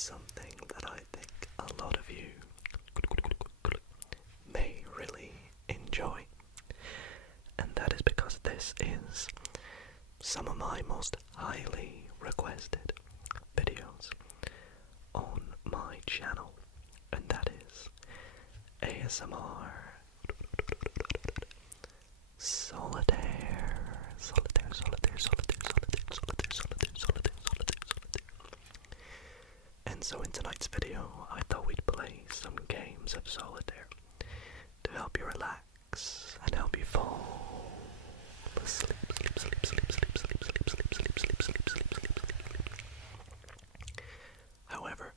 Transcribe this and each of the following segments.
something that I think a lot of you may really enjoy, and that is because this is some of my most highly requested videos on my channel, and that is ASMR Solitaire. And so in tonight's video, I thought we'd play some games of Solitaire to help you relax and help you fall asleep. However,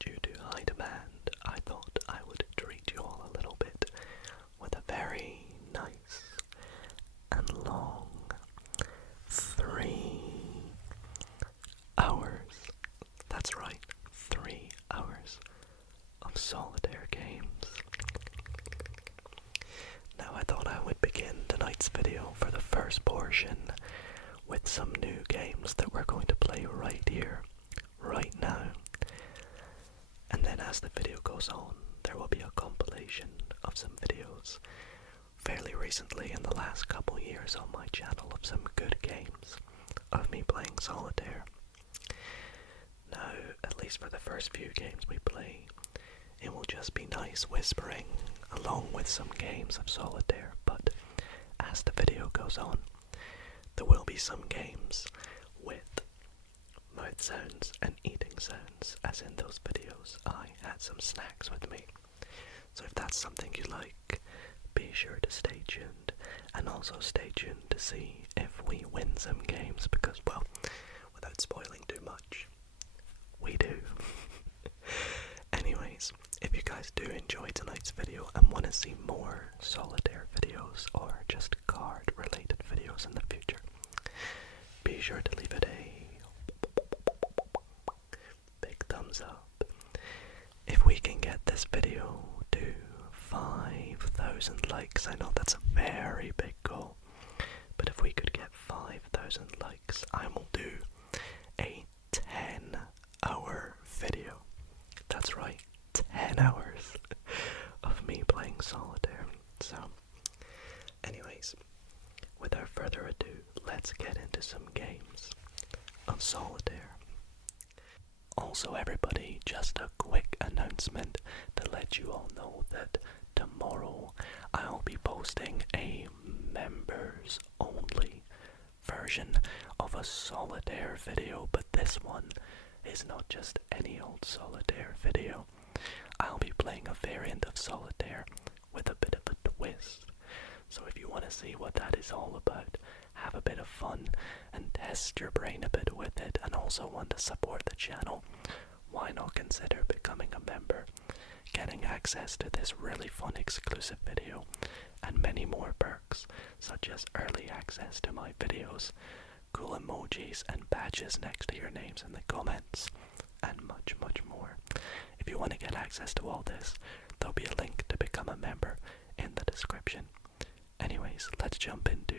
due to high demand, I thought I would treat you all a little bit with a very nice and long 3 hours. That's right, 3 hours of Solitaire games. Now I thought I would begin tonight's video for the first portion with some new games that we're going to play right here, right now. And then as the video goes on, there will be a compilation of some videos fairly recently in the last couple years on my channel of some good games of me playing Solitaire. Now, at least for the first few games we play, it will just be nice whispering along with some games of Solitaire, but as the video goes on, there will be some games with mouth sounds and eating sounds, as in those videos I had some snacks with me. So if that's something you like, be sure to stay tuned, and also stay tuned to see if we win some games, because, well, without spoiling too much, we do. Anyways, if you guys do enjoy tonight's video and want to see more Solitaire videos or just card related videos in the future, be sure to leave it a big thumbs up. If we can get this video to 5,000 likes, I know that's a very big goal, but if we could get 5,000 likes, I will do a 10-hour video. That's right, 10 hours of me playing Solitaire. So, anyways, without further ado, let's get into some games of Solitaire. Also, everybody, just a quick announcement to let you all know that tomorrow I'll be posting a members only version of a Solitaire video, but this one is not just any old Solitaire video. I'll be playing a variant of Solitaire with a bit of a twist. So if you want to see what that is all about, have a bit of fun and test your brain a bit with it, and also want to support the channel, why not consider becoming a member, getting access to this really fun exclusive video, and many more perks, such as early access to my videos, cool emojis and badges next to your names in the comments, and much, much more. If you want to get access to all this, there'll be a link to become a member in the description. Anyways, let's jump into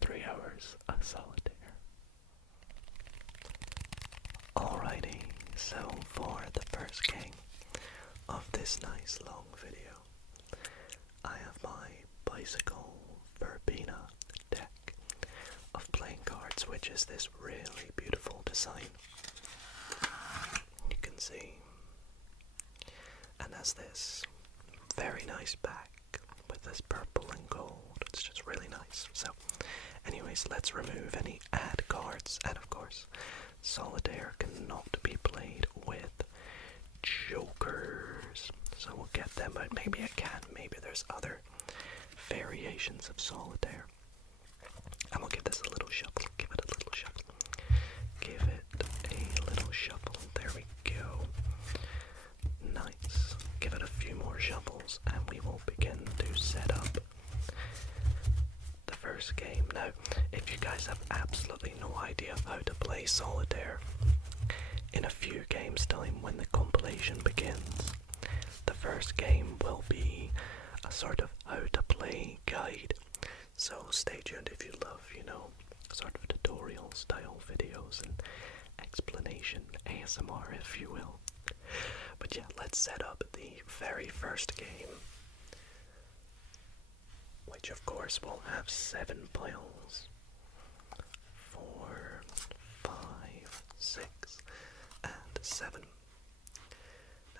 3 hours of Solitaire. Alrighty, so for the first game of this nice long video, I have my bicycle Robina deck of playing cards, which is this really beautiful design. You can see, and has this very nice back with this purple and gold. It's just really nice. So anyways, let's remove any ad cards, and of course Solitaire cannot be played with jokers, so we'll get them out. Maybe I can, maybe there's other variations of Solitaire. And we'll give this a little shuffle. Give it a little shuffle. Give it a little shuffle. There we go. Nice. Give it a few more shuffles and we will begin to set up the first game. Now, if you guys have absolutely no idea of how to play Solitaire, in a few games time when the compilation begins, the first game will be a sort of how to play guide. So stay tuned if you love, sort of tutorial style videos and explanation, ASMR ASMR, if you will. But yeah, let's set up the very first game, which of course will have 7 piles. 4, 5, 6, and 7.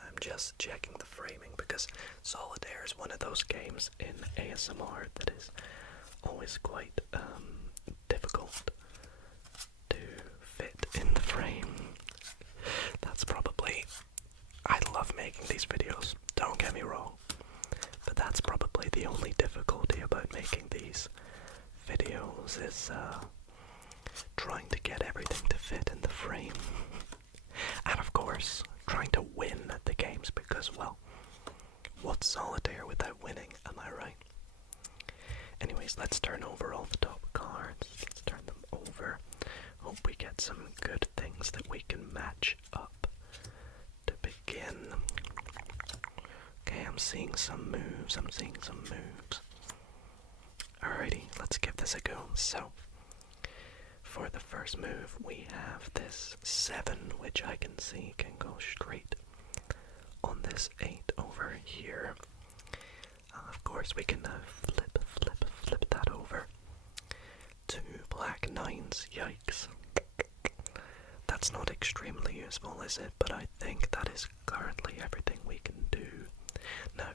I'm just checking the framing because Solitaire is one of those games in ASMR that is always quite difficult to fit in the frame. That's probably, I love making these videos, don't get me wrong, but that's probably the only difficulty about making these videos is trying to get everything to fit in the frame. And of course, trying to win at the games because, well, what's Solitaire without winning, am I right? Anyways, let's turn over all the top cards. Let's turn them over. Hope we get some good things that we can match up to begin. Okay, I'm seeing some moves. Alrighty, let's give this a go. So, for the first move, we have this 7, which I can see can go straight on this 8 over here. Of course, we can flip that over. 2 black 9s, yikes. That's not extremely useful, is it? But I think that is currently everything we can do. Now,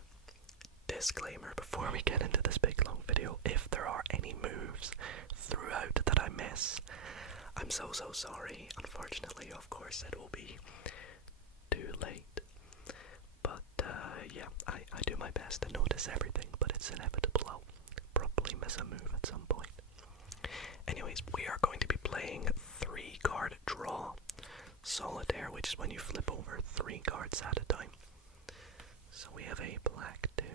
disclaimer before we get into this big long video, if there are any moves throughout that I miss, I'm so sorry. Unfortunately, of course, it will be too late. But yeah, I do my best to notice everything, but it's inevitable I'll probably miss a move at some point. Anyways, we are going to be playing 3-card draw Solitaire, which is when you flip over 3 cards at a time. So we have a black 2.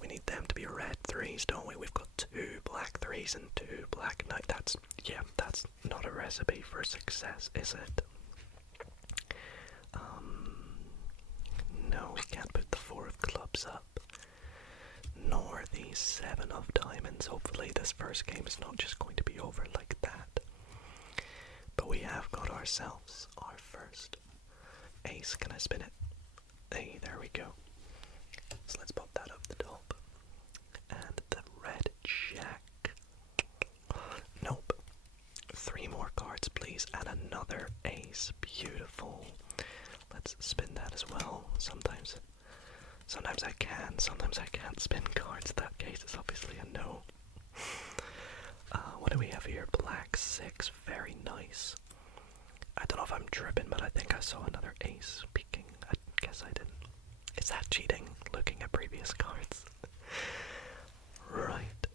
We need them to be red 3s, don't we? We've got 2 black 3s and 2 black 9. That's not a recipe for success, is it? No, we can't put the 4 of clubs up, nor the 7 of diamonds. Hopefully this first game is not just going to be over like that. But we have got ourselves our first ace. Can I spin it? Hey, there we go. So let's pop that up the top. And the red jack. Nope. 3 more cards, please, and another ace. Beautiful. Let's spin that as well. Sometimes I can, sometimes I can't spin cards. That case is obviously a no. What do we have here? Black 6, very nice. I don't know if I'm tripping, but I think I saw another ace peeking. I guess I didn't. Is that cheating? Looking at previous cards. Right.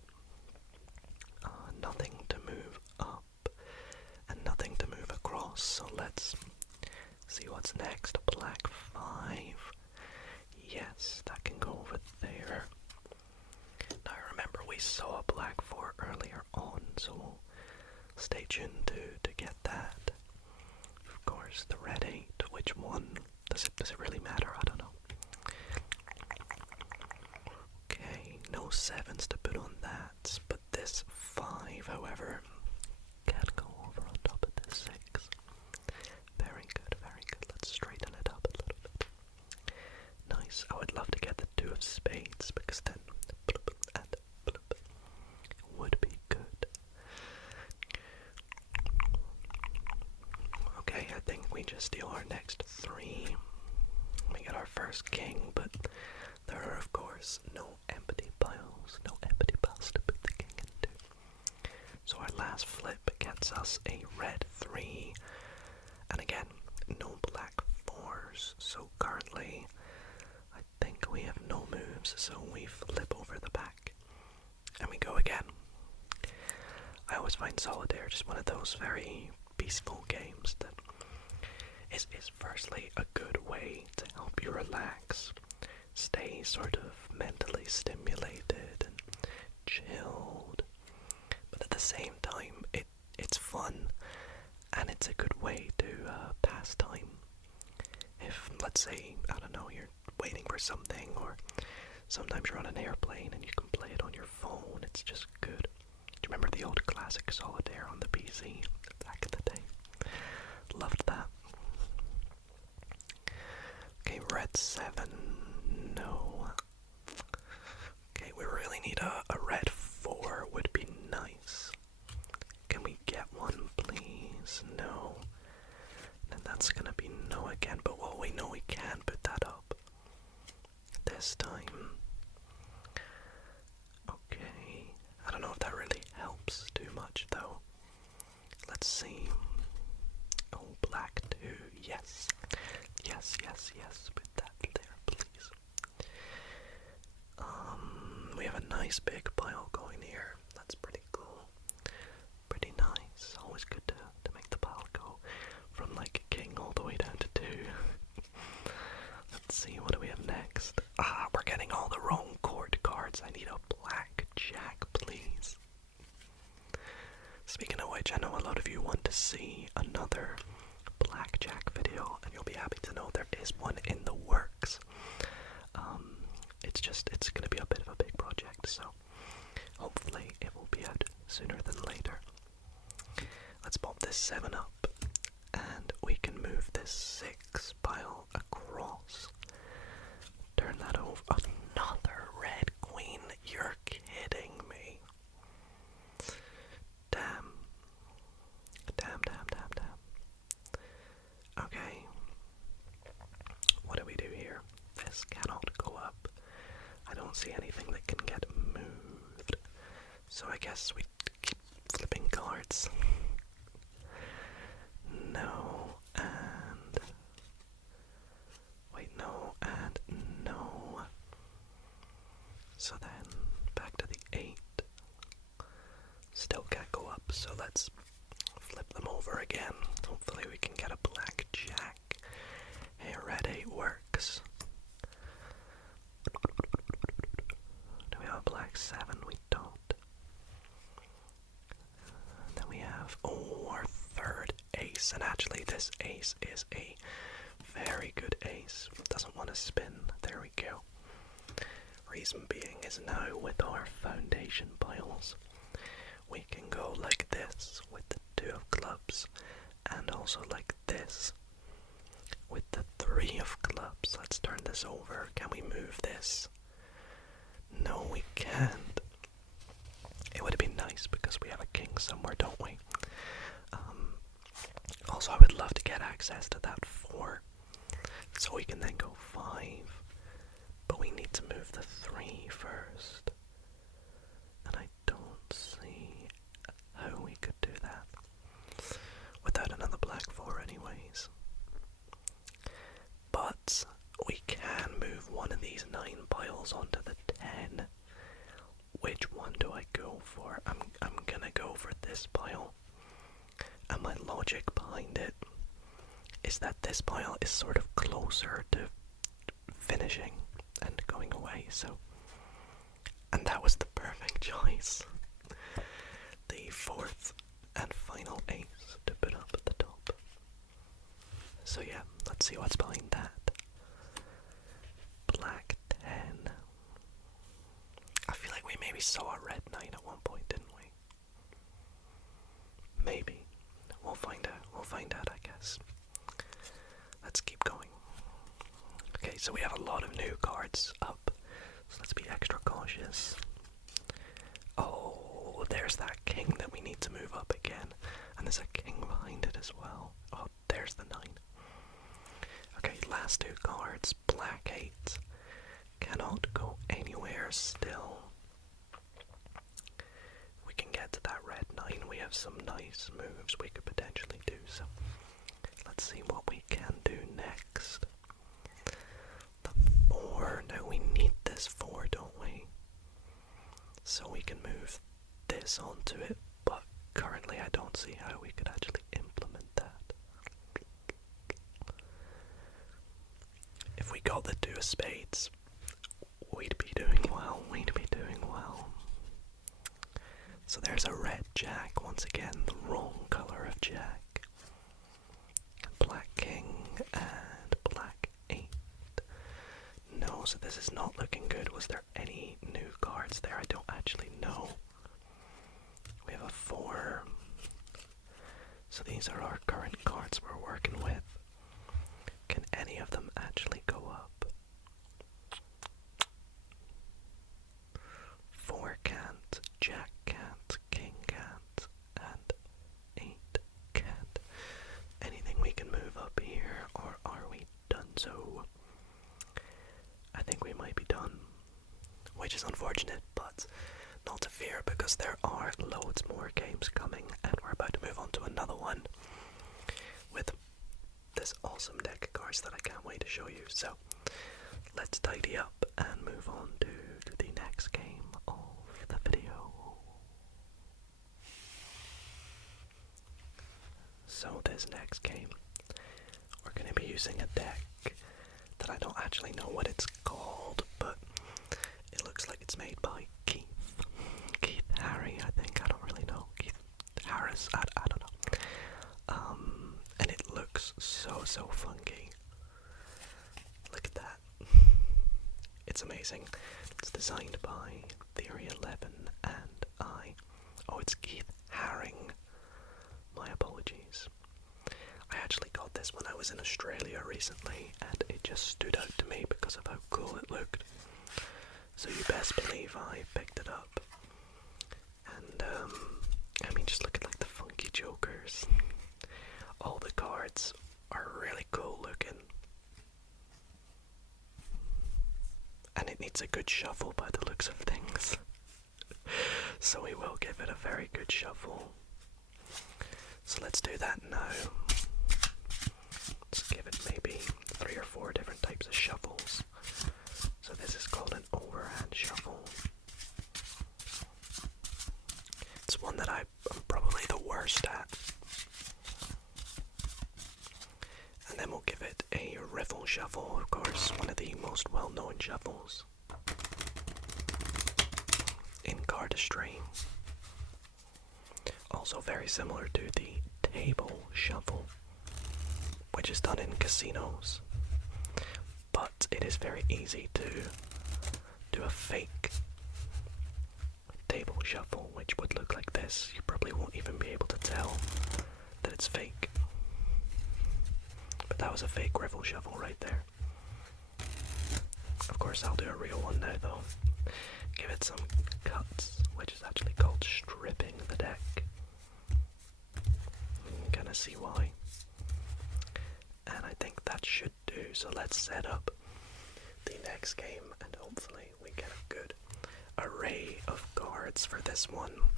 Nothing to move up, and nothing to move across, so let's see what's next. Black 5. Yes, that can go over there. Now remember, we saw a black 4 earlier on, so we'll stay tuned to get that. Of course, the red 8, which one? Does it really matter? I don't know. Okay, no 7s to put on that, but this 5, however, can go over on top of this 6. Very good, very good. Let's straighten it up a little bit. Nice. I would love to get the 2 of spades, because then bloop and bloop would be good. Okay, I think we just deal our next 3. We get our first king, but there are, of course, no empty piles. No empty piles to put the king into. So our last flip gets us a red 3. And again, no black 4s. So currently, I think we have no moves. So we flip over the back. And we go again. I always find Solitaire just one of those very peaceful games that is firstly a good way to help you relax, stay sort of mentally stimulated and chilled, but at the same time it's fun and it's a good way to pass time. If, let's say, I don't know, you're waiting for something, or sometimes you're on an airplane and you can play it on your phone, it's just good. Do you remember the old classic Solitaire on the PC back in the day? red 7. No. Okay, we really need a red 4 would be nice. Can we get one, please? No. Then that's gonna be no again, but well, we know we can put that up this time. Okay, I don't know if that really helps too much though. Let's see. Oh, black 2, yes. Yes, yes, yes, put that there, please. We have a nice big pile going here. That's pretty cool. Pretty nice. Always good to make the pile go from like king all the way down to 2. Let's see, what do we have next? Ah, we're getting all the wrong chord cards. I need a black jack, please. Speaking of which, I know a lot of you want to see another blackjack video, and you'll be happy to know there is one in the works. It's going to be a bit of a big project, so hopefully it will be out sooner than later. Let's pop this 7 up, and we can move this 6 pile across. Turn that over. Another red queen. You're kidding me. Damn. Okay. What do we do here? This cannot go up. I don't see anything that can get moved. So I guess we keep flipping cards. No, and... Wait, no, and no. So then, back to the 8. Still can't go up, so let's flip them over again. Hopefully we can get a black jack. Hey, red 8 works. Do we have a black 7? We don't. Then we have, our third ace. And actually this ace is a very good ace. Doesn't want to spin. There we go. Reason being is now with our foundation piles, we can go like this with the 2 of clubs, and also like this with the 3 of clubs. Let's turn this over. Can we move this? No, we can't. It would have been nice because we have a king somewhere, don't we? Also, I would love to get access to that 4, so we can then go 5. But we need to move the 3 first. And I don't see how we could do that without another black 4 anyways. But we can move one of these 9 piles onto the 10. Which one do I go for? I'm gonna go for this pile. And my logic behind it is that this pile is sort of closer to finishing and going away, so... And that was the perfect choice. The 4th and final ace to put up at the top. So yeah, let's see what's behind that. Black 10. I feel like we maybe saw a red 9 at one point, didn't we? Maybe. We'll find out. We'll find out, I guess. Let's keep going. Okay, so we have a lot of new cards up. So let's be extra cautious. Oh, there's that king that we need to move up again. And there's a king behind it as well. Oh, there's the 9. Okay, last 2 cards. Black 8. Cannot go anywhere still. We can get to that red 9. We have some nice moves we could potentially do. So let's see what we can do next. The 4. Now we need this 4, don't we? So we can move this onto it, but currently I don't see how we could actually implement that. If we got the 2 of spades, we'd be doing well. So there's a red jack, once again, the wrong color of jack. Black king and black 8. No, so this is not looking good. Was there any new cards there? I don't actually know. We have a 4. So these are our current cards we're working with. Can any of them actually go up. 4 can't, Jack can't, King can't, and 8 can't. Anything we can move up here, or are we done so? I think we might be done, which is unfortunate, but not to fear, because there are loads more games coming, and we're about to move on to another one with this awesome deck of cards that I can't wait to show you. So let's tidy up and move on to the next game of the video. So this next game, we're going to be using a deck that I don't actually know what it's called, but it looks like it's made by Keith Harry, I think. I don't really know. Keith Harris, I don't know. And it looks so funky. Look at that. It's amazing. It's designed by Theory 11 and it's Keith Haring. My apologies. I actually got this when I was in Australia recently, and it just stood out to me because of how cool it looked. So you best believe I picked it up. And I mean, just look at like the funky jokers. All the cards are really cool looking. And it needs a good shuffle by the looks of things. So we will give it a very good shuffle. So let's do that now. Let's give it maybe 3 or 4 different types of shuffles. So this is called an overhand shuffle. It's one that I'm probably the worst at. And then we'll give it a riffle shuffle, of course, one of the most well-known shuffles in cardistry. Also very similar to the table shuffle, which is done in casinos. But it is very easy to do a fake table shuffle, which would look like this. You probably won't even be able to tell that it's fake. But that was a fake riffle shuffle right there. Of course, I'll do a real one now, though. Give it some cuts, which is actually called stripping the deck. You can kind of see why. And I think that should do. So let's set up the next game, and hopefully we get a good array of cards for this one. I'm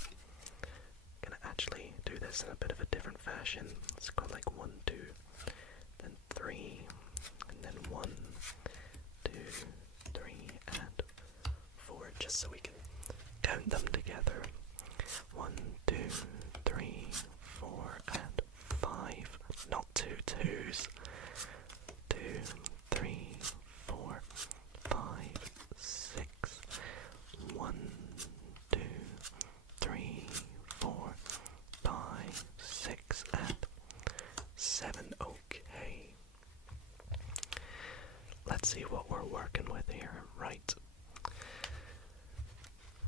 gonna actually do this in a bit of a different fashion. Let's go like 1, 2, then 3, and then 1, 2, 3, and 4, just so we can count them together. 1, 2, 3, 4, and 5. Not 2 twos. 2, 3, 4, 5, 6. 1, 2, 3, 4, 5, 6, and 7. Okay. Let's see what we're working with here. Right.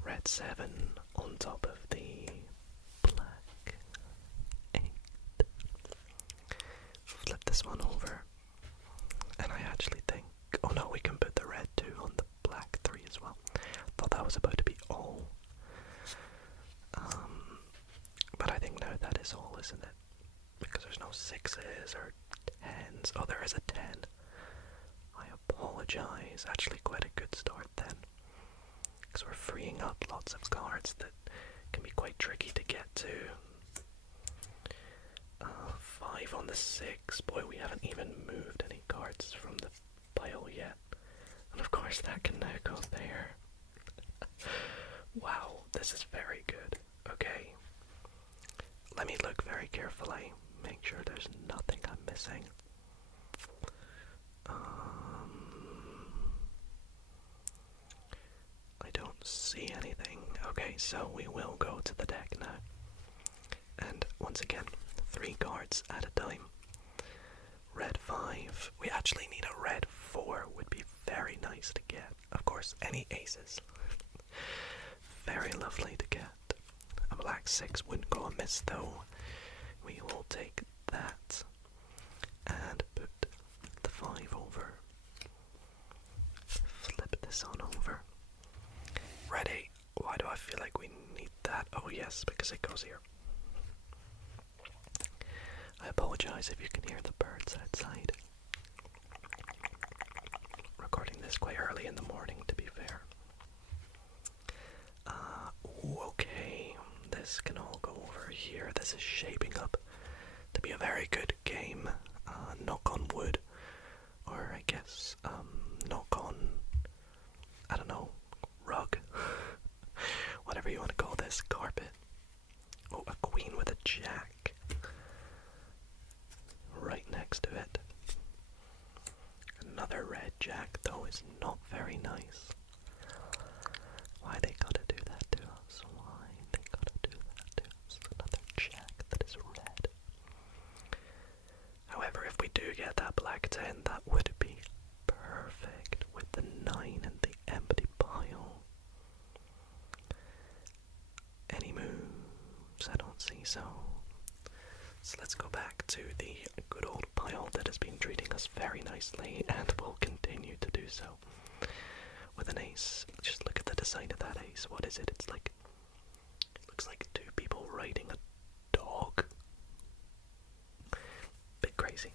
Red 7 on top of the black 8. Flip this one over. And I actually think, oh no, we can put the red 2 on the black 3 as well. Thought that was about to be all. But I think now that is all, isn't it? Because there's no 6s or 10s. Oh, there is a 10. I apologize. Actually quite a good start then. Because we're freeing up lots of cards that can be quite tricky to get to. 5 on the 6. Boy, we haven't even moved any cards from the pile yet. And of course that can now go there. Wow, this is very good. Okay. Let me look very carefully. Make sure there's nothing I'm missing. I don't see anything. Okay, so we will go to the deck now. And once again, 3 cards at a time. Red 5. We actually need a red 4. Would be very nice to get. Of course, any aces. Very lovely to get. A black 6 wouldn't go amiss though. We will take that and put the 5 because it goes here. I apologize if you can hear the birds outside. Recording this quite early in the morning, to be fair. Okay, this can all go over here. This is shaping up to be a very good game. Knock on wood, or I guess, knock on, I don't know, rug. Whatever you want to call this, carpet. Oh, a queen with a jack. Right next to it. Another red jack, though, is not very nice. Why they gotta do that to us? Why they gotta do that to us? Another jack that is red. However, if we do get that black 10, that would be perfect with the 9 and the empty pile. Any moves? I don't see so. So let's go back to the good old pile that has been treating us very nicely and will continue to do so. With an ace, just look at the design of that ace. What is it? It looks like two people riding a dog. Bit crazy,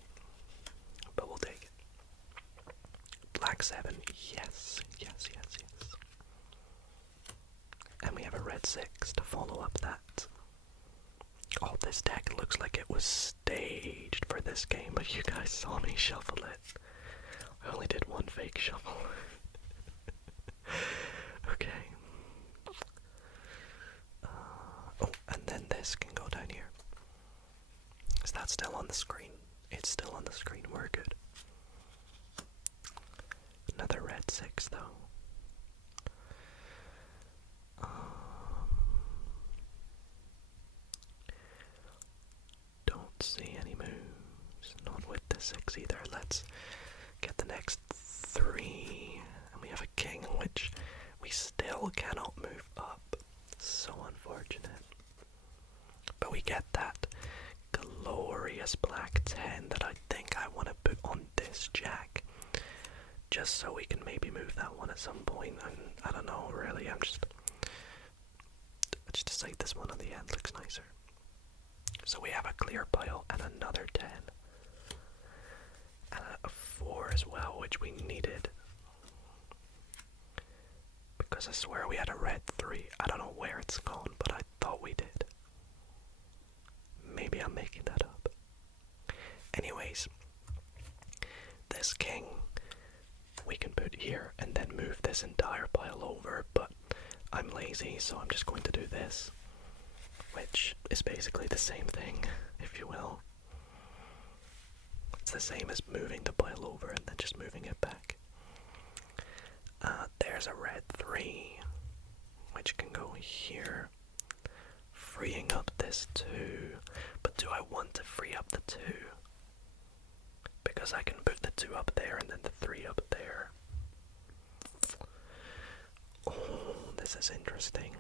but we'll take it. Black 7, yes. And we have a red 6 to follow up that. Oh, this deck looks like it was staged for this game, but you guys saw me shuffle it. I only did one fake shuffle. Okay. Oh, and then this can go down here. Is that still on the screen? It's still on the screen, we're good. Another red 6 though. Don't see any moves. Not with the 6 either. Let's get the next 3. And we have a king, which we still cannot move up. So unfortunate. But we get that glorious black 10 that I think I want to put on this jack. Just so we can maybe move that one at some point. And I don't know, really. I just decide this one on the end looks nicer. So we have a clear pile and another 10. And a 4 as well, which we needed. Because I swear we had a red 3. I don't know where it's gone, but I thought we did. Maybe I'm making that up. Anyways, this king we can put here and then move this entire pile over, but I'm lazy, so I'm just going to do this, which is basically the same thing, if you will. It's the same as moving the pile over and then just moving it back. There's a red 3, which can go here, freeing up this 2. But do I want to free up the 2? Because I can put the 2 up there and then the 3 up there. Oh, this is interesting.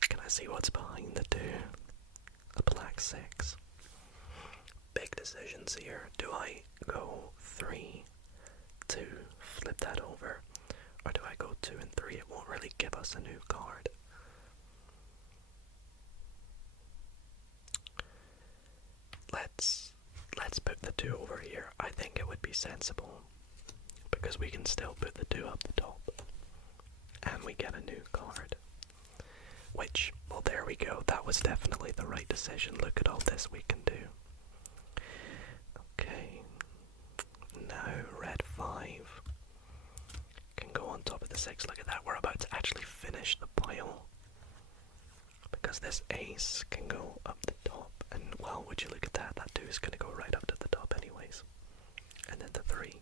Can I see what's behind the 2? A black 6. Big decisions here. Do I go 3, 2, flip that over? Or do I go 2 and 3? It won't really give us a new card. Let's put the 2 over here. I think it would be sensible. Because we can still put the 2 up the top. And we get a new card. Which, well, there we go. That was definitely the right decision. Look at all this we can do. Okay. Now, red 5 can go on top of the 6. Look at that. We're about to actually finish the pile. Because this ace can go up the top. And, well, would you look at that? That 2 is going to go right up to the top anyways. And then the 3.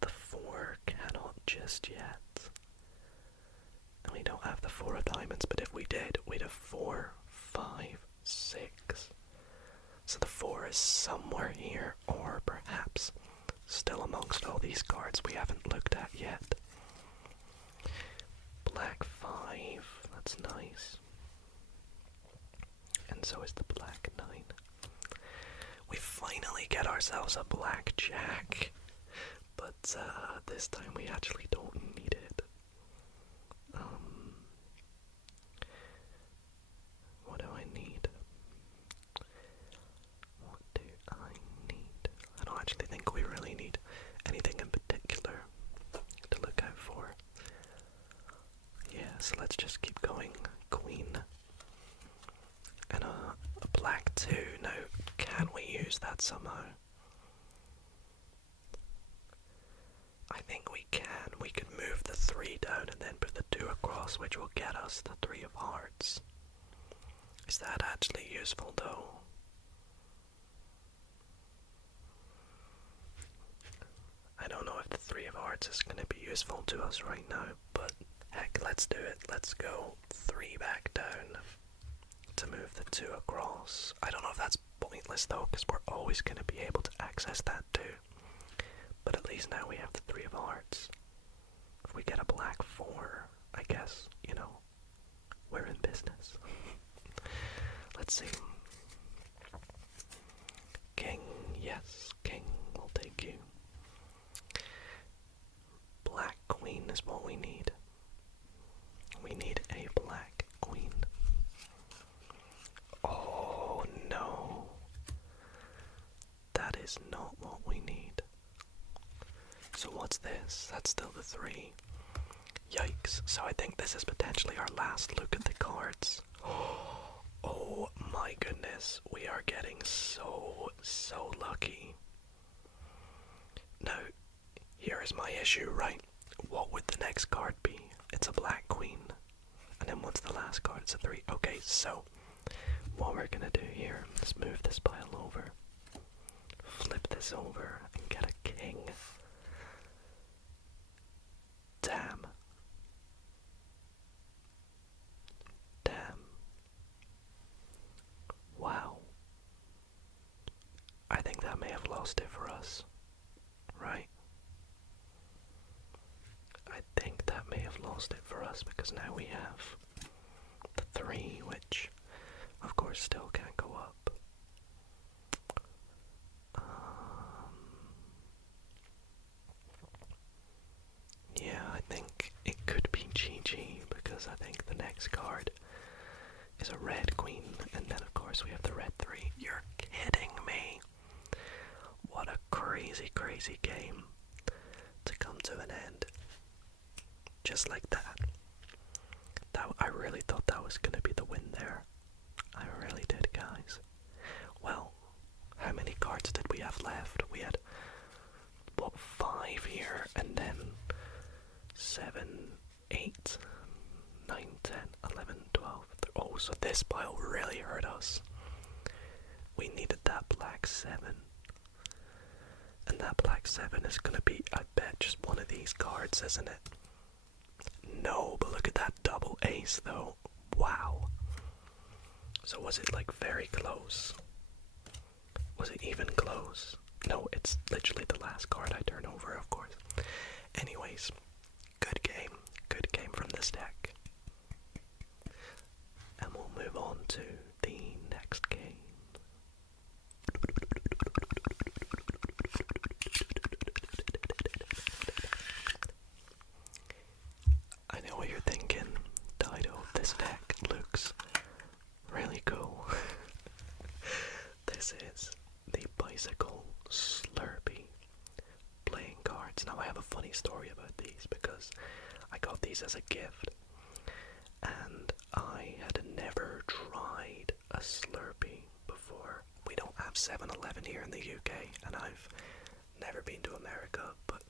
The 4 cannot just yet. And we don't have the 4 of diamonds, but if we did, we'd have 4, 5, 6. So the 4 is somewhere here, or perhaps still amongst all these cards we haven't looked at yet. Black 5, that's nice. And so is the black 9. We finally get ourselves a black jack. But this time we actually don't need it. going queen. And a black 2. Now, can we use that somehow? I think we can. We could move the 3 down and then put the 2 across, which will get us the 3 of hearts. Is that actually useful though? I don't know if the 3 of hearts is going to be useful to us right now, but heck, let's do it. Let's go 3 back down to move the 2 across. I don't know if that's pointless though, because we're always going to be able to access that too. But at least now we have the 3 of hearts. If we get a black 4, I guess, you know, we're in business. Let's see. King, yes, king will take you. Black queen is what we need. We need a black queen. Oh no. That is not what we need. So what's this? That's still the 3. Yikes. So I think this is potentially our last look at the cards. Oh my goodness. We are getting so lucky. Now, here is my issue, right? What would the next card be? It's a black queen. And then what's the last card? It's a 3. Okay, so what we're gonna do here is move this pile over. Flip this over and get a king. Damn. Wow. I think that may have lost it for us. Right? I think that may have lost it for us because now we have the 3, which of course still can't go up. Yeah, I think it could be GG because I think the next card is a red queen, and then of course we have the red 3. You're kidding me. What a crazy game to come to an end. Just like that. I really thought that was going to be the win there. I really did, guys. Well, how many cards did we have left? We had, what, 5 here, and then 7, 8, 9, 10, 11, 12. Oh, so this pile really hurt us. We needed that black 7. And that black 7 is going to be, I bet, just one of these cards, isn't it? No, but look at that double ace, though. Wow. So was it, like, very close? Was it even close? No, it's literally the last card I turn over, of course. Anyways, good game from this deck. And we'll move on to the next game. I know what you're thinking, Dido, this deck looks really cool. This is the Bicycle Slurpee playing cards. Now I have a funny story about these because I got these as a gift and I had never tried a Slurpee before. We don't have 7-Eleven here in the UK and I've never been to America, but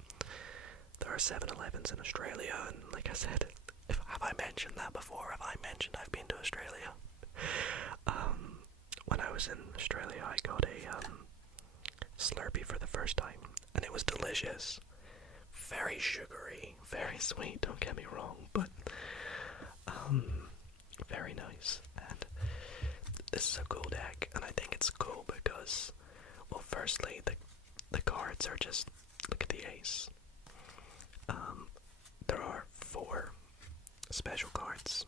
there are 7-Elevens in Australia, and like I said, have I mentioned that before? Have I mentioned I've been to Australia? When I was in Australia, I got a Slurpee for the first time, and it was delicious. Very sugary, very sweet, don't get me wrong, but very nice. And this is a cool deck, and I think it's cool because, well, firstly, the cards are just, look at the ace. There are 4 special cards,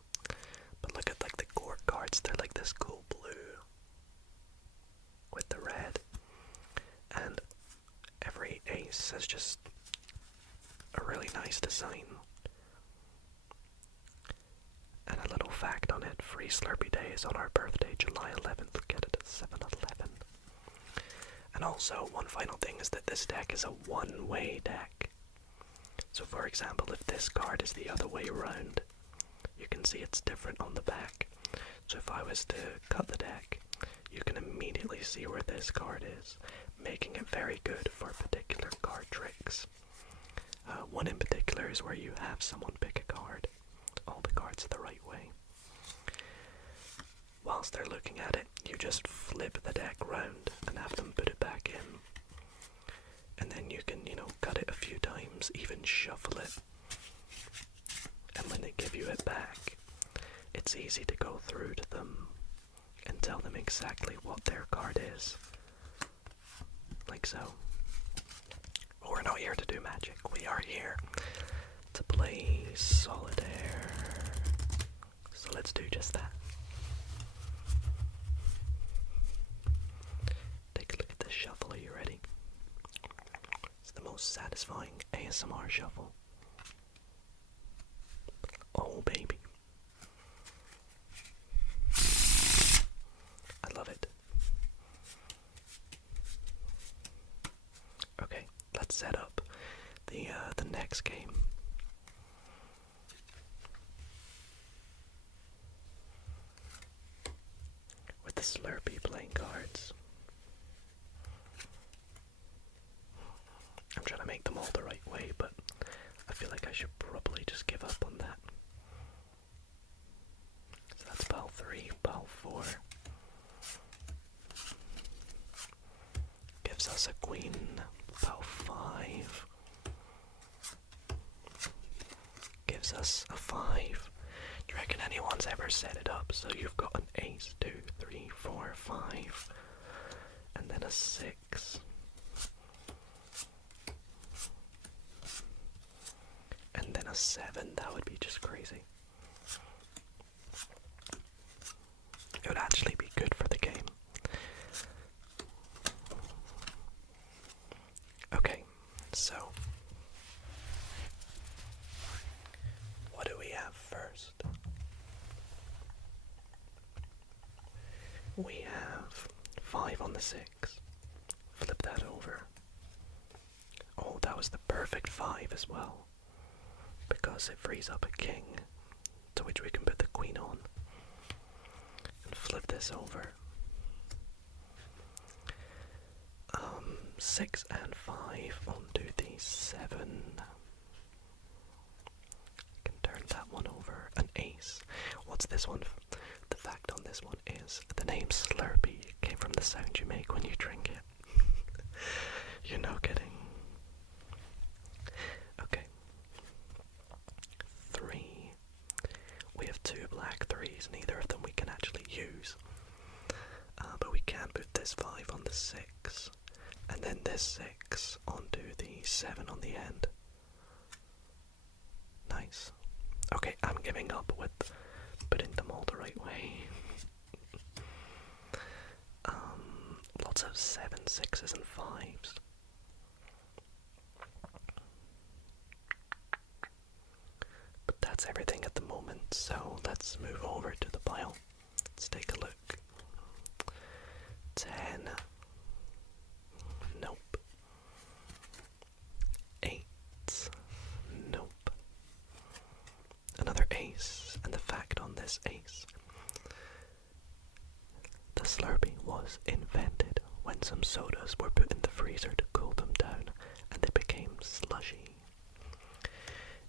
but look at like the core cards. They're like this cool blue with the red, and every ace has just a really nice design. And a little fact on it: free Slurpee Day is on our birthday, July 11th. Get it at 7-Eleven. And also, one final thing is that this deck is a one-way deck. So for example, if this card is the other way around, you can see it's different on the back. So if I was to cut the deck, you can immediately see where this card is, making it very good for particular card tricks. One in particular is where you have someone pick a card, all the cards the right way. Whilst they're looking at it, you just flip the deck round and have them put it back in. And then you can, cut it a few times, even shuffle it. And when they give you it back, it's easy to go through to them and tell them exactly what their card is. Like so. But we're not here to do magic. We are here to play Solitaire. So let's do just that. Take a look at this shuffle. Are you ready? It's the most satisfying ASMR shuffle. Oh, baby. I love it. Okay, let's set up the next game. With the Slurpee playing cards. I'm trying to make them all the right way, but I feel like I should probably just give up on that. So that's pile 3, pile 4. Gives us a queen, pile 5. Gives us a 5. Do you reckon anyone's ever set it up so you've got an ace, 2, 3, 4, 5, and then a 6? And then a 7, that would be just crazy. It would actually be good for the game. Okay, so what do we have first? We have 5 on the 6. Flip that over. Oh, that was the perfect 5 as well, because it frees up a king, to which we can put the queen on. And flip this over. 6 and 5 onto the 7. Can turn that one over. An ace. What's this one? The fact on this one is the name Slurpee came from the sound you make when you drink it. You're no kidding. Okay. 3. We have 2 black 3s, neither of them we can actually use. But we can put this 5 on the 6, and then this 6 onto the 7 on the end. Nice. Okay, I'm giving up with putting them all the right way. Lots of 7, 6s, and 5s. But that's everything at the moment, so let's move over to the pile. Let's take a look. 10. Nope. 8. Nope. Another ace, and the fact on this ace. The Slurpee was invented when some sodas were put in the freezer to cool them down, and they became slushy.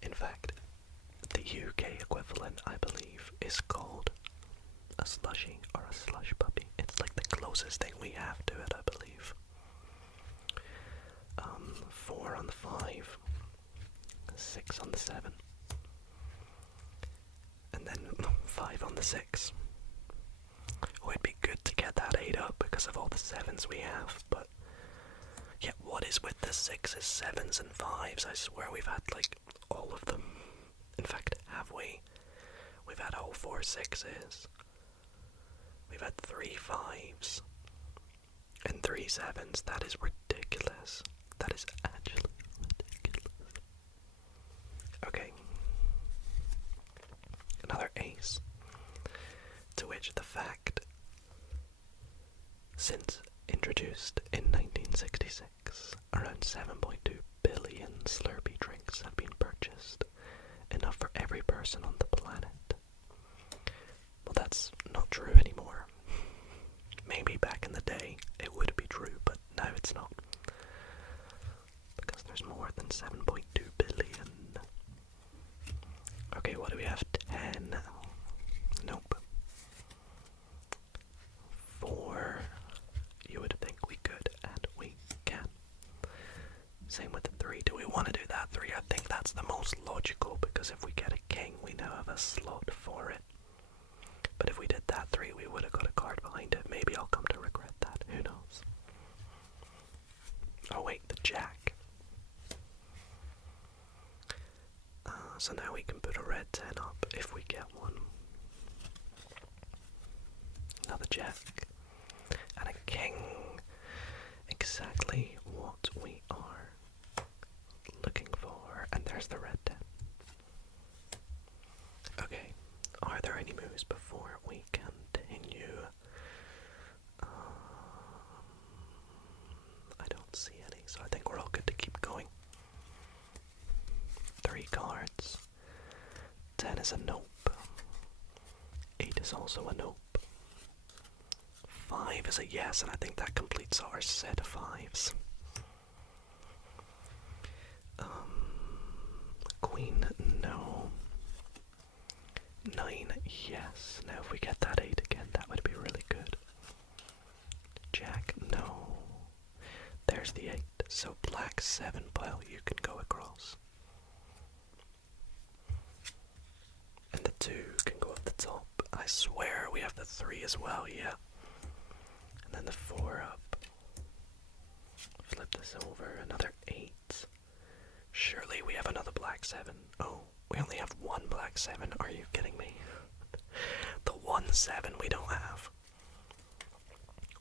In fact, the UK equivalent, I believe, is called a slushy or a slush puppy. It's like the closest thing we have to it, I believe. 4 on the 5, 6 on the 7, and then 5 on the 6. Oh, it'd be good to get that 8 up because of all the 7s we have, but yeah, what is with the 6s, 7s, and 5s? I swear we've had like all of them. In fact, have we? We've had all 4 6s. We've had 3 5s. And 3 7s. That is ridiculous. That is actually ridiculous. Okay. Another ace. To which the fact, since introduced in 1966, around 7.2 billion Slurpee drinks have been purchased, enough for every person on the planet. most logical, because if we get a king, we now have a slot for it. But if we did that 3, we would have got a card behind it. Maybe I'll come to regret that. Who knows? Oh wait, the jack. So now we can put a red 10 up if we get one. Another jack. And a king. Exactly what we are looking for. And there's the red 10. Okay, are there any moves before we continue? I don't see any, so I think we're all good to keep going. 3 cards. 10 is a nope. 8 is also a nope. 5 is a yes, and I think that completes our set of 5s. Queen, no. 9, yes. Now if we get that 8 again, that would be really good. Jack, no. There's the 8. So black 7 pile you can go across. And the 2 can go up the top. I swear we have the 3 as well, yeah. And then the 4 up. Flip this over, another 8. Surely we have another black 7. Oh, we only have 1 black 7. Are you kidding me? The 1 7 we don't have.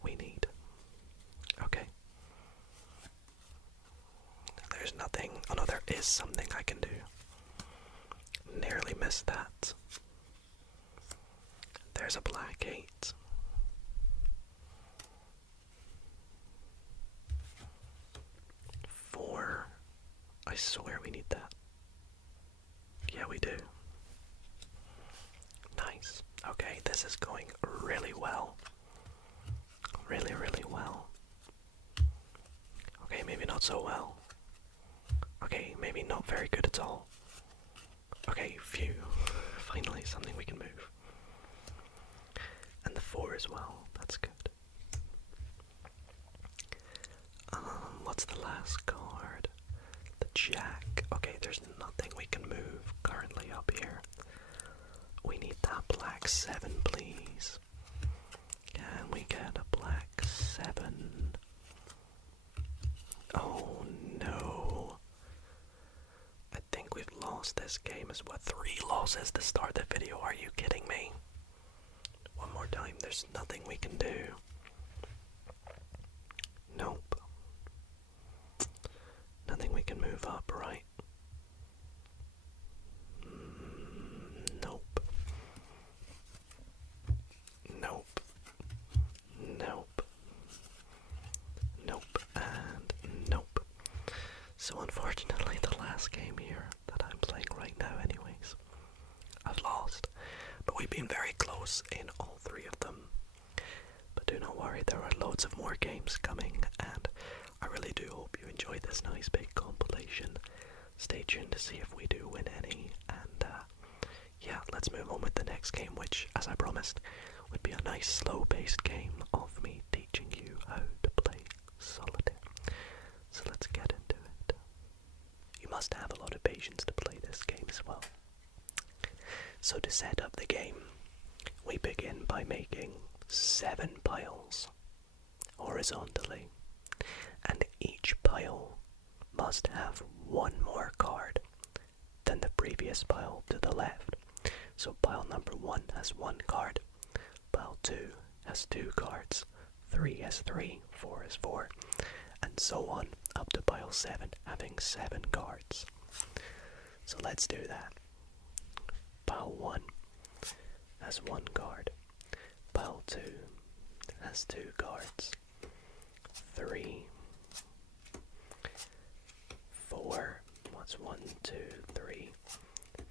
We need. Okay. There's nothing. Oh no, there is something I can do. Nearly missed that. There's a black 8. I swear we need that. Yeah, we do. Nice. Okay, this is going really well. Really, really well. Okay, maybe not so well. Okay, maybe not very good at all. Okay, phew. Finally, something we can move. And the 4 as well. That's good. What's the last card? The Jack. Okay, there's nothing we can move currently up here. We need that black 7, please. Can we get a black 7? Oh no. I think we've lost this game as well. 3 losses to start the video. Are you kidding me? One more time. There's nothing we can do. Nope. Nothing we can move up, right? Nope. Nope. Nope. Nope. And nope. So unfortunately, the last game here that I'm playing right now anyways, I've lost. But we've been very close in all 3 of them. But do not worry, there are loads of more games coming, and I really do hope you enjoyed this nice big compilation. Stay tuned to see if we do win any, and yeah, let's move on with the next game, which, as I promised, would be a nice slow-paced game of me teaching you how to play Solitaire. So let's get into it. You must have a lot of patience to play this game as well. So to set up the game, we begin by making 7 piles horizontally, and each pile must have 1 more card than the previous pile to the left. So pile number 1 has 1 card, pile 2 has 2 cards, 3 has 3, 4 has 4, and so on up to pile 7 having 7 cards. So let's do that. Pile 1 has 1 card, pile 2 has 2 cards, 3, 4, what's 1, 2, 3,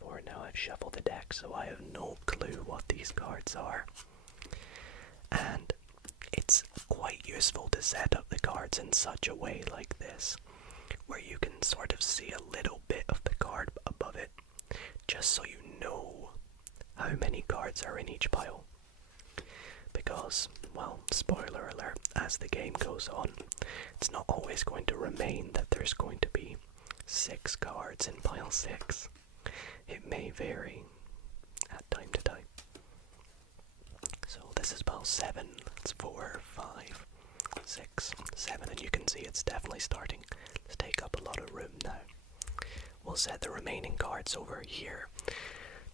4, now I've shuffled the deck so I have no clue what these cards are, and it's quite useful to set up the cards in such a way like this, where you can sort of see a little bit of the card above it, just so you know how many cards are in each pile. Because, well, spoiler alert, as the game goes on, it's not always going to remain that there's going to be 6 cards in pile 6. It may vary at time to time. So this is pile 7. It's 4, 5, 6, 7, and you can see it's definitely starting to take up a lot of room now. We'll set the remaining cards over here.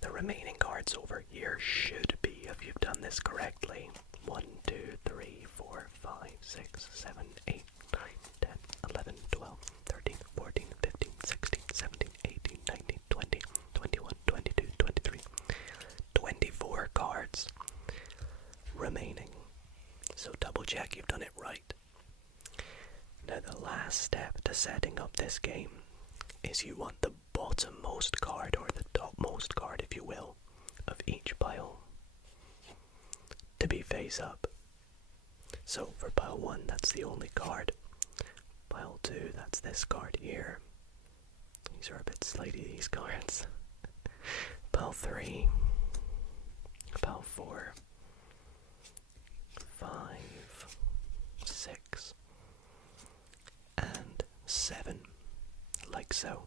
The remaining cards over here should be, if you've done this correctly, 1, 2, 3, 4, 5, 6, 7, 8, 9, 10, 11, 12, 13, 14, 15, 16, 17, 18, 19, 20, 21, 22, 23, 24 cards remaining. So double check you've done it right. Now the last step to setting up this game is you want the bottommost card, or the topmost card if you will, of each pile to be face up. So for pile 1 that's the only card. Pile 2 that's this card here. These are a bit slidey, these cards. Pile 3, pile 4, 5, 6, and 7, like so.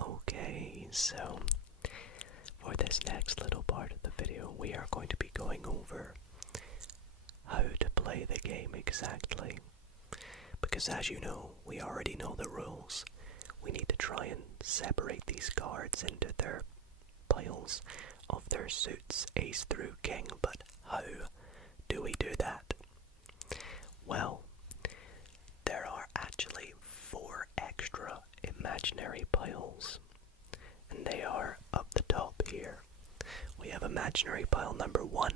Okay, so for this next little part of the video, we are going to be going over how to play the game exactly. Because as you know, we already know the rules. We need to try and separate these cards into their piles of their suits, ace through king, but how do we do that? Well, there are actually 4 extra imaginary piles, and they are up the top here. We have imaginary pile number 1,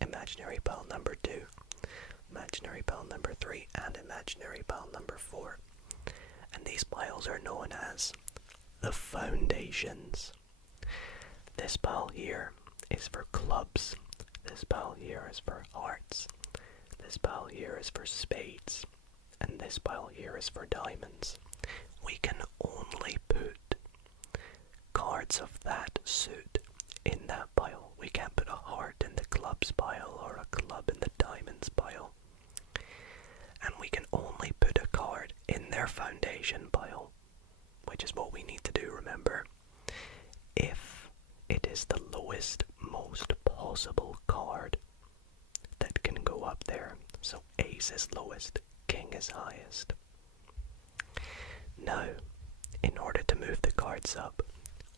imaginary pile number 2, imaginary pile number 3, and imaginary pile number 4. And these piles are known as the foundations. This pile here is for clubs. This pile here is for hearts. This pile here is for spades. And this pile here is for diamonds. We can only put cards of that suit in that pile. We can't put a heart in the clubs pile or a club in the diamonds pile. And we can only put a card in their foundation pile, which is what we need to do, remember, if it is the lowest, most possible card that can go up there. So ace is lowest, king is highest. Now, in order to move the cards up,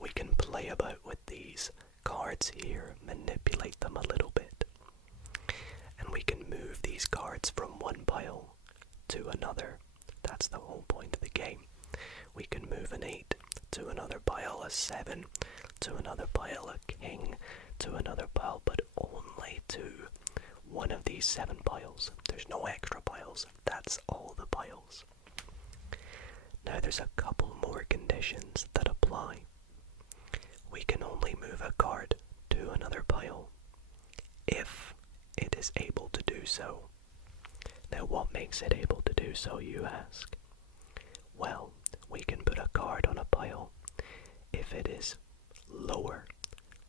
we can play about with these cards here, manipulate them a little bit. And we can move these cards from one pile to another. That's the whole point of the game. We can move an 8 to another pile, a 7 to another pile, a king to another pile, but only to one of these 7 piles. There's no extra piles. That's all the piles. Now there's a couple more conditions that apply. We can only move a card to another pile if it is able to do so. Now what makes it able to do so, you ask? Well, we can put a card on a pile if it is lower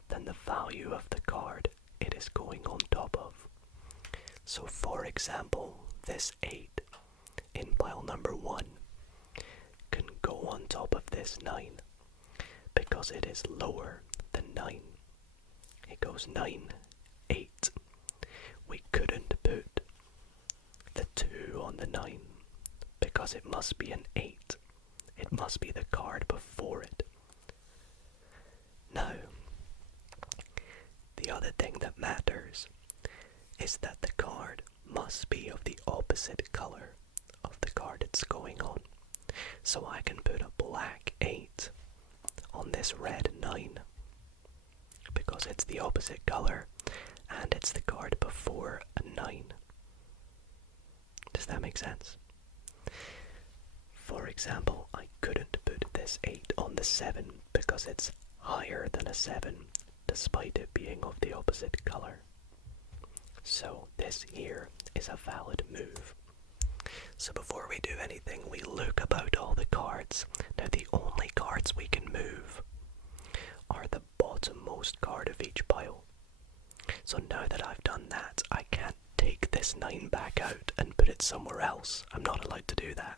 than the value of the card it is going on top of. So for example, this 8 in pile number 1 can go on top of this 9 because it is lower than 9. It goes 9, 8. We couldn't put the 2 on the 9 because it must be an 8. It must be the card before it. Now, the other thing that matters is that the card must be of the opposite color of the card it's going on. So I can put a black 8 on this red 9 because it's the opposite color and it's the card before a 9. Does that make sense? For example, I couldn't put this 8 on the 7 because it's higher than a 7 despite it being of the opposite color. So this here is a valid move. So before we do anything, we look about all the cards. Now the only cards we can move are the bottommost card of each pile. So now that I've done that, I can't take this 9 back out and put it somewhere else. I'm not allowed to do that.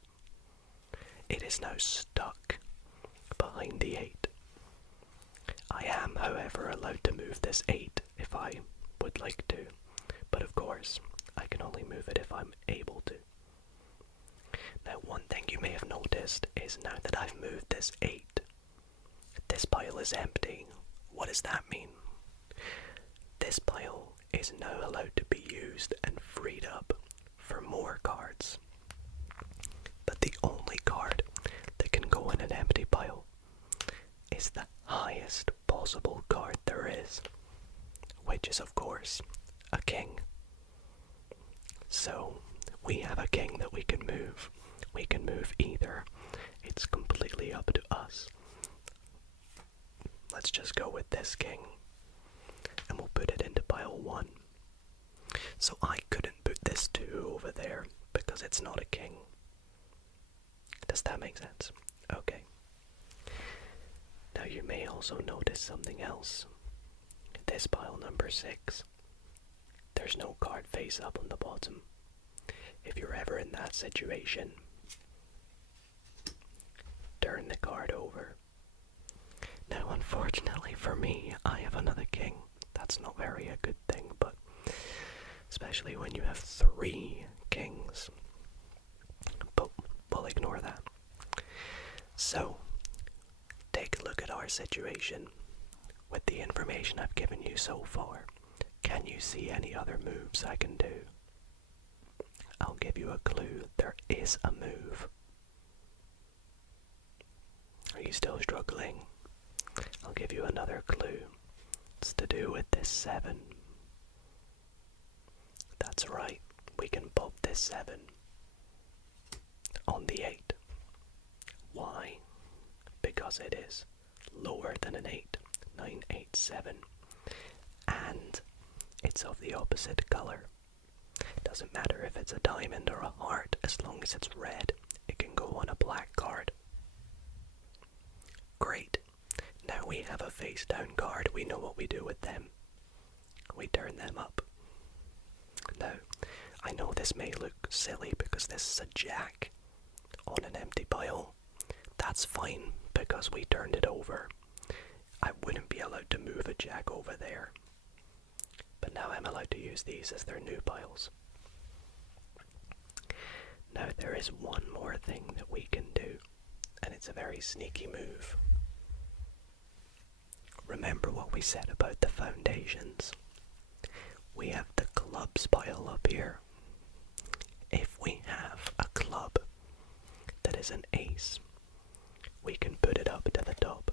it is now stuck behind the 8. I am, however, allowed to move this 8 if I would like to, but of course, I can only move it if I'm able to. Now, one thing you may have noticed is now that I've moved this 8, this pile is empty. What does that mean? This pile is now allowed to be used and freed up for more cards. But the only card that can go in an empty pile is the highest possible card there is, which is of course a king. So we have a king that we can move. We can move either. It's completely up to us. Let's just go with this king and we'll put it into pile 1. So I couldn't put this 2 over there because it's not a king. Does that make sense? Okay. Now you may also notice something else. This pile number 6, there's no card face up on the bottom. If you're ever in that situation, turn the card over. Now unfortunately for me, I have another king. That's not very a good thing, but especially when you have 3 kings. But we'll ignore that. So, take a look at our situation. With the information I've given you so far, can you see any other moves I can do? I'll give you a clue. There is a move. Are you still struggling? I'll give you another clue. It's to do with this 7. That's right. We can pop this 7 on the 8. Why? Because it is lower than an 8. 9, 8, 7. And it's of the opposite color. Doesn't matter if it's a diamond or a heart, as long as it's red, it can go on a black card. Great. Now we have a face down card. We know what we do with them. We turn them up. Now, I know this may look silly because this is a jack on an empty pile. That's fine because we turned it over. I wouldn't be allowed to move a jack over there. But now I'm allowed to use these as their new piles. Now there is one more thing that we can do, and it's a very sneaky move. Remember what we said about the foundations? We have the clubs pile up here. If we have a club that is an ace, we can put it up to the top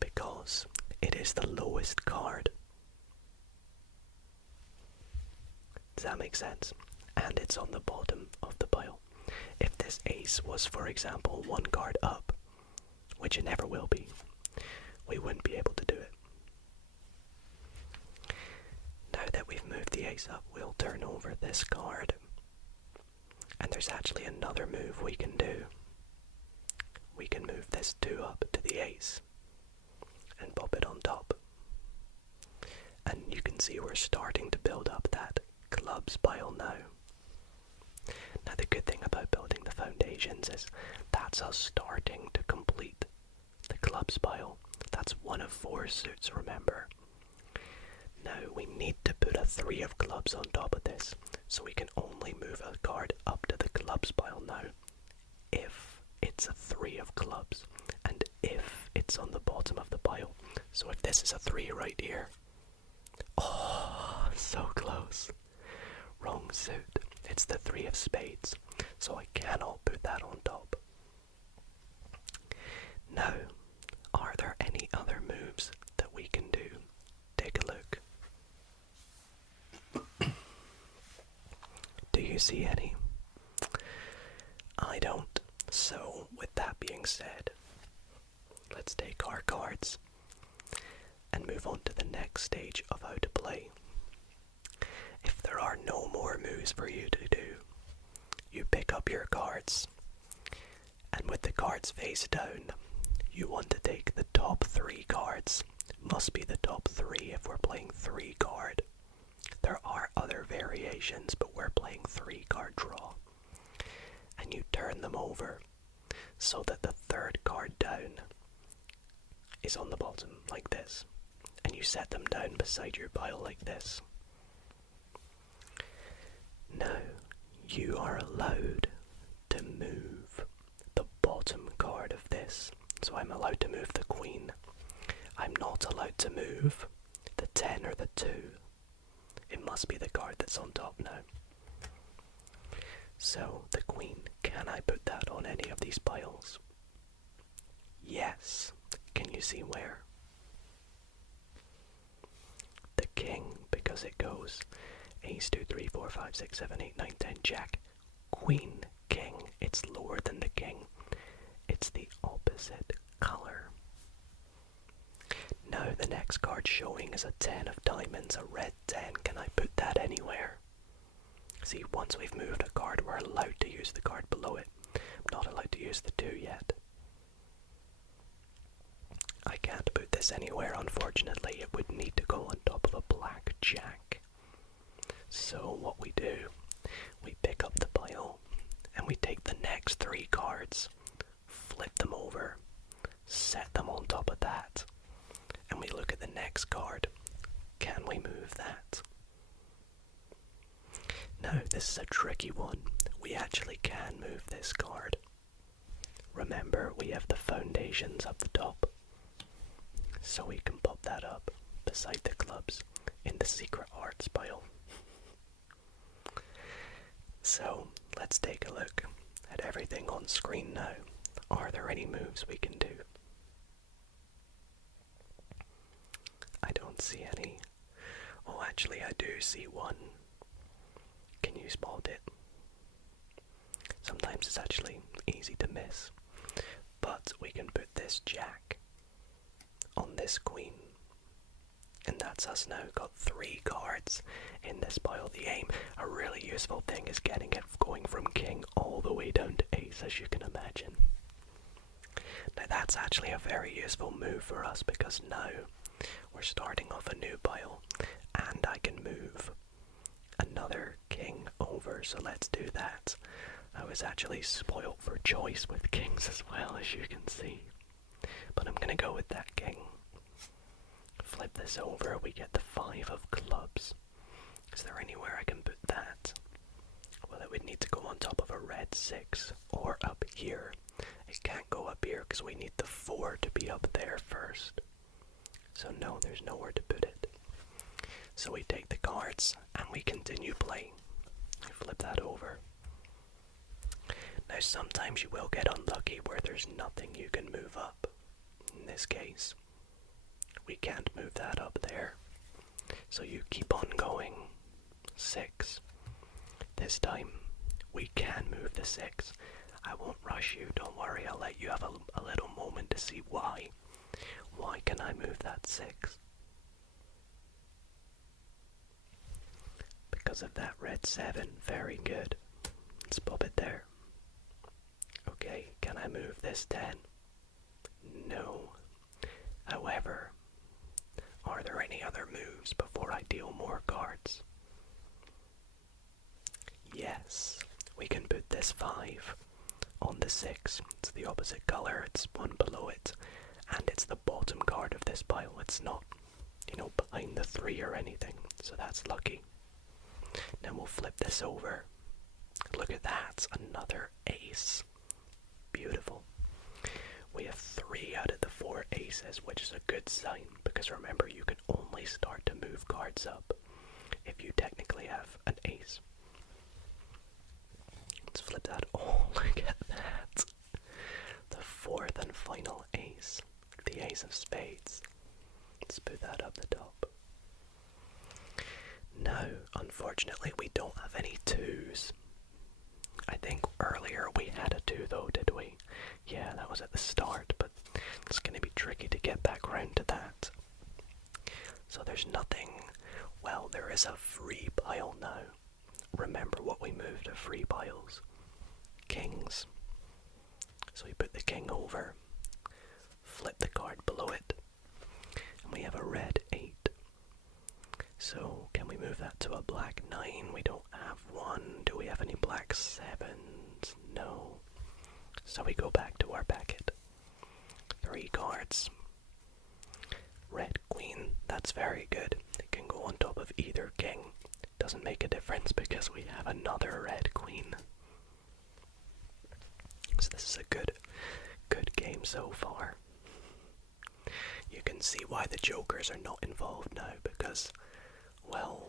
because it is the lowest card. Does that make sense? And it's on the bottom of the pile. If this ace was, for example, 1 card up, which it never will be, we wouldn't be able to do it. Now that we've moved the ace up, we'll turn over this card. And there's actually another move we can do. We can move this 2 up to the ace and pop it on top. And you can see we're starting to build up that clubs pile now. Now the good thing about building the foundations is that's us starting to complete the clubs pile. That's 1 of 4 suits, remember. Now we need to put a 3 of clubs on top of this, so we can only move a card up to the clubs pile now if it's a 3 of clubs and if it's on the bottom of the pile. So if this is a 3 right here, oh, so close. Wrong suit. It's the 3 of spades, so I cannot put that on top. Now, are there any other moves that we can do? Take a look. Do you see any? I don't. So, with that being said, let's take our cards and move on to the next stage of how to play. If there are no more moves for you to do, you pick up your cards, and with the cards face down, you want to take the top 3 cards. Must be the top 3 if we're playing 3 card. There are other variations, but we're playing 3 card draw. And you turn them over. beside your pile like this. Now, you are allowed to move the bottom card of this. So I'm allowed to move the queen. I'm not allowed to move the 10 or the 2. It must be the card that's on top now. So, the queen, can I put that on any of these piles? Yes. Can you see where? The king, because it goes ace, 2, 3, 4, 5, 6, 7, 8, 9, 10, jack, queen, king. It's lower than the king. It's the opposite color. Now the next card showing is a 10 of diamonds, a red 10. Can I put that anywhere? See, once we've moved a card, we're allowed to use the card below it. I'm not allowed to use the 2 yet. I can't put this anywhere, unfortunately. It would need to go on top of a black jack. So what we do, we pick up the pile, and we take the next 3 cards, flip them over, set them on top of that, and we look at the next card. Can we move that? Now, this is a tricky one. We actually can move this card. Remember, we have the foundations up the top. So we can pop that up beside the clubs in the secret arts pile. So, let's take a look at everything on screen now. Are there any moves we can do? I don't see any. Oh, actually I do see one. Can you spot it? Sometimes it's actually easy to miss. But we can put this jack on this queen. And that's us now. Got 3 cards in this pile. The aim, a really useful thing, is getting it going from king all the way down to ace, as you can imagine. Now that's actually a very useful move for us, because now we're starting off a new pile and I can move another king over, so let's do that. I was actually spoilt for choice with kings as well, as you can see, but I'm gonna go with that king. Flip this over, we get the 5 of clubs. Is there anywhere I can put that? Well, it would need to go on top of a red 6 or up here. It can't go up here because we need the 4 to be up there first. So no, there's nowhere to put it. So we take the cards and we continue playing. Flip that over. Now sometimes you will get unlucky where there's nothing you can move up. In this case, we can't move that up there. So you keep on going. 6. This time, we can move the 6. I won't rush you, don't worry, I'll let you have a little moment to see why. Why can I move that 6? Because of that red 7, very good. Let's pop it there. Okay, can I move this 10? No. However, are there any other moves before I deal more cards? Yes, we can put this 5 on the 6. It's the opposite color, it's one below it, and it's the bottom card of this pile. It's not, behind the 3 or anything, so that's lucky. Now we'll flip this over. Look at that, another ace. Beautiful. We have 3 out of the 4 aces, which is a good sign, because remember, you can only start to move cards up if you technically have an ace. Let's flip that. Oh, look at that. The 4th and final ace. The ace of spades. Let's put that up the top. Now, unfortunately, we don't have any 2s. I think earlier we had a 2 though, did we? Yeah, that was at the start, but it's going to be tricky to get back round to that. So there's nothing. Well, there is a free pile now. Remember what we moved to free piles? Kings. So we put the king over, flip the card below it, and we have a red 8. So can we move that to a black 9? We don't have one. Do we have any black 7s? No. So we go back to our packet. 3 cards. Red queen, that's very good. so far. You can see why the jokers are not involved now, because, well,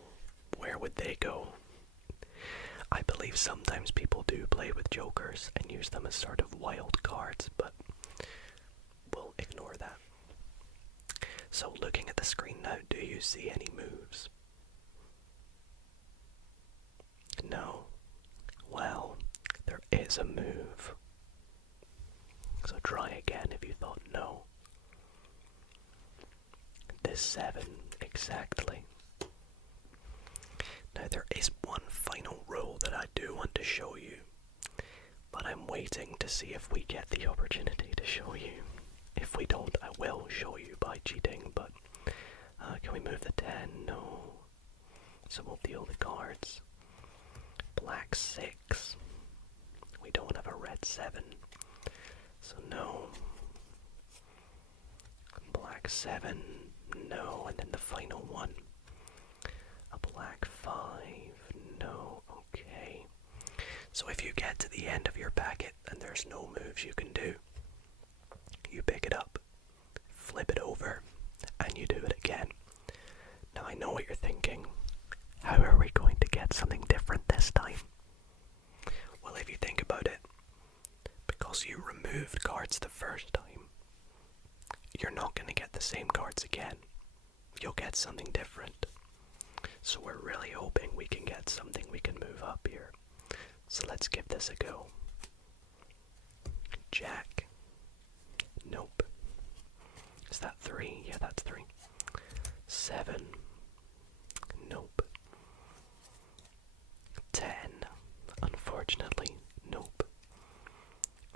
where would they go? I believe sometimes people do play with jokers and use them as sort of wild cards, but we'll ignore that. So looking at the screen now, do you see any moves? No. Well, there is a move. So try again if you thought no. This 7, exactly. Now there is one final rule that I do want to show you, but I'm waiting to see if we get the opportunity to show you. If we don't, I will show you by cheating, but can we move the 10? No. So we'll deal the cards. Black 6. We don't have a red 7, so no. Black 7, no, and then the final one. A black 5, no, okay. So if you get to the end of your packet and there's no moves you can do, you pick it up, flip it over, and you do it again. Now I know what you're thinking. How are we going to get something different this time? Well, if you think about it, because you removed cards the first time, you're not going to get the same cards again. You'll get something different. So we're really hoping we can get something we can move up here. So let's give this a go. Jack. Nope. Is that 3? Yeah, that's 3. 7. Nope. 10. Unfortunately, nope.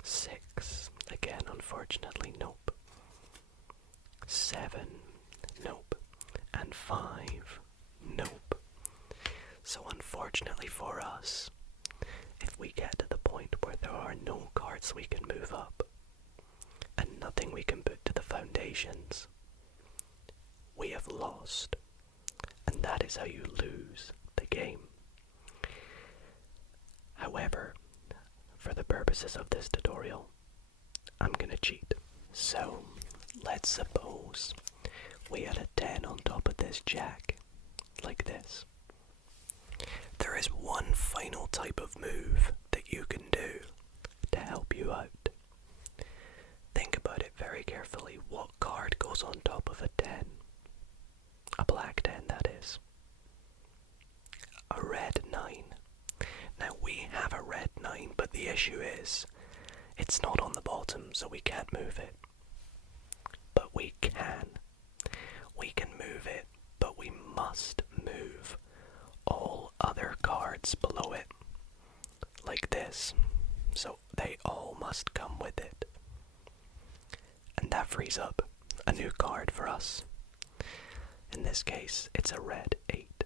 6. Again, unfortunately, nope. 7. Nope. And 5. Nope. So unfortunately for us, if we get to the point where there are no cards we can move up, and nothing we can put to the foundations, we have lost. And that is how you lose the game. However, for the purposes of this tutorial, I'm gonna cheat. So, let's suppose we had a 10 on top of this jack, like this. There is one final type of move that you can do to help you out. Think about it very carefully. What card goes on top of a 10? A black 10, that is. A red 9. Now we have a red 9, but the issue is, it's not on the bottom, so we can't move it. But we can. We can move it, but we must move all other cards below it. Like this. So they all must come with it. And that frees up a new card for us. In this case, it's a red 8.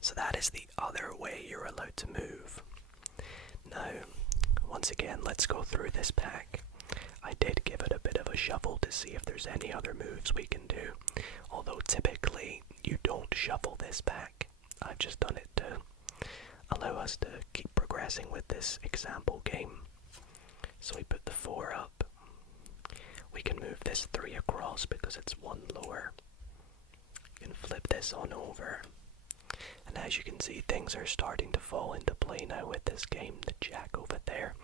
So that is the other way you're allowed to move. Now, once again, let's go through this pack. I did give it a bit of a shuffle to see if there's any other moves we can do. Although typically, you don't shuffle this pack. I've just done it to allow us to keep progressing with this example game. So we put the 4 up. We can move this 3 across because it's 1 lower. You can flip this on over. And as you can see, things are starting to fall into play now with this game. The jack over there.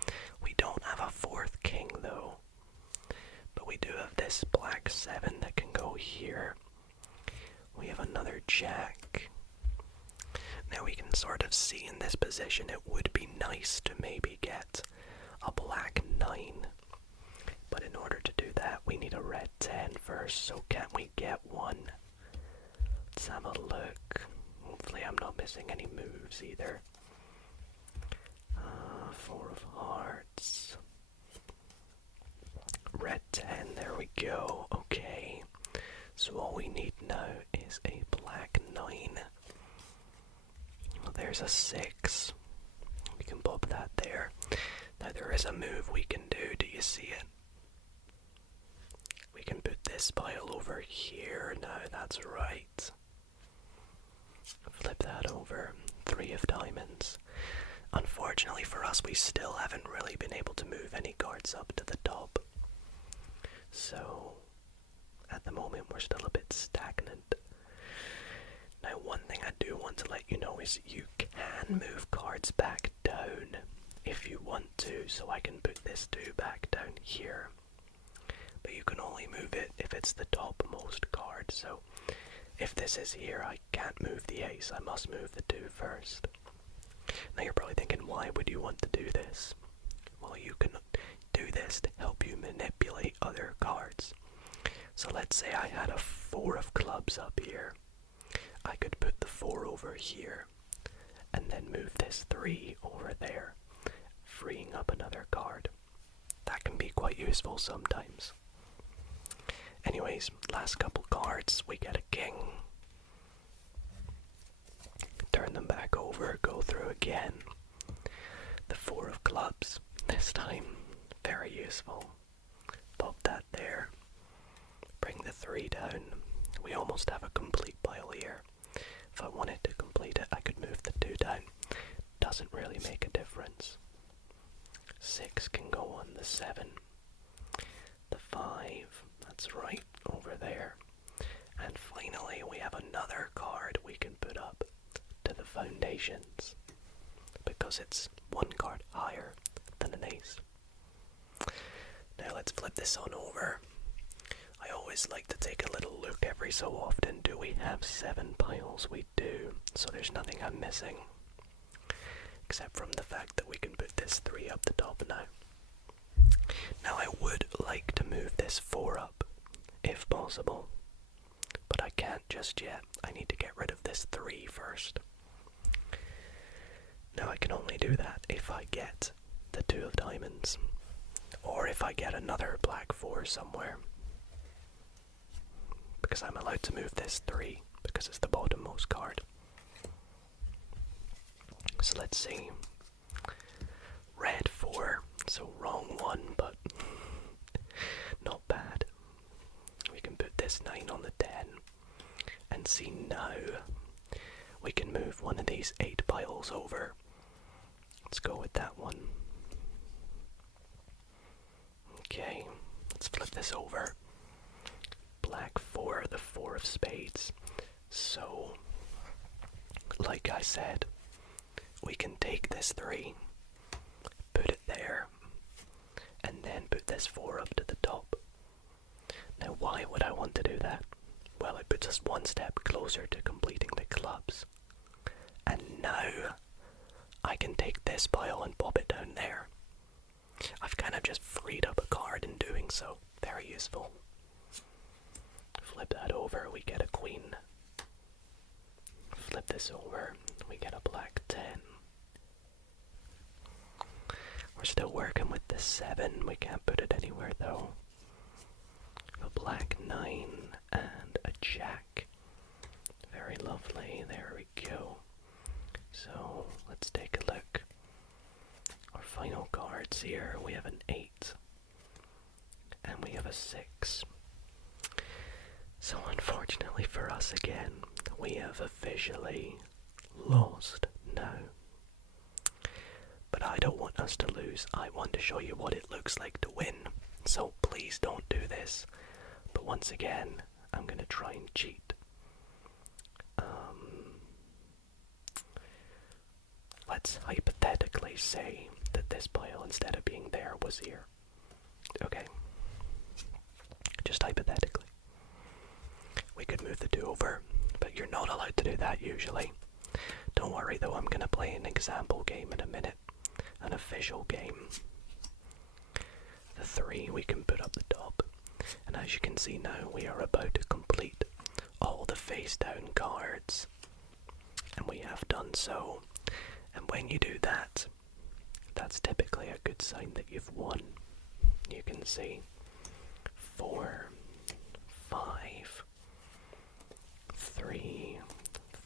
We don't have a 4th king though. But we do have this black 7 that can go here. We have another jack. Now we can sort of see in this position it would be nice to maybe get a black 9. But in order to do that, we need a red 10 first, so can't we get one? Let's have a look. Hopefully I'm not missing any moves either. 4 of hearts. Red 10, there we go. Okay. So all we need now is a black 9. Well, there's a 6. We can pop that there. Now there is a move we can do. Do you see it? We can put this pile over here. Now that's right. Flip that over. 3 of diamonds. Unfortunately for us, we still haven't really been able to move any cards up to the top. So at the moment we're still a bit stagnant. Now one thing I do want to let you know is you can move cards back down if you want to, so I can put this 2 back down here. But you can only move it if it's the topmost card, so if this is here I can't move the ace, I must move the 2 first. Now you're probably thinking, why would you want to do this? Well, you can do this to help you manipulate other cards. So let's say I had a 4 of clubs up here. I could put the 4 over here and then move this 3 over there, freeing up another card. That can be quite useful sometimes. Anyways, last couple cards, we get a king. Turn them back over, go through again. The 4 of clubs, this time, very useful. Pop that there. Bring the 3 down. We almost have a complete pile here. If I wanted to complete it, I could move the 2 down. Doesn't really make a difference. 6 can go on the 7. The 5, that's right, over there. And finally, we have another card we can put up to the foundations, because it's 1 card higher than an ace. Now let's flip this on over. I always like to take a little look every so often. Do we have 7 piles? We do, so there's nothing I'm missing, except from the fact that we can put this 3 up the top now. Now I would like to move this 4 up, if possible, but I can't just yet. I need to get rid of this 3 first. Now I can only do that if I get the 2 of diamonds, or if I get another black 4 somewhere, because I'm allowed to move this 3, because it's the bottommost card. So let's see. Red 4, so wrong one, but not bad. We can put this 9 on the 10, and see now we can move one of these 8 piles over. Let's go with that one. Okay, let's flip this over. Black 4, the 4 of spades. So, like I said, we can take this 3, put it there, and then put this 4 up to the top. Now why would I want to do that? Well, it puts us 1 step closer to completing the clubs. And now I can take this pile and pop it down there. I've kind of just freed up a card in doing so. Very useful. Flip that over, we get a queen. Flip this over, we get a black 10. We're still working with the 7, we can't put it anywhere though. A black 9 and a jack. Very lovely, there we go. So let's take a look. Our final cards here, we have an 8 and we have a 6. So unfortunately for us again, we have officially lost now. But I don't want us to lose, I want to show you what it looks like to win. So please don't do this. But once again, I'm going to try and cheat. Let's hypothetically say that this pile, instead of being there, was here. Okay. Just hypothetically. We could move the 2 over, but you're not allowed to do that usually. Don't worry though, I'm going to play an example game in a minute. An official game. The 3 we can put up the top. And as you can see now, we are about to complete all the face down cards. And we have done so. And when you do that, that's typically a good sign that you've won. You can see 4, 5, 3,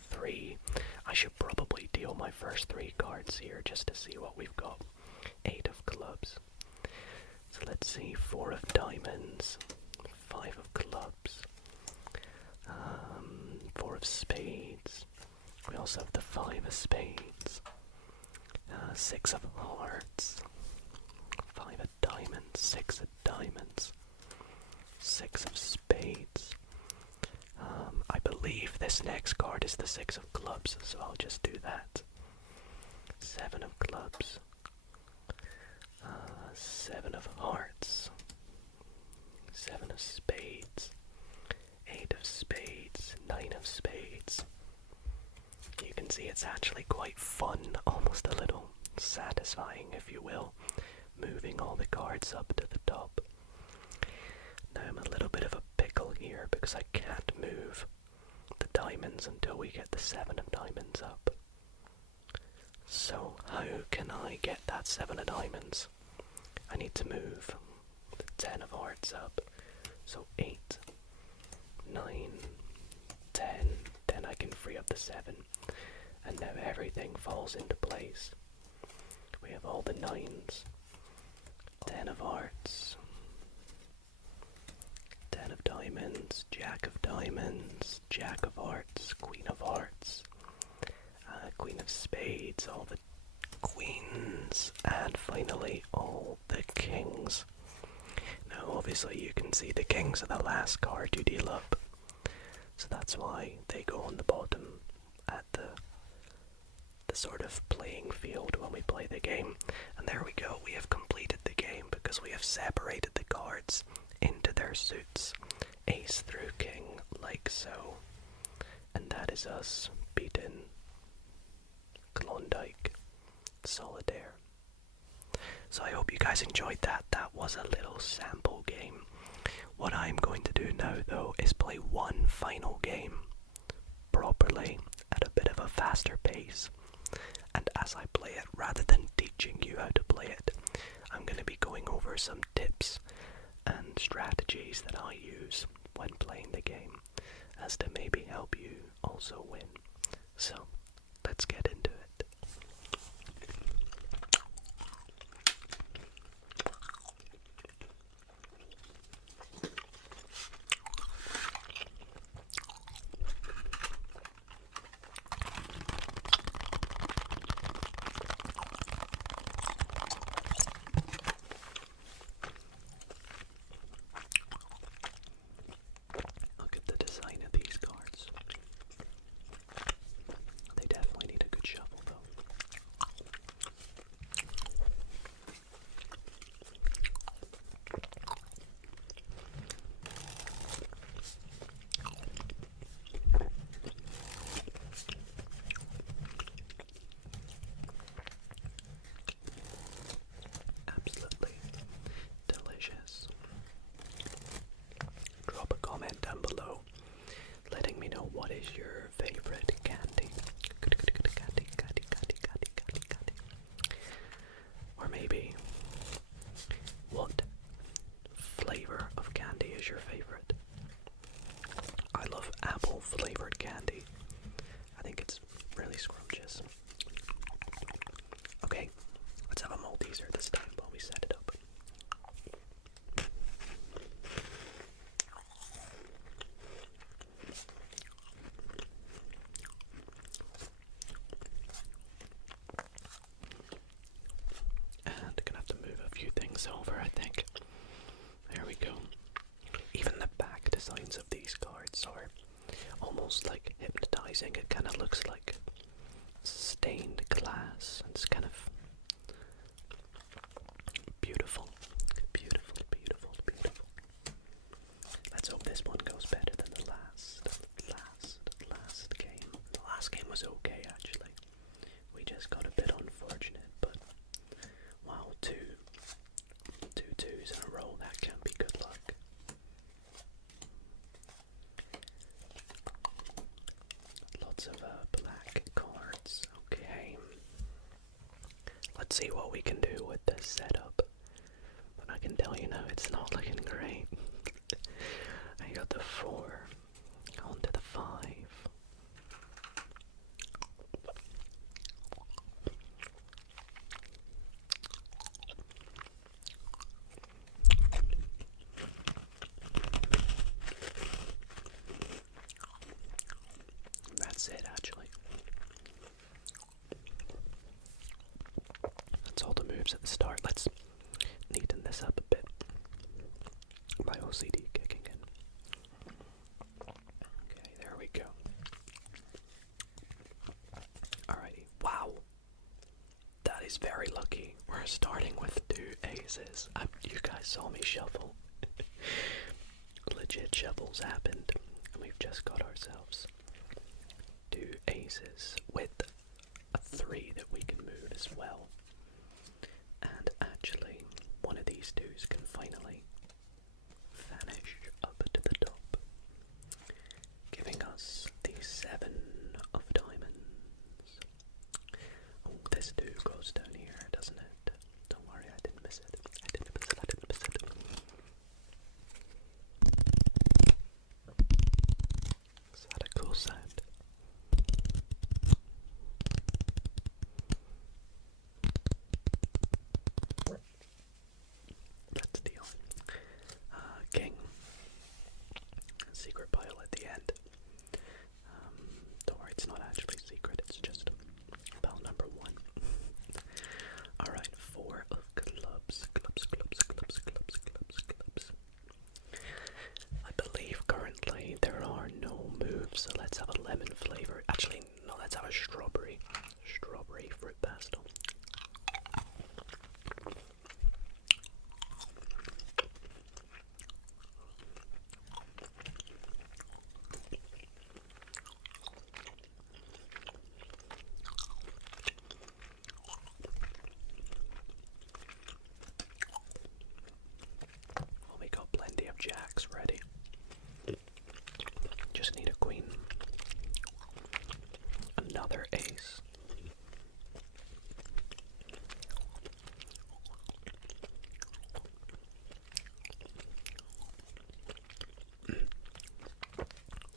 3. I should probably deal my first 3 cards here just to see what we've got. 8 of clubs. So let's see, 4 of diamonds, 5 of clubs, 4 of spades. We also have the 5 of spades, 6 of hearts, 5 of diamonds, 6 of diamonds, 6 of spades. I believe this next card is the 6 of clubs, so I'll just do that. 7 of clubs. 7 of hearts. 7 of spades. 8 of spades. 9 of spades. You can see it's actually quite fun, almost a little satisfying, if you will, moving all the cards up to the top. Now I'm a little bit of a pickle here because I can't move the diamonds until we get the 7 of diamonds up. So how can I get that 7 of diamonds? I need to move the 10 of hearts up. So 8, 9, 10, then I can free up the 7. And now everything falls into place. We have all the 9s. 10 of hearts. 10 of diamonds, jack of diamonds, jack of hearts, queen of hearts, queen of spades, all the queens, and finally all the kings. Now obviously you can see the kings are the last card you deal up, so that's why they go on the bottom at the sort of playing field when we play the game. And there we go, we have completed the game because we have separated the cards into their suits, ace through king, like so. And that is us beaten Klondike Solitaire. So I hope you guys enjoyed that. That was a little sample game. What I'm going to do now though is play one final game properly at a bit of a faster pace. And as I play it, rather than teaching you how to play it, I'm going to be going over some tips and strategies that I use when playing the game, as to maybe help you also win. So, let's get into it. Look at the design of these cards. They definitely need a good shuffle though. Absolutely delicious. Drop a comment down below letting me know what is your favorite candy. Or maybe what flavor of candy is your favorite? I love apple flavored candy. I think it's really scrumptious. Okay, let's have a Malteser this time while we set it up. And gonna have to move a few things over, I think. There we go. Even the back designs of these cards are almost like hypnotizing. It kind of looks like stained glass. It's kind of beautiful. Beautiful, beautiful, beautiful. Let's hope this one goes better than the last game. The last game was okay, actually. We just got a bit unfortunate, but wow, two twos in a row, that can be good luck. Lots of black cards, okay. Let's see what we can do with this setup. But I can tell you now, it's not looking great. I got the 4, on to the 5. That's it, actually. That's all the moves at the start. Let's neaten this up a bit. My OCD kicking is very lucky. We're starting with 2 aces. You guys saw me shuffle. Legit shuffles happened, and we've just got ourselves 2 aces with a 3 that we can move as well. And actually, one of these 2s can finally vanish up to the top, giving us the 7 of diamonds. Oh, this 2 goes down here, doesn't it? Don't worry, I didn't miss it. I didn't miss it. Is that a cool sound? That's the king. Secret pile at the end. Don't worry, it's not actually secret, it's just pile number 1. Alright, 4 of clubs. I believe currently there are no moves, so let's have a lemon flavor. Actually, no, let's have a strawberry fruit pastel. Well, we got plenty of jacks ready. Just need a queen. Another ace.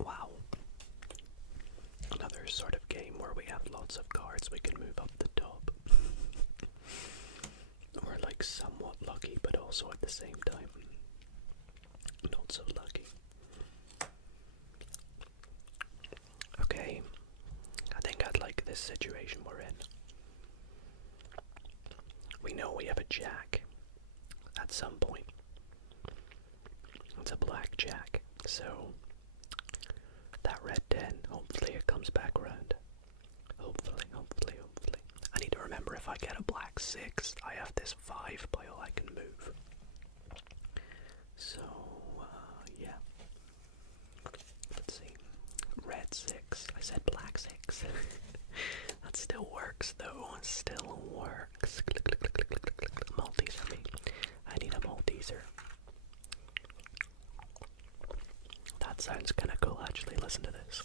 Wow. Another sort of game where we have lots of cards we can move up the top. We're like somewhat lucky, but also at the same time not so lucky. Okay, I think I'd like this situation we're in. We know we have a jack at some point. It's a black jack, so that red 10, hopefully it comes back around. Hopefully. I need to remember, if I get a black 6, I have this 5 pile I can move. So, yeah. Let's see. Red 6. I said black 6. That still works, though. Still works. Malteser me. I need a Malteser. That sounds kind of cool, actually. Listen to this.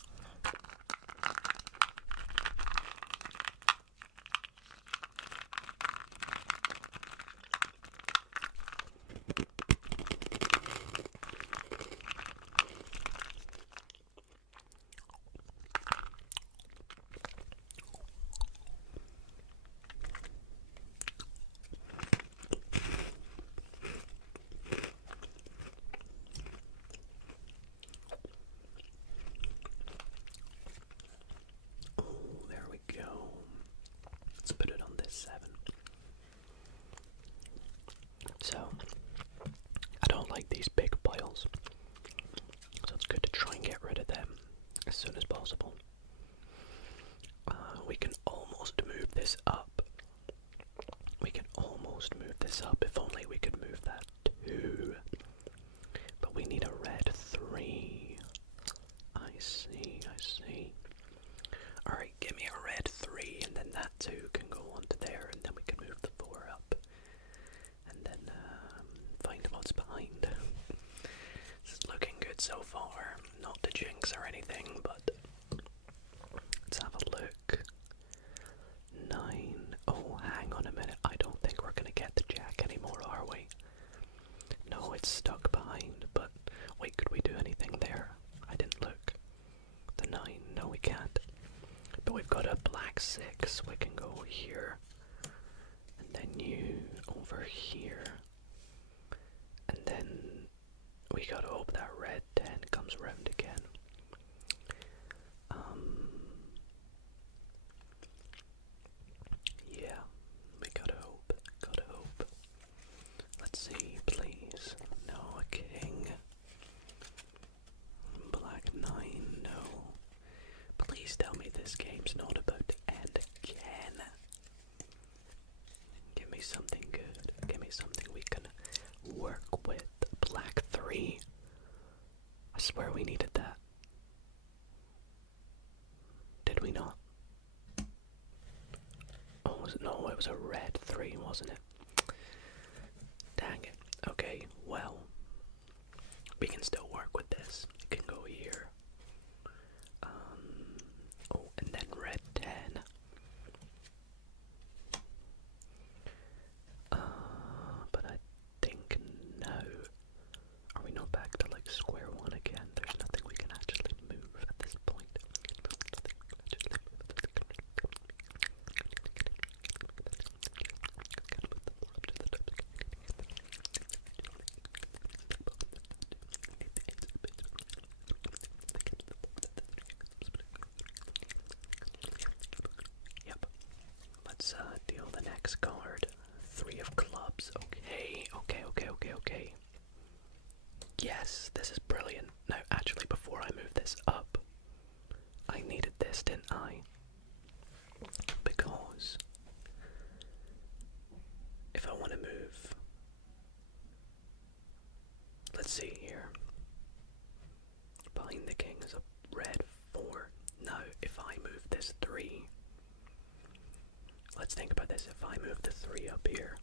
Let's put it on this 7. So, I don't like these big piles, so it's good to try and get rid of them as soon as possible. We can almost move this up. If only we could move that 2. But we need a red 3. I see. Alright, give me a red 3, and then that 2 can go on to there, and then we can move the 4 up. And then find what's behind. This is looking good so far. Not to jinx or anything, but let's have a look. 9. Oh, hang on a minute. I don't think we're going to get the jack anymore, are we? No, it's stuck behind, but wait, could we do anything there? I didn't look. The 9, no we can't. But we've got a black 6, we can go here. And then you over here. And then we gotta hope that red 10 comes around again. Yeah, we gotta hope. Let's see, please. No, a king. Black 9, no. Please tell me this game's not about to end again. something good. Give me something we can work with. Black 3. I swear we needed that. Did we not? Oh, no, it was a red 3, wasn't it? Dang it. Okay, well, we can still work with this. It can go here. Oh, and then red 10. But I think no. Are we not back to like square one again? There's nothing we can actually move at this point. Yep. Let's deal the next card. 3 of clubs. Okay. Yes, this is brilliant. Now, actually, before I move this up, I needed this, didn't I? Because if I want to move, let's see here. Behind the king is a red 4. Now, if I move this 3, let's think about this. If I move the 3 up here,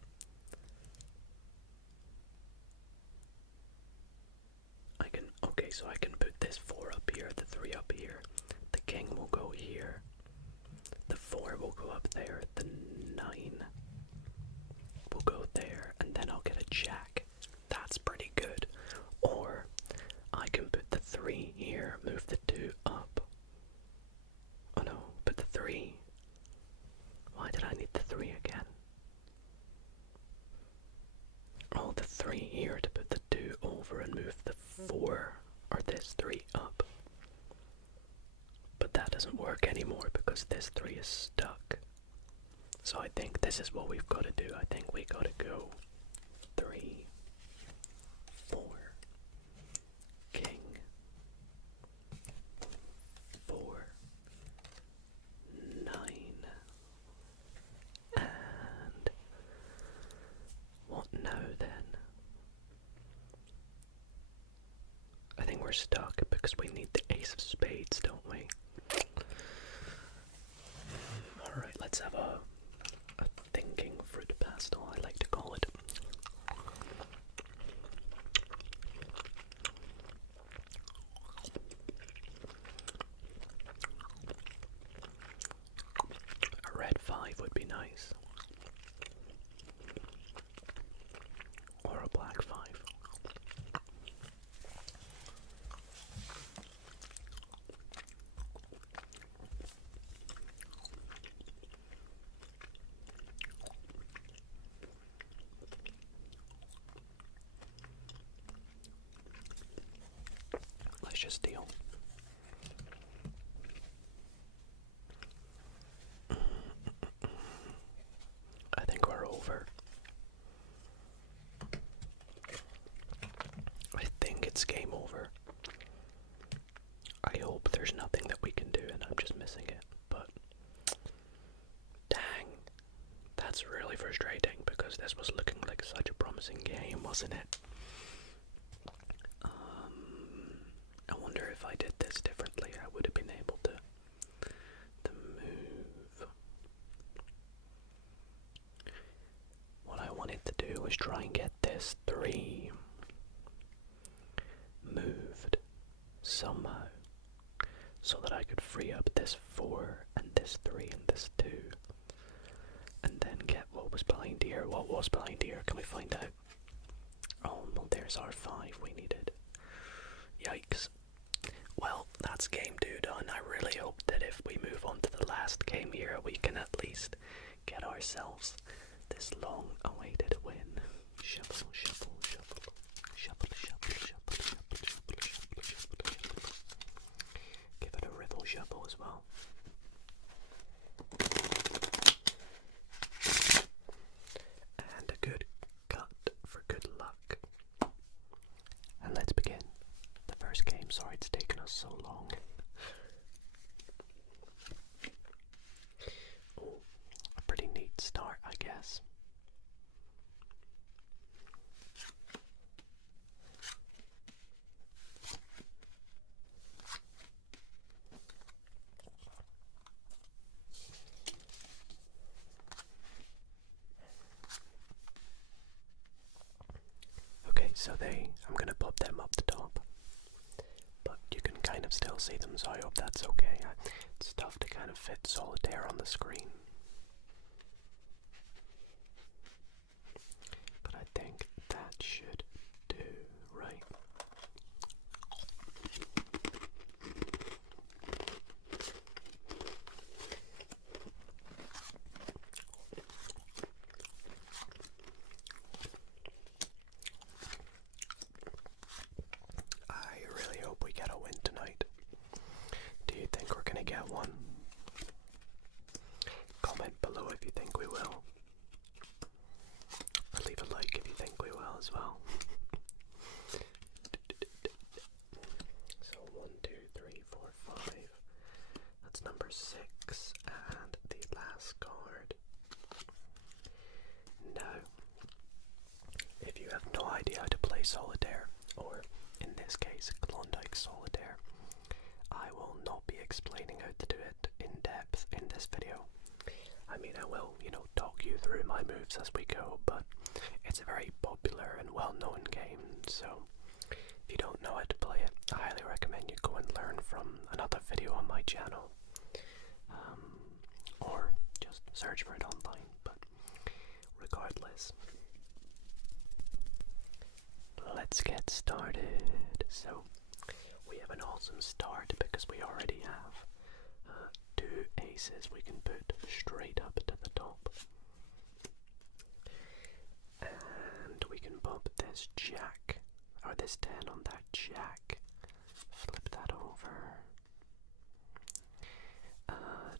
so I can put this 4 up here, the 3 up here, the king will go here, the 4 will go up there, the 9 will go there, and then I'll get a jack. That's pretty good. Or I can put the 3 here, move the 2 up. Oh no, put the 3. Why did I need the 3 again? Oh, the 3 here to put the 2 over and move the 4. Or this 3 up. But that doesn't work anymore because this 3 is stuck. So I think this is what we've got to do. I think we got to go 3, 4, king, 4, 9, and what now then? I think we're stuck because we need the ace of spades, don't we? Alright, let's have a thinking fruit pastel, I like to call it. A red 5 would be nice. Or a black 5. Just deal. I think we're over. I think it's game over. I hope there's nothing that we can do and I'm just missing it, but dang, that's really frustrating because this was looking like such a promising game, wasn't it? I wonder if I did this differently, I would have been able to move. What I wanted to do was try and get this 3 moved somehow so that I could free up this 4 and this 3 and this 2 and then get what was behind here. What was behind here? Can we find out? Oh, well, there's our 5 we needed. Yikes. Well, that's game 2 done. I really hope that if we move on to the last game here, we can at least get ourselves this long-awaited win. Shuffle, shuffle, shuffle, shuffle, shuffle, shuffle, shuffle, shuffle, shuffle, shuffle, shuffle. Give it a riffle shuffle as well. And a good cut for good luck. And let's begin the first game. Sorry it's taken us so long. Oh, a pretty neat start, I guess. so I'm gonna pop them up the top, but you can kind of still see them, so I hope that's okay. It's tough to kind of fit Solitaire on the screen, but I think that should do, right? I really hope we get a win tonight. Do you think we're gonna get one? Comment below if you think we will. Or leave a like if you think we will as well. So 1, 2, 3, 4, 5. That's number 6, and the last card. Now, if you have no idea how to play Solitaire, or in this case Klondike Solitaire, I will not be explaining how to do it in depth in this video. I mean, I will, talk you through my moves as we go, but it's a very popular and well-known game, so if you don't know how to play it, I highly recommend you go and learn from another video on my channel, or just search for it online. But regardless, let's get started. So we have an awesome start because we already have 2 aces we can put straight up to the top, and we can bump this jack, or this 10 on that jack, flip that over.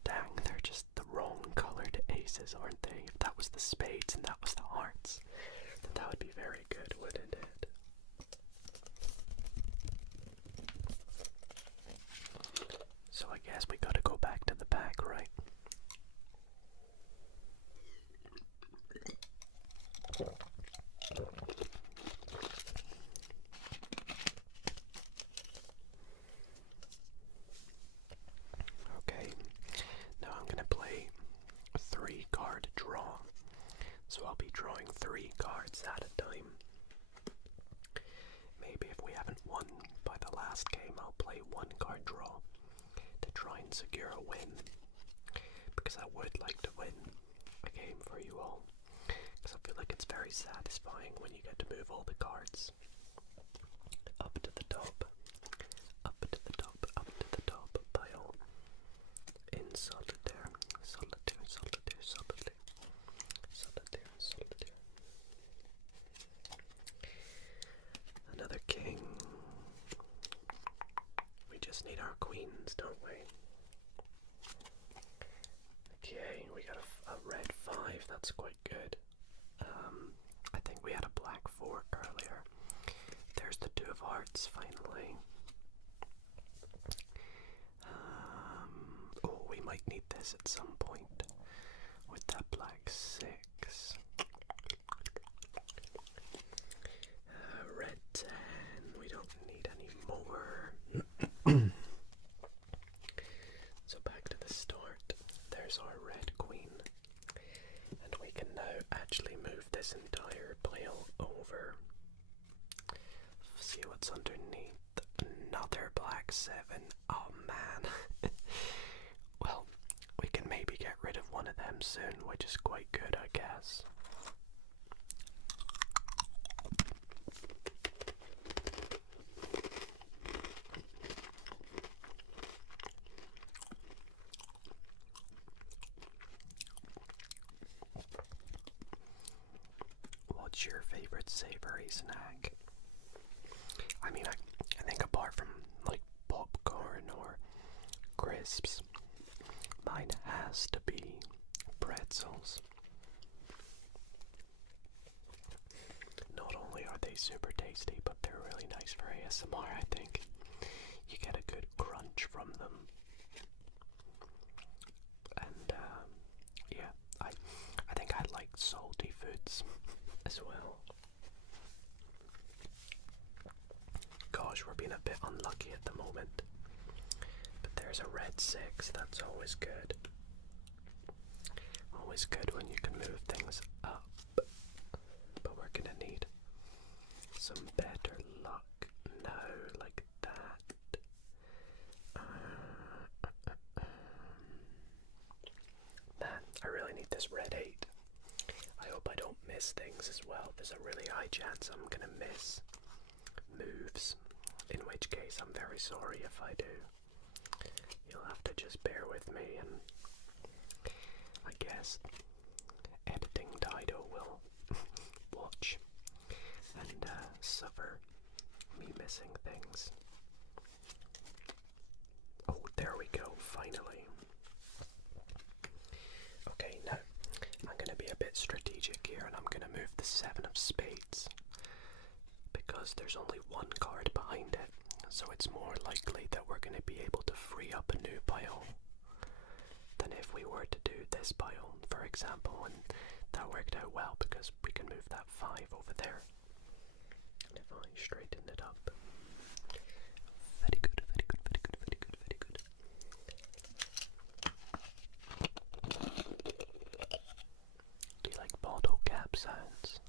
Dang, they're just the wrong colored aces, aren't they? If that was the spades and that was the hearts, then that would be very good, wouldn't it? So I guess we gotta go back to the back, right? Okay, now I'm gonna play a 3-card draw. So I'll be drawing 3 cards at a time. Maybe if we haven't won by the last game, I'll play 1-card draw to try and secure a win, because I would like to win a game for you all, because I feel like it's very satisfying when you get to move all the cards up to the top, up to the top, up to the top pile in Solitaire, Solitaire, Solitaire, Solitaire, Solitaire, Solitaire. Another king. We just need our queens, don't we? Okay, we got a red 5, that's quite good. I think we had a black 4 earlier. There's the 2 of hearts, finally. Oh, we might need this at some point with that black 6. Red 10, we don't need any more. So back to the start. There's our red queen, and we can now actually move this entire pile over. See what's underneath. Another black 7. Oh man. Well, we can maybe get rid of one of them soon, which is quite good, I guess. What's your favorite savory snack? I mean, I think apart from like popcorn or crisps, mine has to be pretzels. Not only are they super tasty, but they're really nice for ASMR, I think. You get a good crunch from them. And yeah, I think I like salty foods as well. Gosh, we're being a bit unlucky at the moment. But there's a red 6, that's always good. Always good when you can move things up. But we're gonna need some better luck now, like that. Man, I really need this red 8. I hope I don't miss things as well. There's a really high chance I'm gonna miss moves, in which case I'm very sorry if I do. You'll have to just bear with me, and I guess editing Dido will watch and suffer me missing things. Oh, there we go, finally. Okay, now I'm going to be a bit strategic here, and I'm going to move the 7 of spades because there's only one card behind it, so it's more likely that we're going to be able to free up a new pile than if we were to do this pile, for example, and that worked out well because we can move that 5 over there. And if I straighten it up, very good, very good, very good, very good, very good. Do you like bottle cap sounds?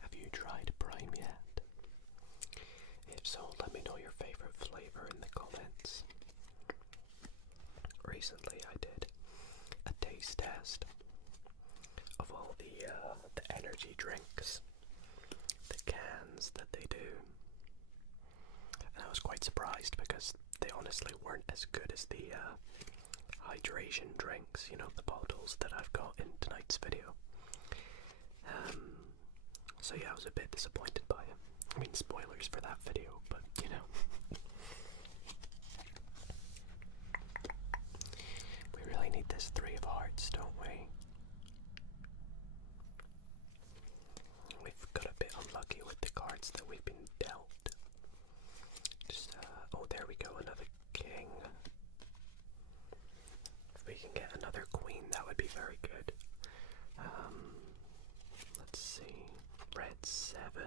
Have you tried Prime yet? If so, let me know your favorite flavor in the comments. Recently I did a taste test of all the energy drinks, the cans that they do, and I was quite surprised because they honestly weren't as good as the hydration drinks, you know, the bottles that I've got in tonight's video. So yeah, I was a bit disappointed by it. I mean, spoilers for that video, but you know. We really need this 3 of hearts, don't we? We've got a bit unlucky with the cards that we've been dealt. Just, oh, there we go, another king. If we can get another queen, that would be very good. Let's see. Red 7.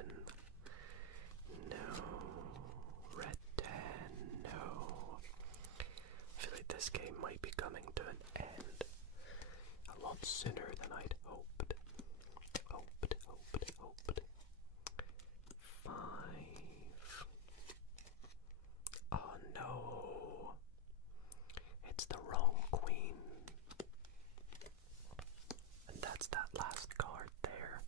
No. Red 10. No. I feel like this game might be coming to an end a lot sooner than I'd hoped. Hoped. 5. Oh no. It's the wrong queen. And that's that last card there.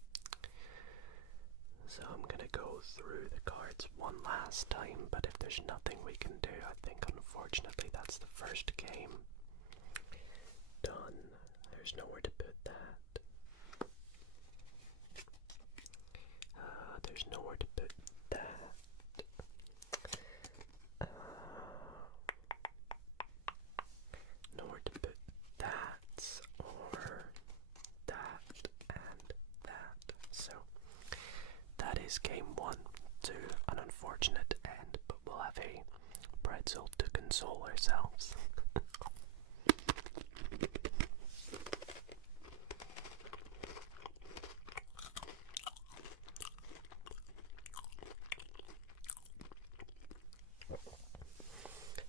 So I'm gonna go through the cards one last time, but if there's nothing we can do, I think unfortunately that's the first game done. There's nowhere to put that. There's nowhere to put that. Nowhere to put that, or that, and that. So that is game 1 to an unfortunate end, but we'll have a pretzel to console ourselves.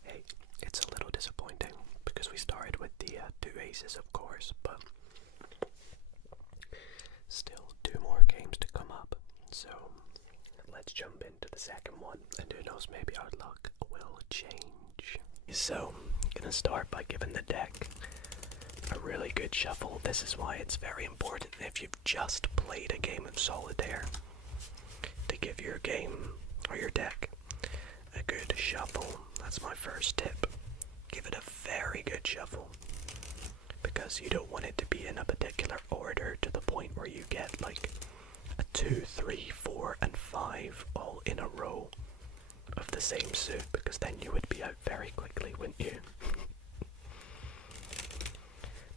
Hey, it's a little disappointing because we started with the 2 aces, of course, but still 2 more games to come up. So let's jump into the second one, and who knows, maybe our luck will change. So, I'm gonna start by giving the deck a really good shuffle. This is why it's very important if you've just played a game of Solitaire to give your game or your deck a good shuffle. That's my first tip. Give it a very good shuffle, because you don't want it to be in a particular order to the point where you get like a 2, 3, 4, and 5 all in a row of the same suit, because then you would be out very quickly, wouldn't you?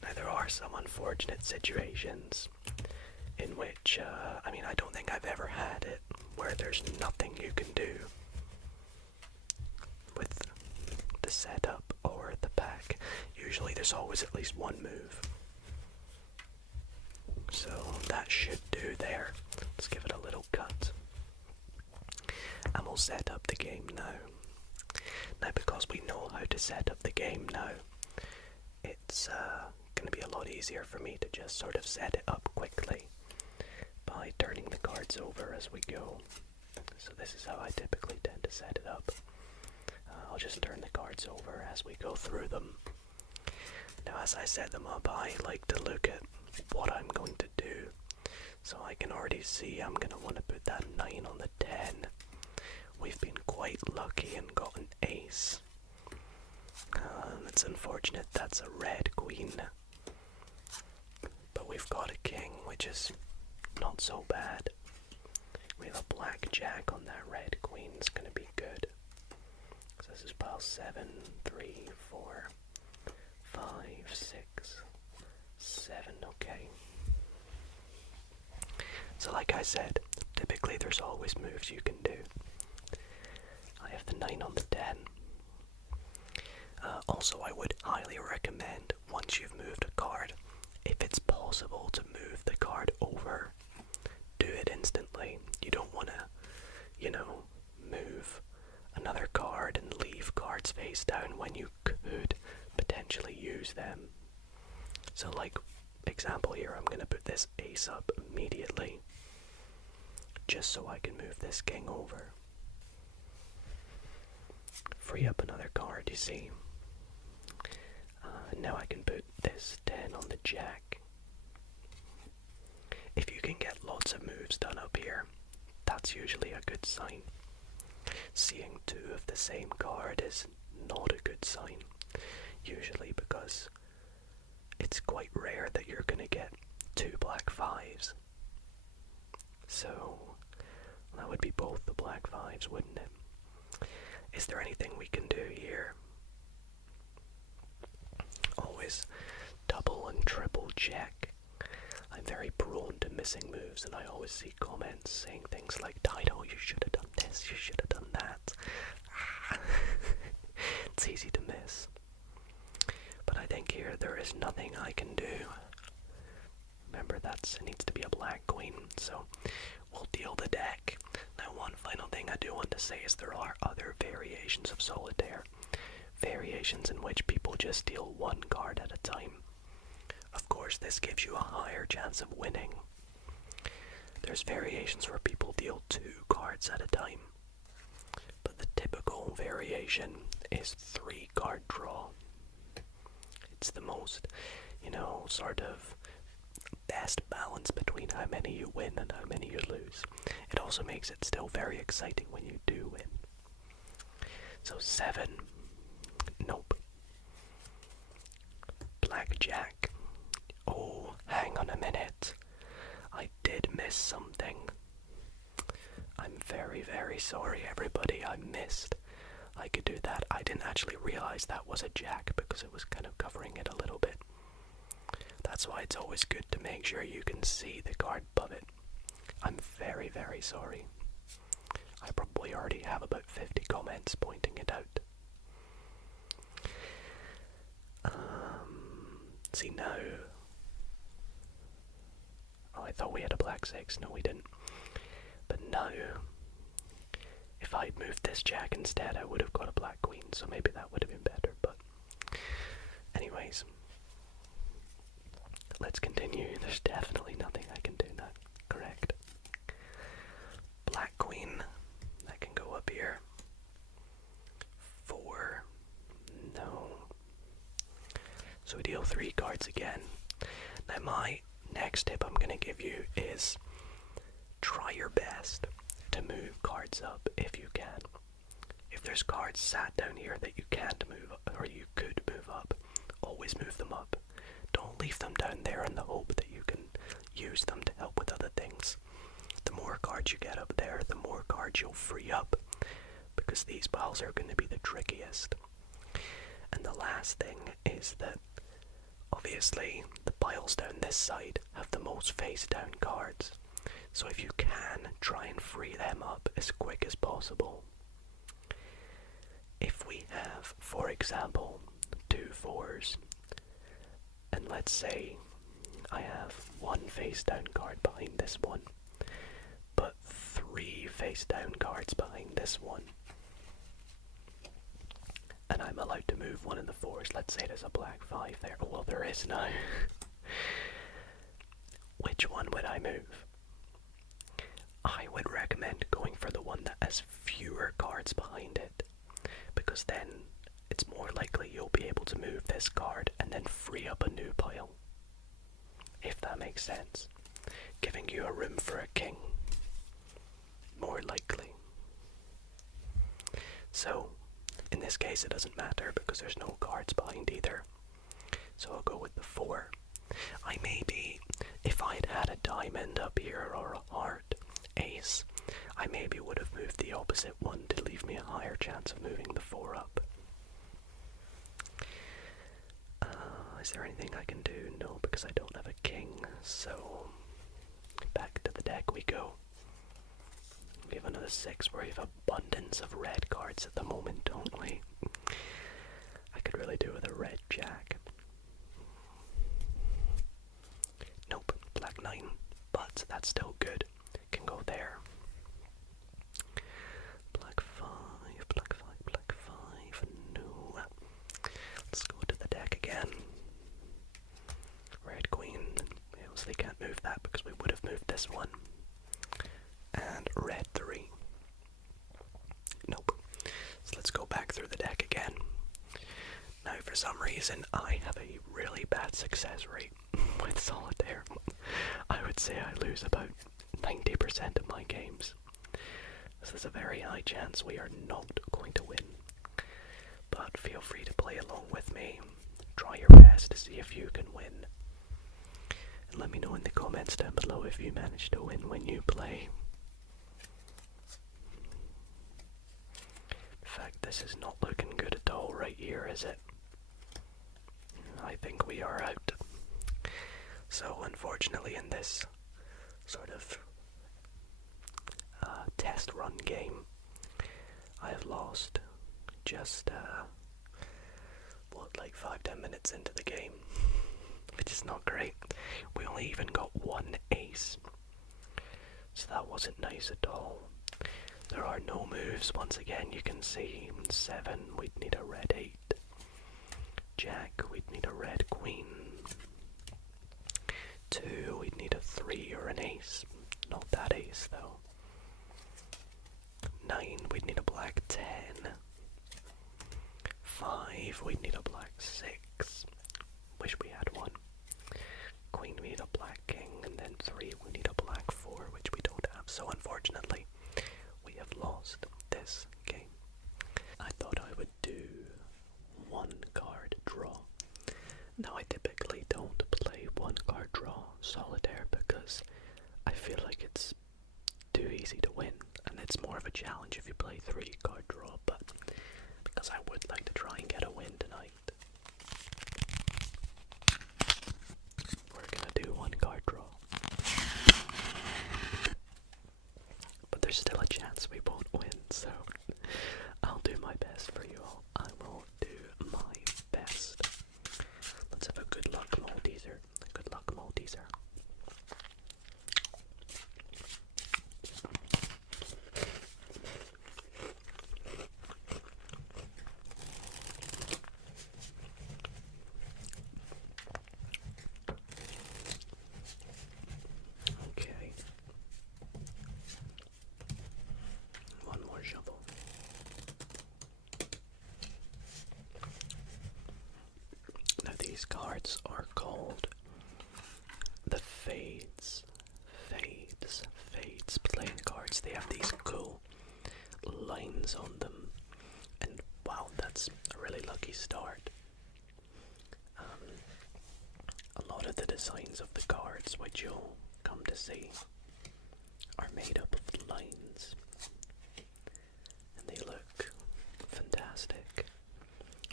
Now there are some unfortunate situations in which, I mean, I don't think I've ever had it where there's nothing you can do with the setup or at the pack, usually there's always at least one move. So that should do there. Let's give it a little cut. And we'll set up the game now. Now, because we know how to set up the game now, it's going to be a lot easier for me to just sort of set it up quickly by turning the cards over as we go. So this is how I typically tend to set it up. I'll just turn the cards over as we go through them. Now, as I set them up, I like to look at what I'm going to do. So I can already see I'm going to want to put that 9 on the 10. We've been quite lucky and got an ace. It's unfortunate that's a red queen. But we've got a king, which is not so bad. We have a black jack on that red queen. It's going to be good. So this is pile 7, 3, 4, 5, 6, 7. Okay. So like I said, typically there's always moves you can do. I have the 9 on the 10. Also, I would highly recommend, once you've moved a card, if it's possible to move the card over, do it instantly. You don't want to, move another card and leave cards face down when you could potentially use them. So like, example here, I'm going to put this ace up immediately, just so I can move this king over. Free up another card, you see. Now I can put this 10 on the jack. If you can get lots of moves done up here, that's usually a good sign. Seeing 2 of the same card is not a good sign, usually because it's quite rare that you're going to get 2 black 5s. So that would be both the black 5s, wouldn't it? Is there anything we can do here? Always double and triple check. I'm very prone to missing moves, and I always see comments saying things like, Dido, you should have done this, you should have done that. It's easy to miss. But I think here there is nothing I can do. Remember, it needs to be a black queen, so we'll deal the deck. Now, one final thing I do want to say is there are other variations of Solitaire. Variations in which people just deal 1 card at a time. Of course, this gives you a higher chance of winning. There's variations where people deal 2 cards at a time. But the typical variation is 3 card draw. It's the most, sort of best balance between how many you win and how many you lose. It also makes it still very exciting when you do win. So 7. Nope. Black jack. Oh, hang on a minute. I did miss something. I'm very, very sorry, everybody. I missed. I could do that. I didn't actually realize that was a jack because it was kind of covering it a little bit. That's why it's always good to make sure you can see the card above it. I'm very, very sorry. I probably already have about 50 comments pointing it out. See now. Oh, I thought we had a black 6. No, we didn't. But now, if I'd moved this jack instead, I would have got a black queen, so maybe that would have been better. But anyways, let's continue. There's definitely nothing I can do now. Correct. Black queen. That can go up here. 4. No. So we deal 3 cards again. Now my next tip I'm going to give you is try your best to move cards up if you can. If there's cards sat down here that you can't move or you could move up, always move them up. Don't leave them down there in the hope that you can use them to help with other things. The more cards you get up there, the more cards you'll free up, because these piles are going to be the trickiest. And the last thing is that obviously the piles down this side have the most face down cards, so if you can, try and free them up as quick as possible. If we have, for example, 2 2 fours, and let's say I have 1 face down card behind this one, but 3 face down cards behind this one, and I'm allowed to move 1 of the fours. Let's say there's a black 5 there. Oh, well, there is now. Which one would I move? I would recommend going for the one that has fewer cards behind it, because then it's more likely you'll be able to move this card and then free up a new pile, if that makes sense, giving you a room for a king, more likely. So in this case it doesn't matter because there's no cards behind either, so I'll go with the 4. I maybe, if I'd had a diamond up here or a heart, ace, I maybe would have moved the opposite one to leave me a higher chance of moving the 4 up. Is there anything I can do? No, because I don't have a king, so back to the deck we go. We have another 6 where we have abundance of red cards at the moment, don't we? I could really do with a red jack. Nope, black 9, but that's still good. Can go there. Black 5, black 5, black 5, no. Let's go to the deck again. Red queen, we obviously can't move that because we would have moved this one. And red 3. Nope. So let's go back through the deck again. Now for some reason I have a really bad success rate with Solitaire. I would say I lose about 90% of my games. So there's a very high chance we are not going to win. But feel free to play along with me. Try your best to see if you can win. And let me know in the comments down below if you manage to win when you play. In fact, this is not looking good at all right here, is it? I think we are out. So unfortunately in this sort of test run game, I have lost just like 5-10 minutes into the game, which is not great. We only even got 1 ace, so that wasn't nice at all. There are no moves. Once again, you can see 7, we'd need a red 8. Jack, we'd need a red queen. 2, we'd need a 3 or an ace. Not that ace though. 9, we'd need a black 10. 5, we'd need a black 6. Wish we had 1. Queen, we need a black king, and then 3, we need a black 4, which we don't have. So unfortunately, we have lost this game. I thought I would do 1 card draw. Now I typically don't play 1 card draw Solitaire because I feel like it's too easy to win, and it's more of a challenge if you play 3 card draw, but because I would like to try and get a win tonight, we're gonna do 1 card draw. But there's still a chance we won't win, so I'll do my best for you all. I will do my best. Let's have a good luck Malteser. Good luck Malteser. Okay. 1 more shuffle. Now these cards are called the Fades playing cards. They have these cool lines on them, and wow, that's a really lucky start. A lot of the designs of the cards, which you'll come to see, are made up of lines, and they look fantastic.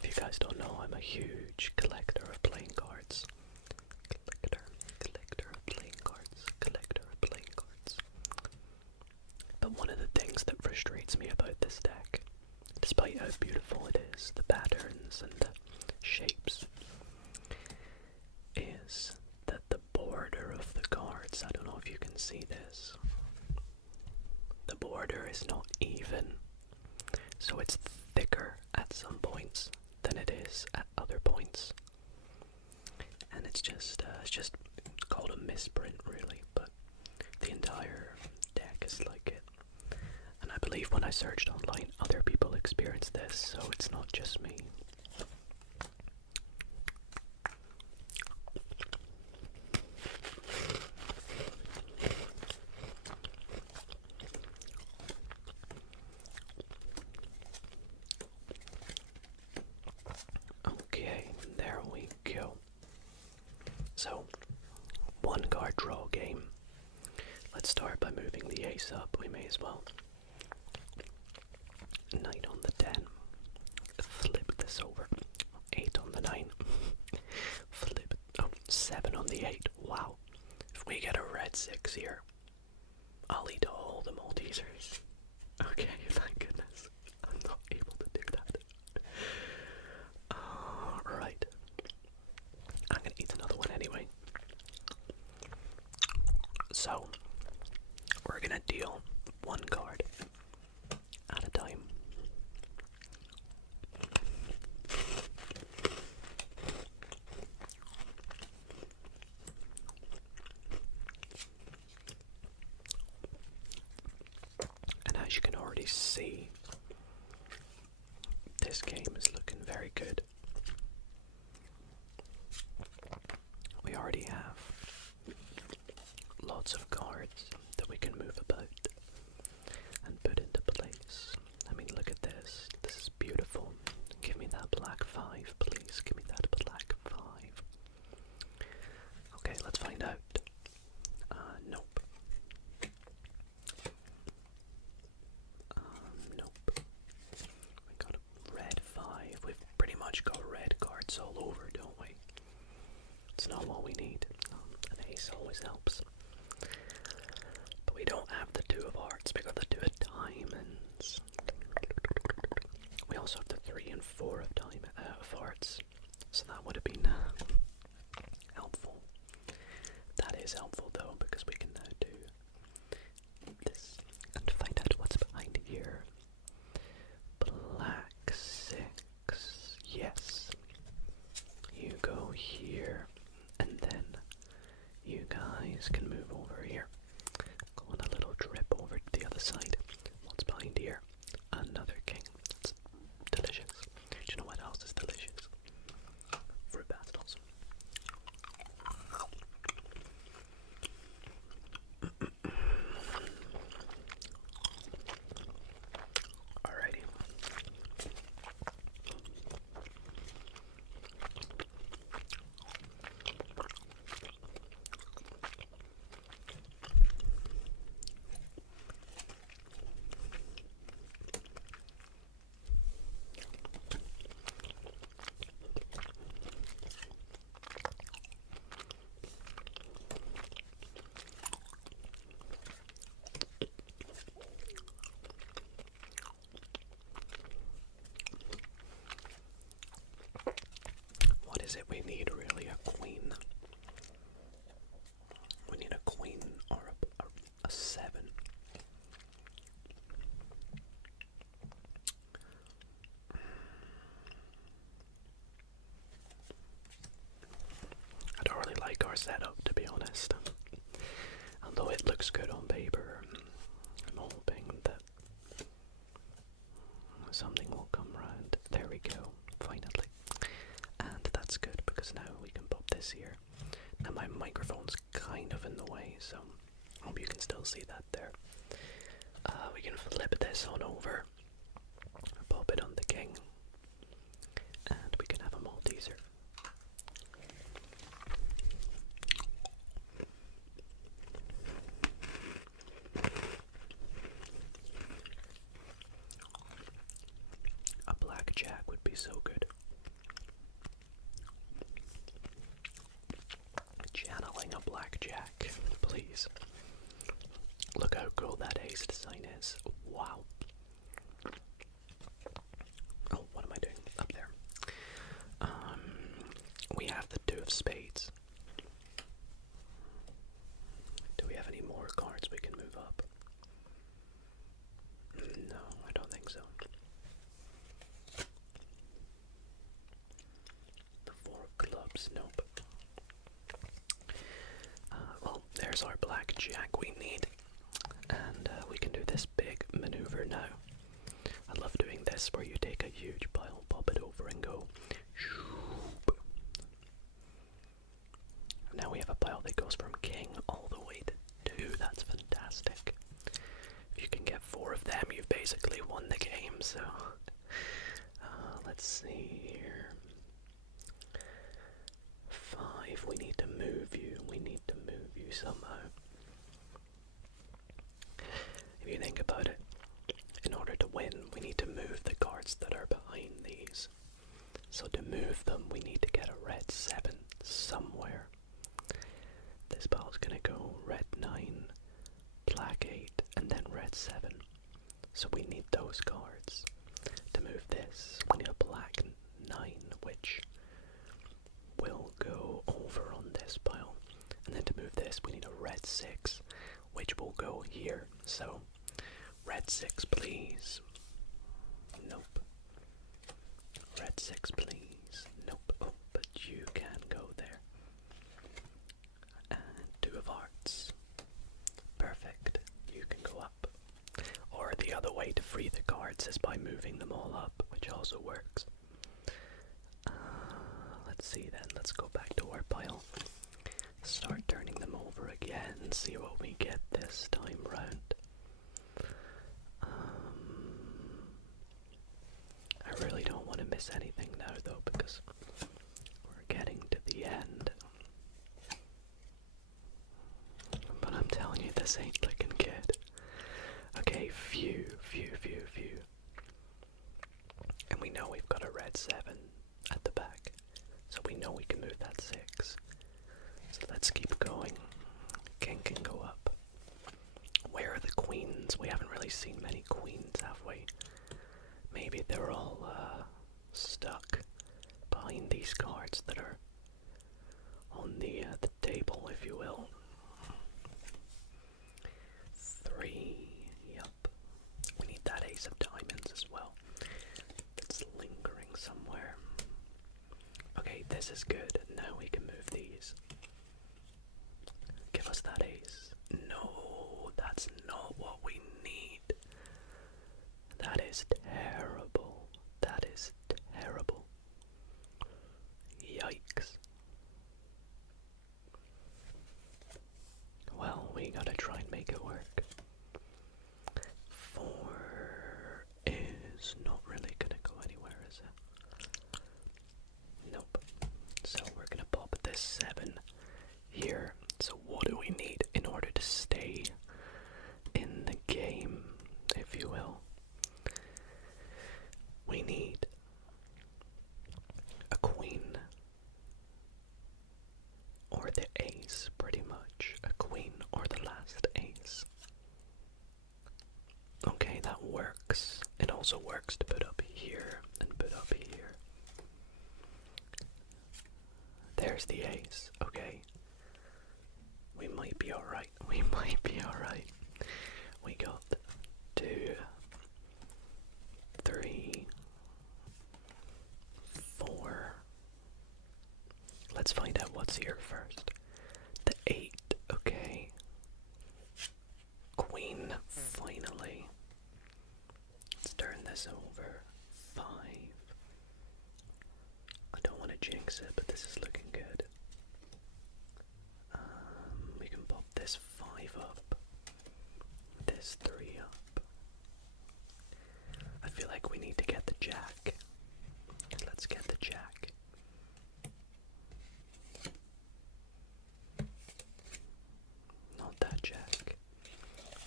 If you guys don't know, I'm a huge collector of playing cards. Collector of playing cards. But one of the things that frustrates me about this deck, despite how beautiful it is, the patterns and the shapes is that the border of the cards, I don't know if you can see this, the border is not even, so it's thicker at some points than it is at other points, and it's just called a misprint really, but the entire deck is like it. And I believe when I searched online, other people experienced this, so it's not just me. Okay, there we go. So, one card draw game. Let's start by moving the ace up, we may as well. Knight on the 10. Flip this over. 8 on the 9. Flip. Oh, 7 on the 8. Wow. If we get a red 6 here, I'll eat all the Maltesers. Okay, thank goodness. I'm not able to do that. Right. I'm gonna eat another one anyway. So, we're gonna deal one card at a time. And as you can already see, this game is looking very good. We already have lots of cards that we can move about and put into place. I mean, look at this. This is beautiful. Give me that black 5, please. Give me that black 5. Okay, let's find out. Nope. Nope. We got a red 5. We've pretty much got red cards all over, don't we? It's not what we need. An ace always helps. But we don't have the 2 of hearts. We got the 2 of diamonds. We also have the 3 and 4 of hearts. So that would have been helpful. That is helpful though, because we can now do this and find out what's behind here. Black 6. Yes. You go here, and then you guys can move over here. Go on a little trip over to the other side. What's behind here? Another king. That's delicious. Do you know what else is delicious? Fruit pastels. Alrighty. What is it we need really? A queen. We need a queen or a 7. I don't really like our setup, to be honest. Although it looks good on paper, I'm hoping that something will come round. There we go, finally. And that's good, because now we can pop this here. Now my microphone's kind of in the way, so I hope you can still see that there. We can flip this on over, pop it on the king, and we can have a Malteser. A blackjack would be so good. Channeling a blackjack, please. Look how cool that ace design is. Wow. Oh, what am I doing? Up there. ace, nope. Well, there's our blackjack we need. And we can do this big maneuver now. I love doing this where you take a huge pile, pop it over and go shoop. Now we have a pile that goes from king all the way to 2. That's fantastic. If you can get 4 of them, you've basically won the game. So let's see here. 5, we need to move you. We need to move you somehow. If you think about it, in order to win, we need to move the cards that are behind these. So to move them, we need to get a red 7 somewhere. This pile's gonna go red 9, black 8, and then red 7. So we need those cards. To move this, we need a black 9, which will go over on this pile. And then to move this, we need a red 6, which will go here. So, red 6, please. Nope. Red 6, please. Nope. Oh, but you can go there. And 2 of hearts. Perfect. You can go up. Or the other way to free the cards is by moving them all up, which also works. Let's see then. Let's go back to our pile. Start turning them over again. See what we get this time round. I really don't want to miss anything now though, because we're getting to the end. But I'm telling you, this ain't looking good. Okay, few. And we know we've got a red 7 at the back. So we know we can move that 6. So let's keep going. King can go up. Where are the queens? We haven't really seen many queens, have we? Maybe they're all stuck behind these cards that are on the table, if you will. 3, yup. We need that ace of diamonds as well. It's lingering somewhere. Okay, this is good. Now we can move these. Give us that ace. No, that's not what we need. That is terrible. That is terrible. Yikes. Well, we gotta try and make it work. 4 is not really gonna go anywhere, is it? Nope. So we're gonna pop this 7 here. So what do we need in order to stay in the game, if you will? We need a queen or the ace, pretty much. A queen or the last ace. Okay, that works. It also works to put up here and put up here. There's the ace, okay. We might be alright. We might be alright. We got 2, 3, 4. Let's find out what's here first. The 8, okay. Queen, finally. Let's turn this over. 5. I don't want to jinx it, but this is looking good. We can pop this 5 up. This 3 up. I feel like we need to get the jack. Let's get the jack. Not that jack.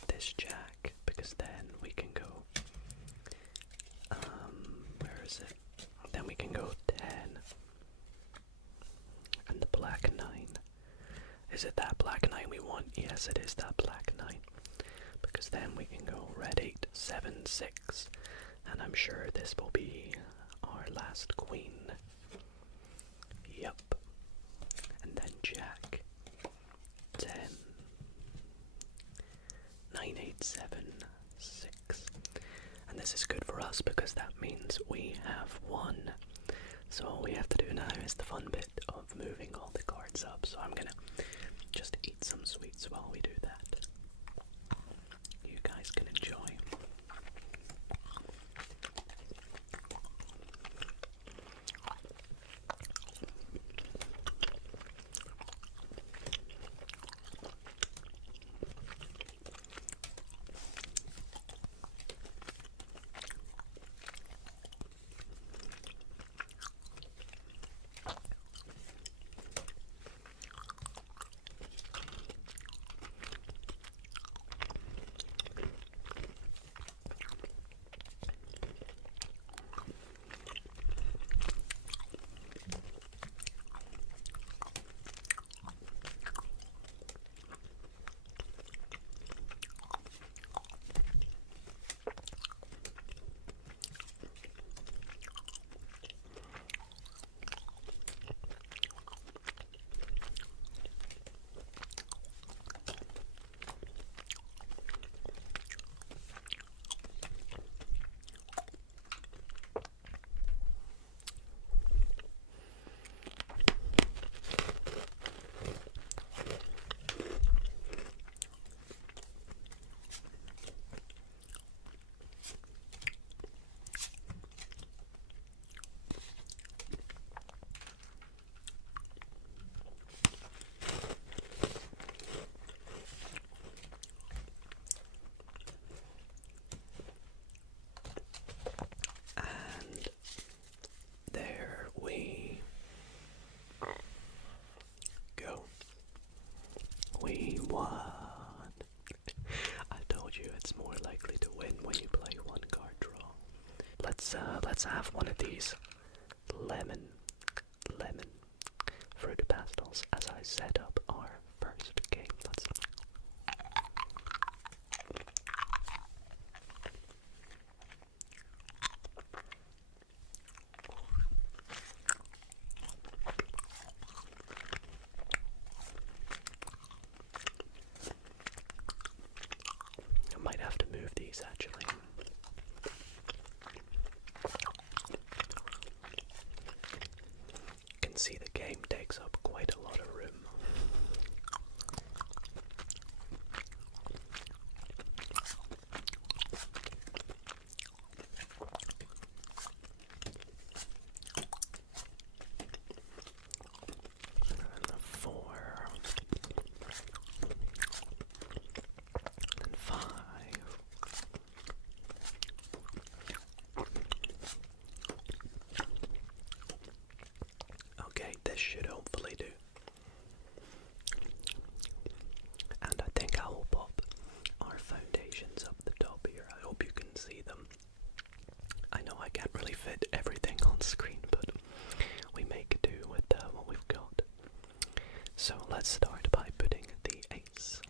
This jack, because then we can go. Where is it? Then we can go 10. And the black 9. Is it that black 9 we want? Yes, it is that black 9. Because then we can go red 8, 7, 6. And I'm sure this will be our last queen. Yup. And then jack. 10. 9, 8, 7, 6. And this is good for us because that means we have won So all we have to do now is the fun bit of moving all the cards up. So I'm gonna just eat some sweets while we do that. You guys can enjoy. We won! I told you it's more likely to win when you play one card draw. Let's have one of these lemon fruit pastels as I set up our first game. I might have to move these actually. You can see the game takes up quite a lot of room. And 4 and 5. Okay, this should hopefully do. And I think I will pop our foundations up the top here. I hope you can see them. I know I can't really fit everything on screen, but we make do with what we've got. So let's start by putting the ace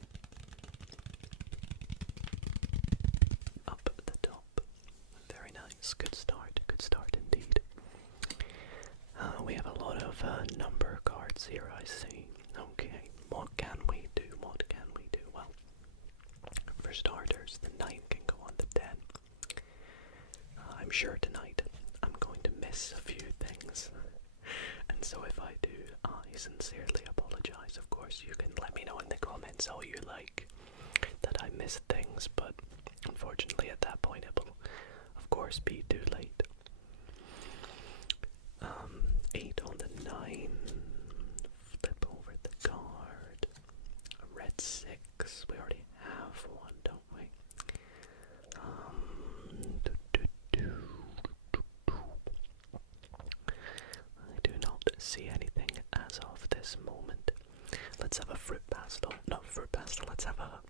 up at the top. Very nice. Good start indeed. We have a lot of number cards here, I see. Okay, what can we do? Well, for starters, the 9 can go on the 10. I'm sure tonight I'm going to miss a few things. And so if I do, I sincerely apologize. Of course, you can let me know in the comments how you like that I missed things, but unfortunately at that point it will, of course, be too late. 8 on the 9. Flip over the card. A red 6. We already have one, don't we? I do not see anything as of this moment. Let's have a fruit pastel. Not fruit pastel, let's have a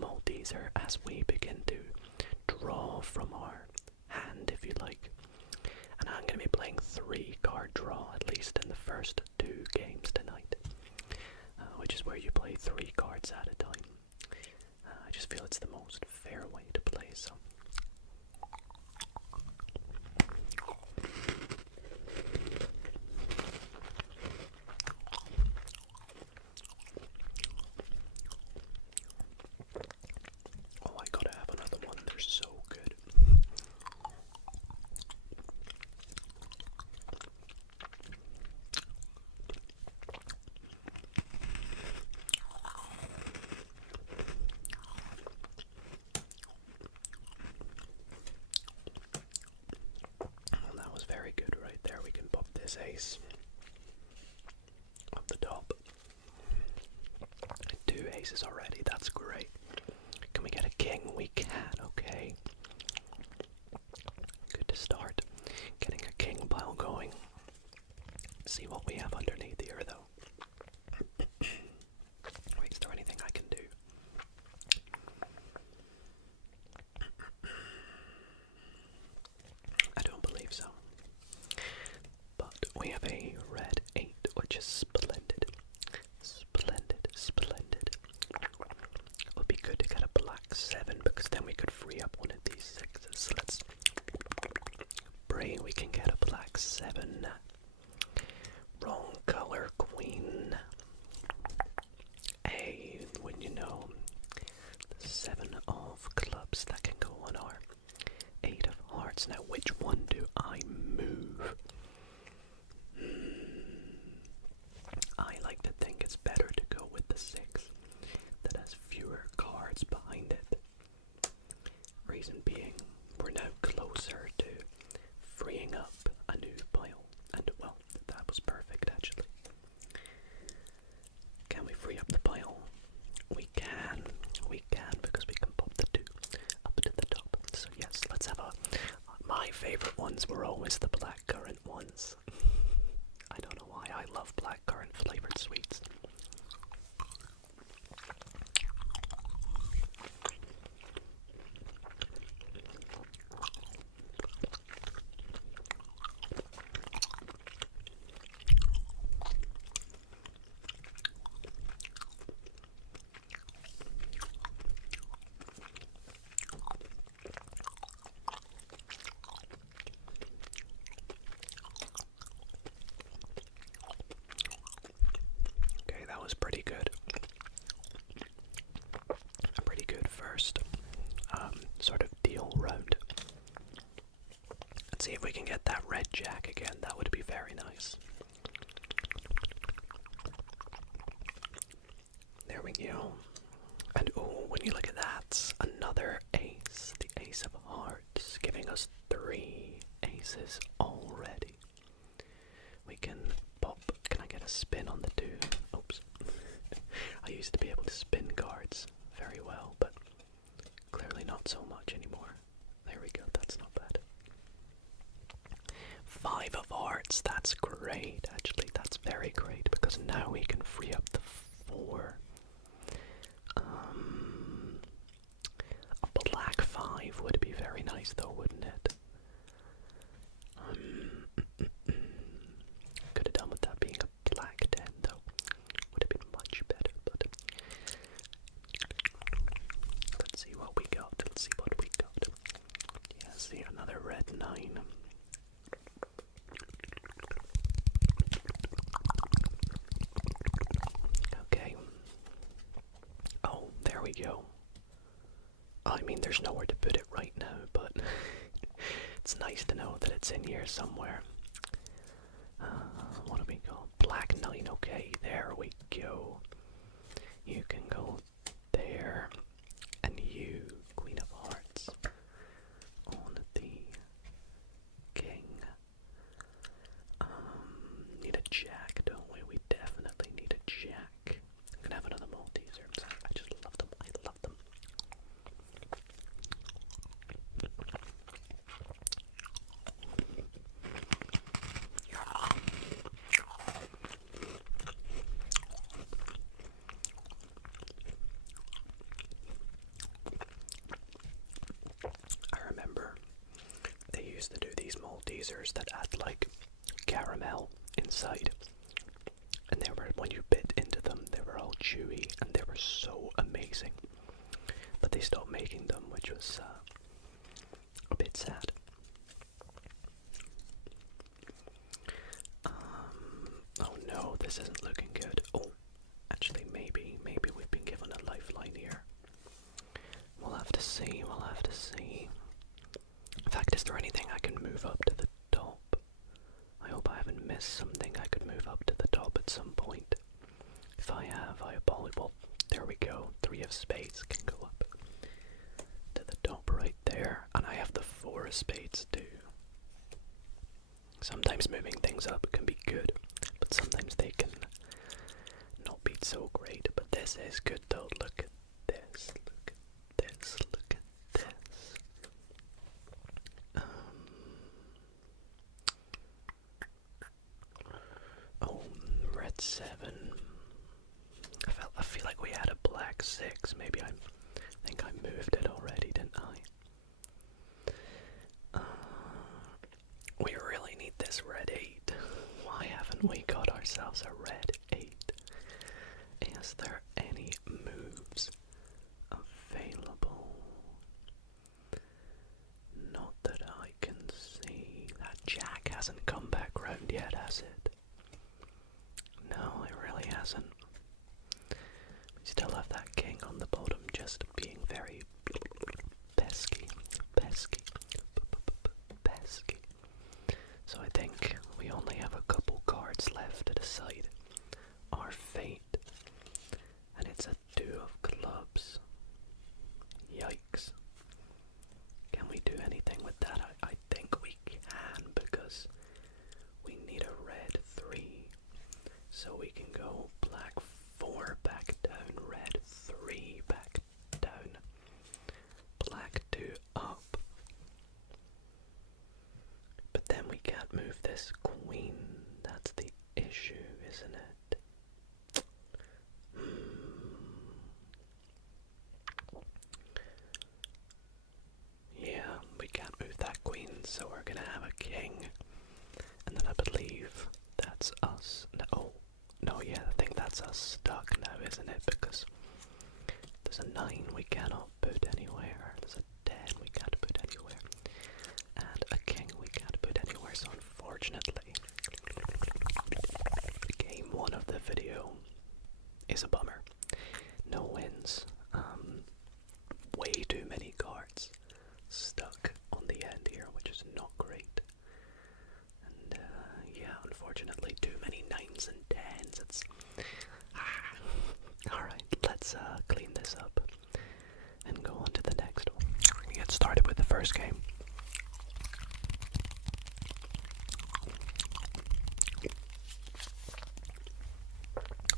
Malteser as we begin to draw from our hand, if you like. And I'm going to be playing 3 card draw, at least in the first 2 games tonight. Which is where you play 3 cards at a time. I just feel it's the most fair way to play, so. Oh, I gotta have another one, they're so good. this ace up the top. 2 aces already, that's great. Can we get a king? We can, okay. Good to start. Getting a king pile going. See what we have underneath here, though. Wait, is there anything I can do? I don't believe so. But we have a red 8, which is splendid. Splendid, splendid. It would be good to get a black 7, because then we could free up one of these 6s. So let's pray we can get a black 7. Wrong color, queen. Hey, when you know, the 7 of clubs that can go on our 8 of hearts. Now, which one do I move? I like to think it's better to go with the 6 that has fewer cards behind it. Reason being, we're now closer to freeing up a new pile. And, well, that was perfect, actually. Can we free up the pile? We can, because we can pop the 2 up to the top. So yes, let's have a... My favorite ones were always the blackcurrant ones. I don't know why, I love blackcurrant flavored sweets. Pretty good. A pretty good first sort of deal round. Let's see if we can get that red jack again. That would be very nice. There we go. And oh, when you look at that, another ace. The ace of hearts, giving us 3 aces already. We can pop. Can I get a spin on the 2? Oops. I used to be able to spin cards very well, but clearly not so much anymore. There we go, that's not bad. 5 of hearts, that's great, actually, that's very great, because now we can free up the 4. A black 5 would be very nice though, wouldn't it? Could have done with that being a black 10 though. Would have been much better, but let's see what we got. Let's see what we got. Yeah, see, another red 9. Okay. Oh, there we go. I mean, there's nowhere to put it right now, but it's nice to know that it's in here somewhere. What do we call? Black 9, okay, there we go. You can go there, and you, Queen of Hearts, on the King. Need a jack, don't we? We definitely need a jack. I'm gonna have another Malteser. I just love them. I love them. I remember they used to do these Maltesers that had like caramel inside, and they were, when you bit into them, they were all chewy and they were so amazing. But they stopped making them, which was a bit sad. Oh no, this isn't looking good. Oh, actually maybe we've been given a lifeline here. We'll have to see, we'll have to see. In fact, is there anything I can move up to the top? I hope I haven't missed something I could move up to the top at some point. If I have, I apologize. Well, there we go. 3 of spades can go up to the top right there. And I have the 4 of spades too. Sometimes moving things up can be is good though. Look at this. Look at this. Look at this. Oh, red 7. I feel like we had a black 6. Maybe I think I moved it already, didn't I? We really need this red 8. Why haven't we got ourselves a red 8? Is there any moves available? Not that I can see. That jack hasn't come back round yet, has it? No, it really hasn't. We still have that king on the bottom just being very pesky. So I think we only have a couple cards left to decide our fate. And it's a 2 of clubs. Yikes. Can we do anything with that? I think we can, because we need a red 3. So we can go black 4 back down, red 3 back down, black 2 up. But then we can't move this queen. That's the issue, isn't it? Yeah, we can't move that queen, so we're gonna have a king. And then I believe that's us. No, yeah, I think that's us stuck now, isn't it? Because there's a 9 we cannot put anywhere. There's a 10 we can't put anywhere. And a king we can't put anywhere. So unfortunately, game 1 of the video is a bummer. No wins. Way too many cards stuck on the end here, which is not great. And yeah, unfortunately, too many 9s and 10s. It's alright, let's clean this up and go on to the next one. We get started with the first game.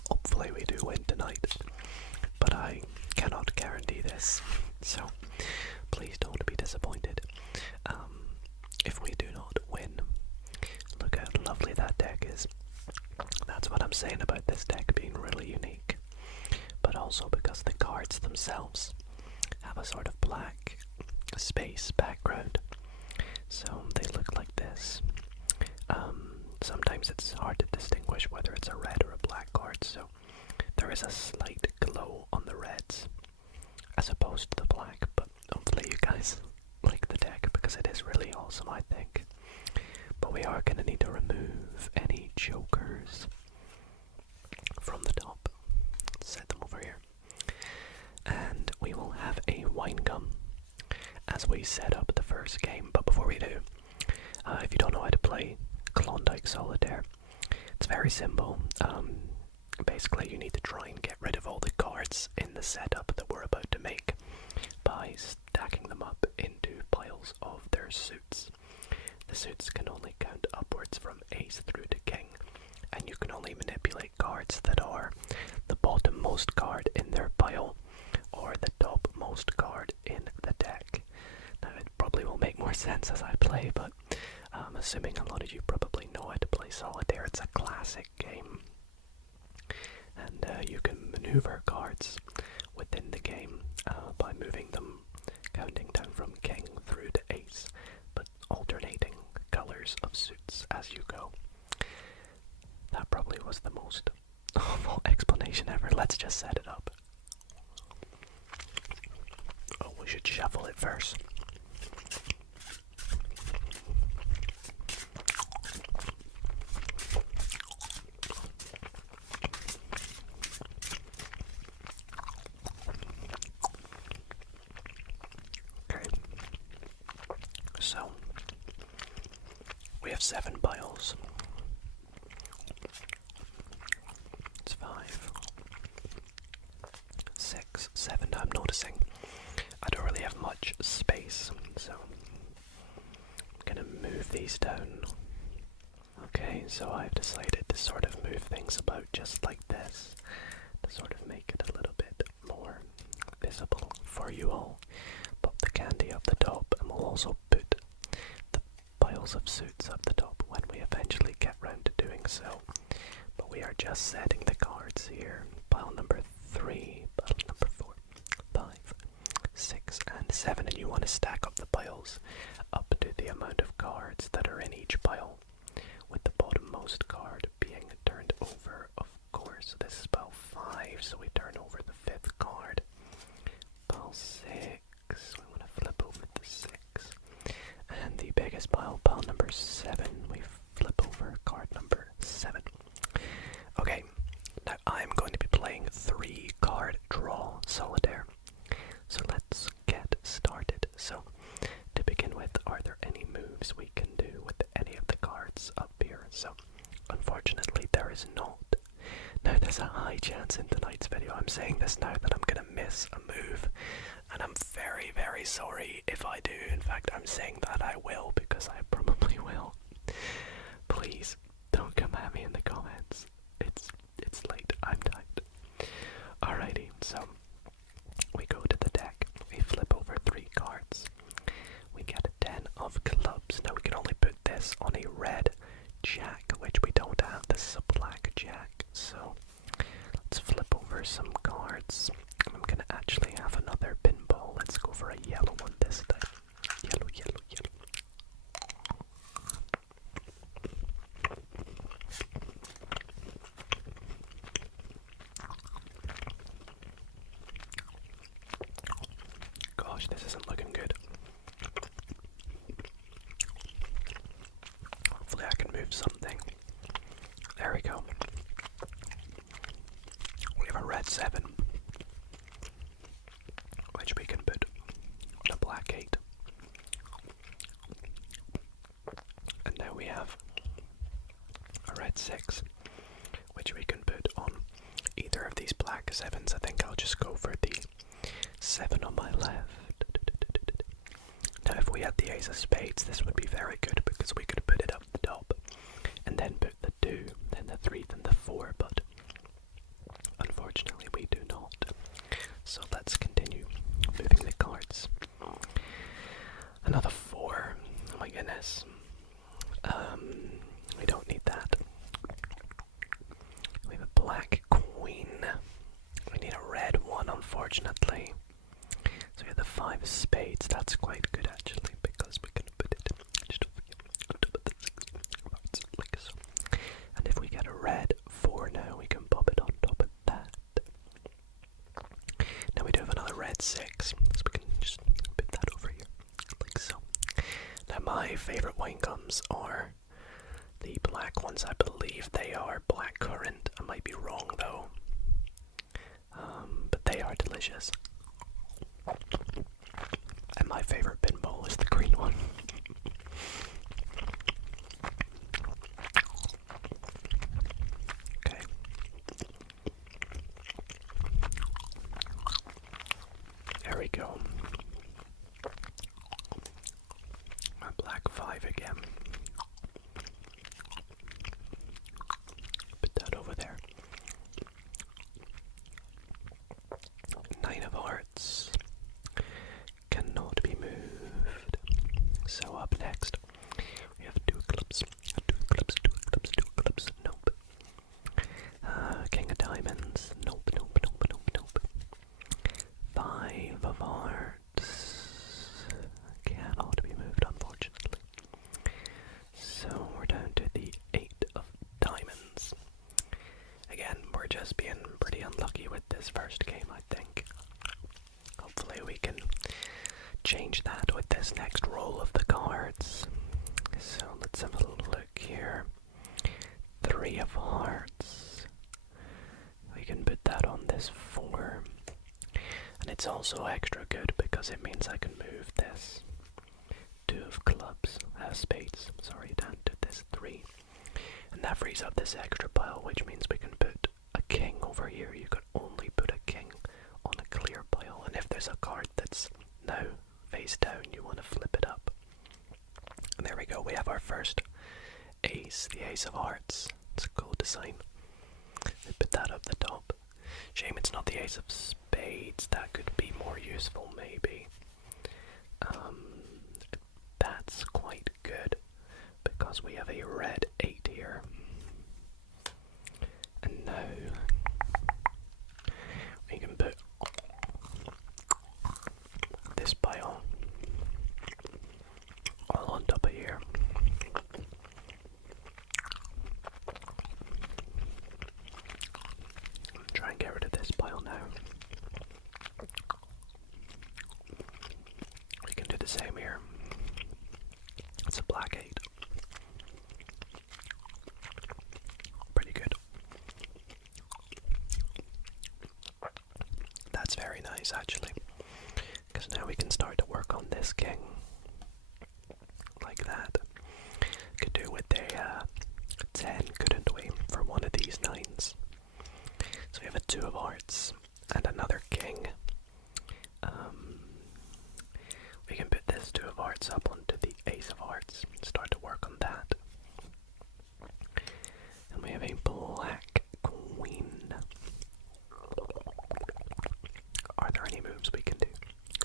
Hopefully we do win tonight, but I cannot guarantee this, so please don't be disappointed. If we do not win, look how lovely that deck is. That's what I'm saying about this deck being really unique, but also because the cards themselves have a sort of black space background, so they look like this. Sometimes it's hard to distinguish whether it's a red or a black card, so there is a slight glow on the reds as opposed to the black, but hopefully you guys like the deck because it is really awesome, I think. But we are going to need to remove any jokers from the top. Set them over here. And we will have a wine gum as we set up the first game. But before we do, if you don't know how to play Klondike Solitaire, it's very simple. Basically, you need to try and get rid of all the cards in the setup that we're about to make by stacking them up into piles of their suits. The suits can only count upwards from ace through to king, and you can only manipulate cards that are the bottommost card in their pile or the topmost card in the deck. Now, it probably will make more sense as I play, but I'm assuming a lot of you probably know how to play Solitaire. It's a classic game, and you can maneuver cards within the game by moving them, counting down from king through to ace, but alternating colors of suits as you go. That probably was the most awful explanation ever. Let's just set it up. Oh, we should shuffle it first. So, we have 7 piles. It's 5, 6, 7. I'm noticing I don't really have much space, so I'm gonna move these down. Okay, so I've decided to sort of move things about just like this, to sort of make it a little bit more visible for you all. Pop the candy up the top, and we'll also put the piles of suits up the top when we eventually get round to doing so. But we are just setting the cards here. Pile number 3, pile number 4, 5, 6, and 7, and you want to stack up the piles up to the amount of cards that are in each pile, with the bottommost card being turned over, of course. So this is pile 5, so we turn over the 5th card. Pile 6, we want to flip over the 6. And the biggest pile, pile number 7, we flip over card number 7. Okay, now I'm going to be playing 3 card draw solitaire. So let's get started. So to begin with, are there any moves we can do with any of the cards up here? So unfortunately there is not. Now there's a high chance in tonight's video, I'm saying this now, that I'm gonna miss a move, and I'm very, very sorry if I do. In fact, I'm saying that I will, because I probably will. Please don't come at me in the comments. It's late, I'm tired. Alrighty, so we go to the deck, we flip over 3 cards, we get a 10 of clubs. Now we can only put this on a red jack, which we don't have. This is a black jack, so let's flip over some cards. I'm gonna actually have another pinball. Let's go for a yellow one this time. Yellow, yellow, yellow. Gosh, this isn't looking good. Hopefully I can move something. There we go. We have a red 7, which we can put on a black 8. And now we have a red 6, which we can put on either of these black 7s. I think I'll just go for the 7 on my left. Now if we had the ace of spades, this would be very good, because we could put it up the top and then put the 2, then the 3, then the 4, but unfortunately we do not. So let's continue moving the cards. Another 4. Oh my goodness. We don't need that. We have a black queen. We need a red 1, unfortunately. So we have the 5 of spades. That's quite good actually, because we can put it just over here on top of the 6 cards, like so. And if we get a red 4 now, we can pop it on top of that. Now we do have another red 6, so we can just put that over here, like so. Now my favourite wine gums are the black ones. I believe they are black currant. I might be wrong though. But they are delicious. And my favourite pinball is the green one. Okay. There we go. My black 5 again. Put that over there. 9 of hearts. Cannot be moved. So up next, we have 2 clubs. 2 clubs, 2 clubs, 2 clubs. Nope. King of diamonds. Nope, nope, nope, nope, nope. 5 of hearts. Cannot be moved, unfortunately. So we're down to the 8 of diamonds. Again, we're just being pretty unlucky with this first game, I think. Hopefully we can change that with this next roll of the cards. So let's have a look here. 3 of hearts. We can put that on this 4. And it's also extra good because it means I can move this 2 of clubs, spades, sorry, down to this 3. And that frees up this extra pile, which means we can put a king over here. You can only put a king on a clear pile. And if there's a card that's now face down, you want to flip it up. And there we go, we have our first ace, the ace of hearts. It's a cool design. We put that up the top. Shame it's not the ace of spades. That could be more useful, maybe. That's quite good because we have a red 8 here. And now we can put this pile all on top of here. Try and get rid of this pile now. We can do the same here. It's a black 8. Pretty good. That's very nice, actually. Because now we can start to work on this king. Like that. Could do with a 10, couldn't we? For one of these 9s. So we have a 2 of hearts and another king. We can put this 2 of hearts up onto the ace of hearts. Start to work on that. And we have a black queen. Are there any moves we can do?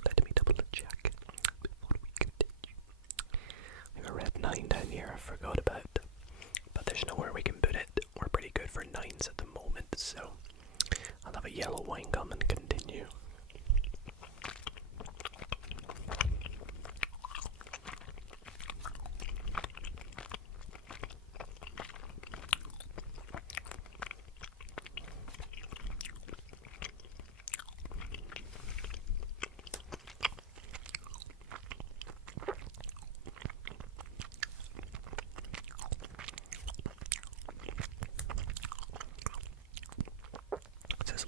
Let me double check before we continue. We have a red 9 down here, I forgot about. But there's nowhere we can put it. We're pretty good for 9s at the moment, so I'll have a yellow wine gum and continue.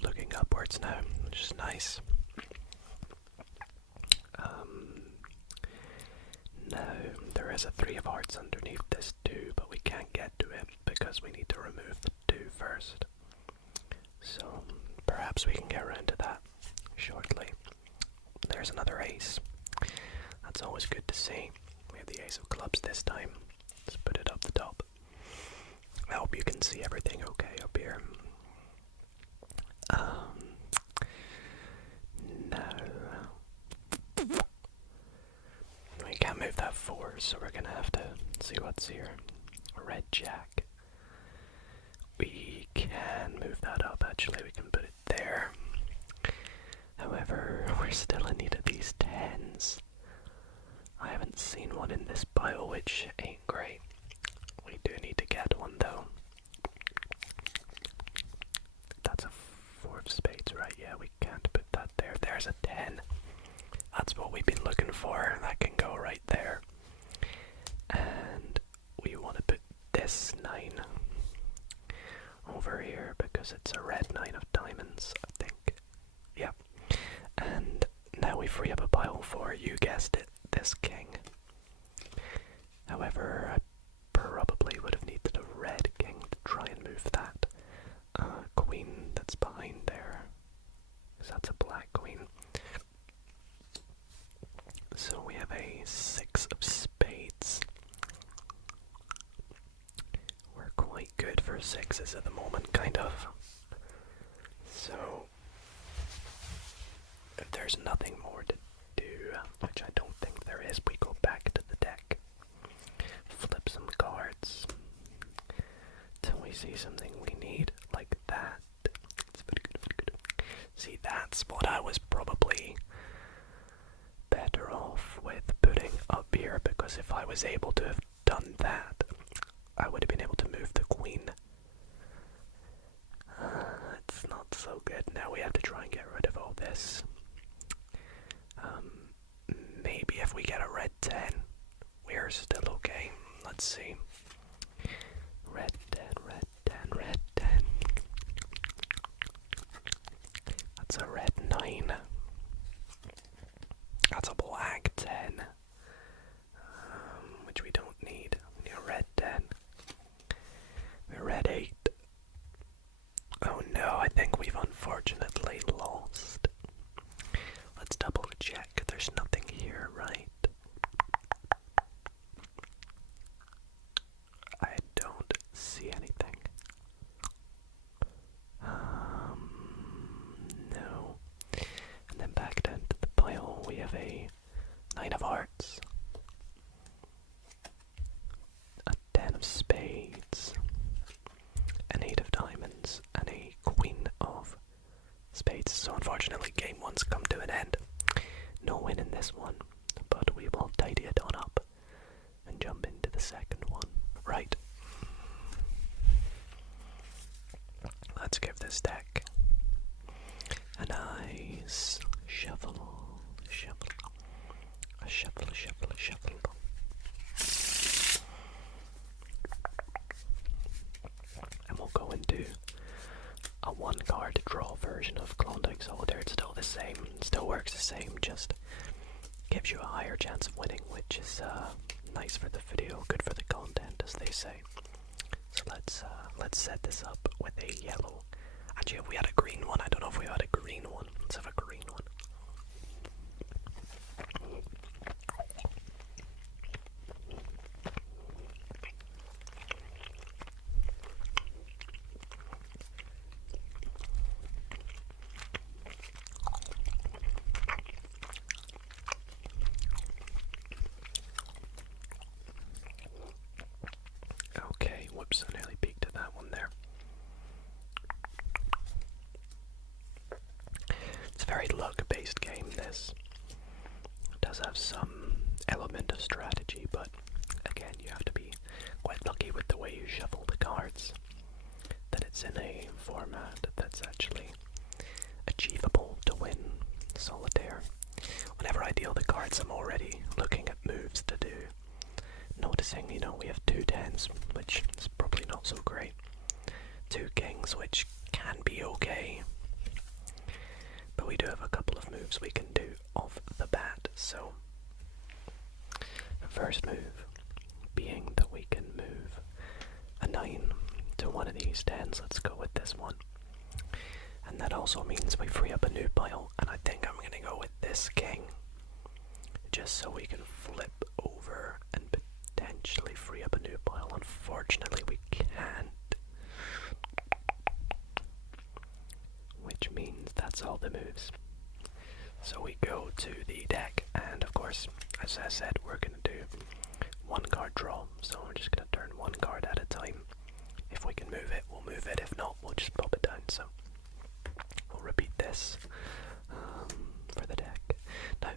Looking upwards now, which is nice. Now, there is a 3 of hearts underneath this 2, but we can't get to it because we need to remove the 2 first. So, perhaps we can get around to that shortly. There's another ace. That's always good to see. We have the ace of clubs this time. Let's put it up the top. I hope you can see everything okay up here. No. We can't move that 4, so we're gonna have to see what's here. A red jack. We can move that up, actually, we can put it there. However, we're still in need of these 10s. I haven't seen one in this pile, which ain't great. We do need to get one, though. That's a 4 of spades, right? Yeah, we can't put that there. There's a 10. That's what we've been looking for. That can go right there. And we want to put this 9 over here because it's a red 9 of diamonds, I think. Yeah. And now we free up a pile for, you guessed it, this king. However, I probably would have needed a red king to try and move that queen that's behind there. Because that's a black queen. So we have a 6 of spades. We're quite good for 6s at the moment, kind of. So, if there's nothing more to do, which I don't think there is, we go back to the deck, flip some cards, till we see something we need, like that. It's very good, very good. See, that's what I was probably better off with putting up here, because if I was able to have done that, I would have been able to move the queen. It's not so good. Now we have to try and get rid of all this. Maybe if we get a red 10, we're still okay. Let's see. Red 10, red 10, red 10. That's a red 9. That's a black 10. Which we don't need. We need a red 10. A red 8. Oh no, I think we've unfortunately lost. Let's double check. There's nothing here, right? give this deck a nice shuffle. A shuffle. And we'll go into a one card draw version of Klondike Solitaire. It's still the same, still works the same, just gives you a higher chance of winning, which is nice for the video, good for the content, as they say. So let's set this up with a yellow. Actually, if we had a green one, I don't know if we had a green one. Let's have a green one. Okay, whoops, I nearly peeked at that one there. It's a very luck-based game, this. It does have some element of strategy, but again, you have to be quite lucky with the way you shuffle the cards, that it's in a format that's actually achievable to win Solitaire. Whenever I deal the cards, I'm already looking at moves to do. Noticing, we have 2 tens, which is probably not so great. 2 kings, which can be okay. But we do have a couple of moves we can do off the bat, so the first move being that we can move a 9 to one of these 10s. Let's go with this one. And that also means we free up a new pile, and I think I'm going to go with this king, just so we can flip over and potentially free up a new pile. Unfortunately, we can't, which means that's all the moves. So we go to the deck, and of course, as I said, we're going to do 1 card draw, so we're just going to turn 1 card at a time. If we can move it, we'll move it. If not, we'll just pop it down. So we'll repeat this for the deck. Now,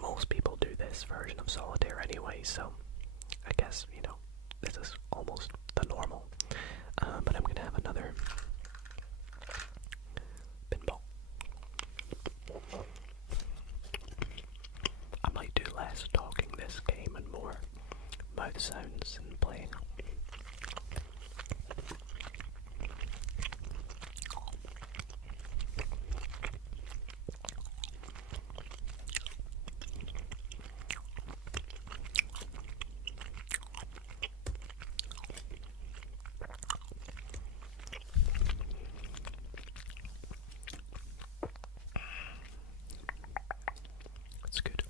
most people do this version of Solitaire anyway, so I guess, this is almost the normal. But I'm going to have another pinball. I might do less talking this game and more mouth sounds and playing. That's good.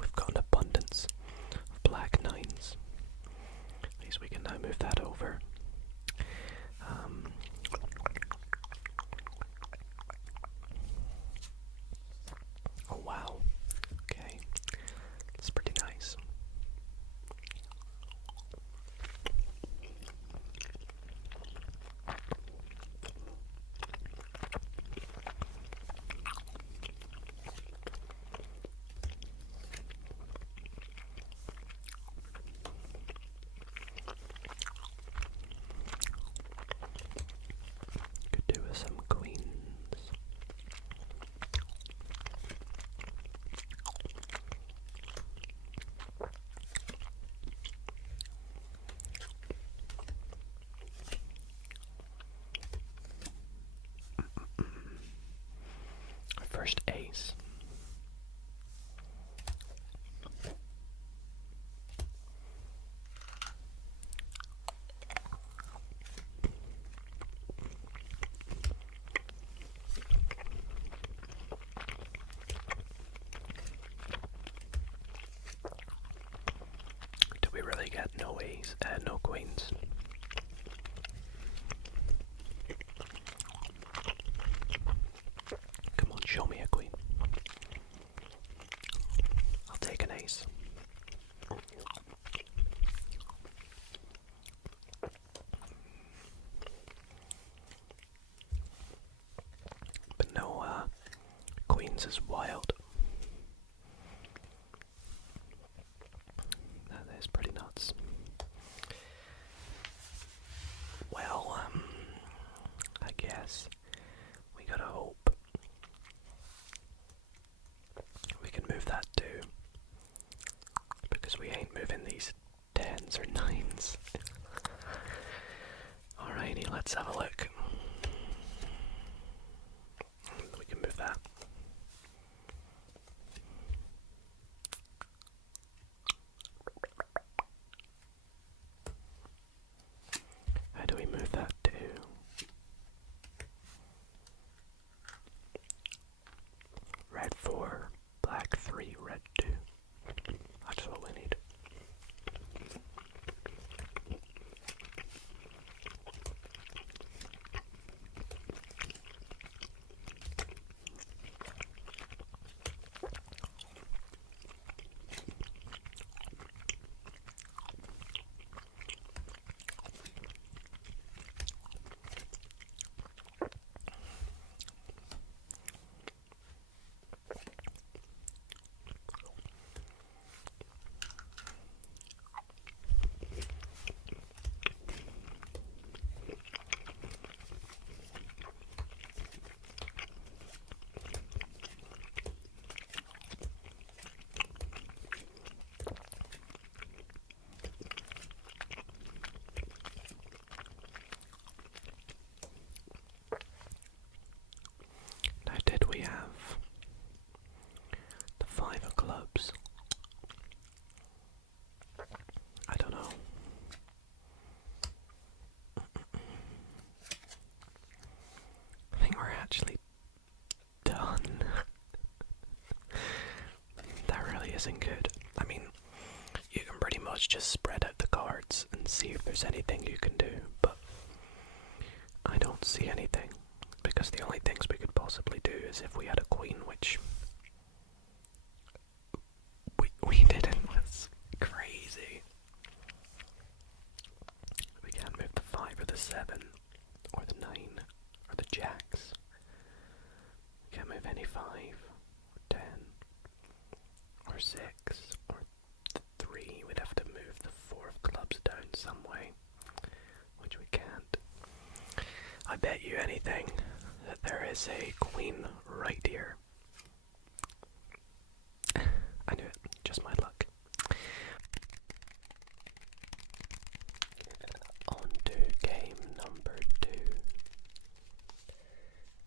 We've got an abundance of black 9s. At least we can now move that over. Oh wow. Okay. That's pretty nice. Could do with some queens. Our first ace. Do we really get no ace? No queens. Come on, show me a queen. I'll take an ace. But no, queens is wild. That is pretty nuts. tens or nines. Alrighty, let's have a look. We can move that. How do we move that to? Red 4, black 3, red 2. That's what we need. Now, did we have the 5 of clubs? I don't know. I think we're actually done. That really isn't good. I mean, you can pretty much just spread out the cards and see if there's anything you can do, but I don't see anything, because the only things we could possibly do is if we had a queen, which we didn't. That's crazy. We can't move the 5 or the 7 or the 9 or the jacks. We can't move any 5 or 10 or 6 or 3. We'd have to move the 4 of clubs down some way, which we can't. I bet you anything that there is a queen right here. I knew it. Just my luck. On to game number 2.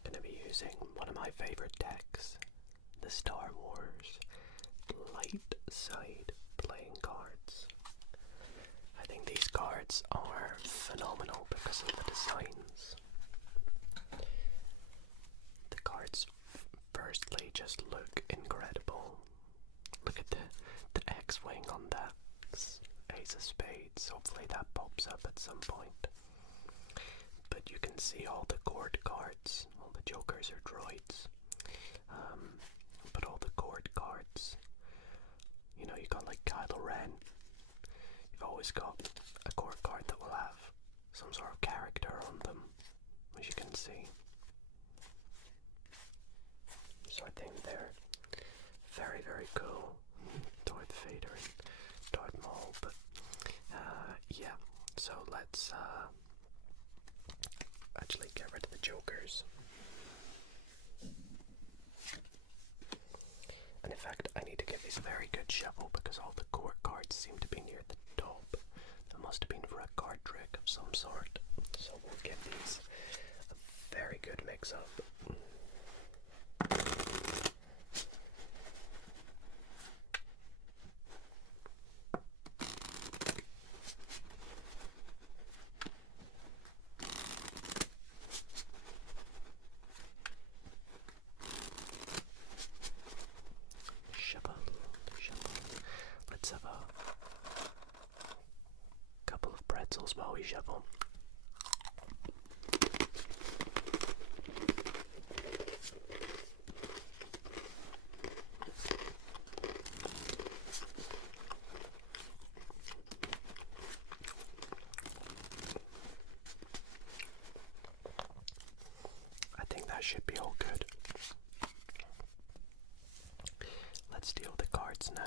Gonna be using one of my favorite decks, the Star Wars light side playing cards. I think these cards are phenomenal because of the designs. The cards firstly just look incredible. Look at the X-wing on that Ace of Spades. Hopefully that pops up at some point. But you can see all the court cards. All the jokers are droids. But all the court cards, you know, you got like Kylo Ren. You've always got a court card that will have some sort of character on them, as you can see. So I think they're very, very cool. Darth Vader and Darth Maul, but yeah. So let's actually get rid of the jokers. And in fact, I need to give these a very good shuffle because all the court cards seem to be near the top. That must have been for a card trick of some sort. So we'll give these a very good mix-up. Let's have a couple of pretzels while we shuffle. I think that should be all good. Let's deal the cards now.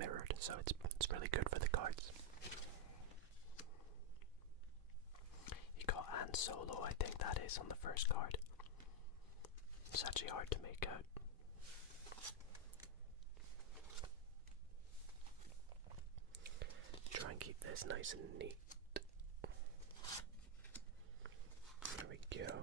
mirrored, so it's really good for the cards. You got Han Solo, I think that is on the first card. It's actually hard to make out. Try and keep this nice and neat. There we go.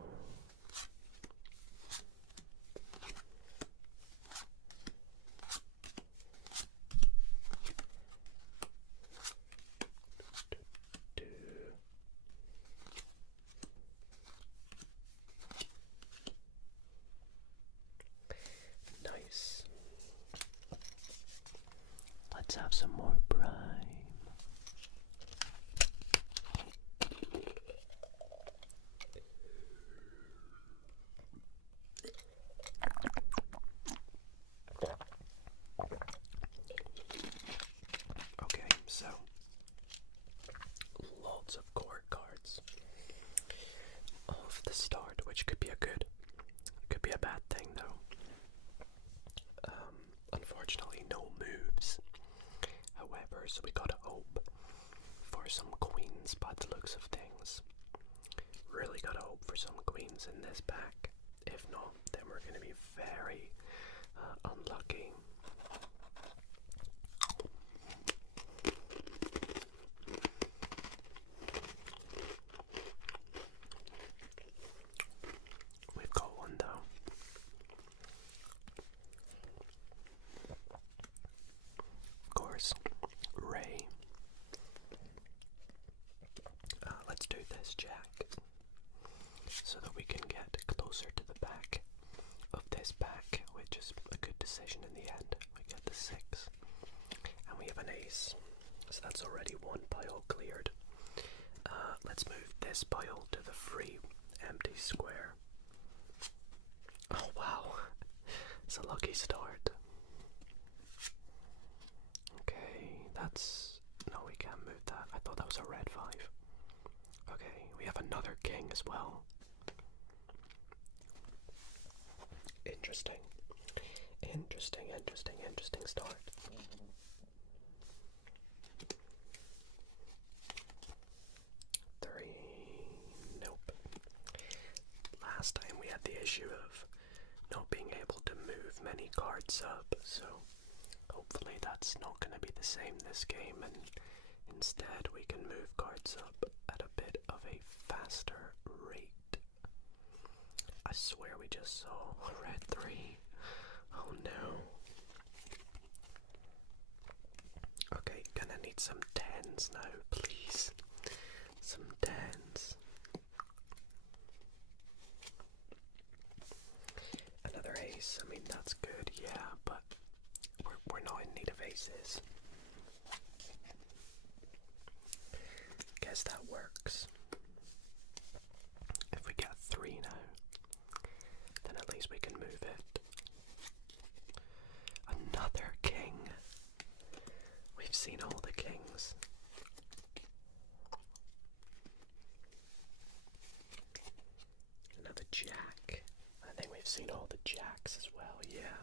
Nice. Let's have some more prime. Okay, so lots of court cards off the start, which could be a bad thing though. Unfortunately, no moves. However, so we gotta hope for some queens by the looks of things. Really gotta hope for some queens in this pack. If not, then we're gonna be very unlucky. We've got one though. Of course, Ray. Let's do this Jack, so that we can get closer to the back of this pack, which is a good decision in the end. We get the 6, and we have an ace, so that's already one pile cleared. Let's move this pile to the free empty square. Oh wow, it's a lucky start. Okay, no, we can't move that. I thought that was a red 5. Okay, we have another king as well. Interesting start. Nope. Last time we had the issue of not being able to move many cards up, so hopefully that's not going to be the same this game, and instead we can move cards up at a bit of a faster rate. I swear we just saw a red 3. Oh no. Okay, gonna need some 10s now, please. Some 10s. Another ace, I mean that's good, yeah, but we're not in need of aces. Guess that works. If we get 3 now, then at least we can move it. Another king. We've seen all the kings. Another jack. I think we've seen all the jacks as well, yeah.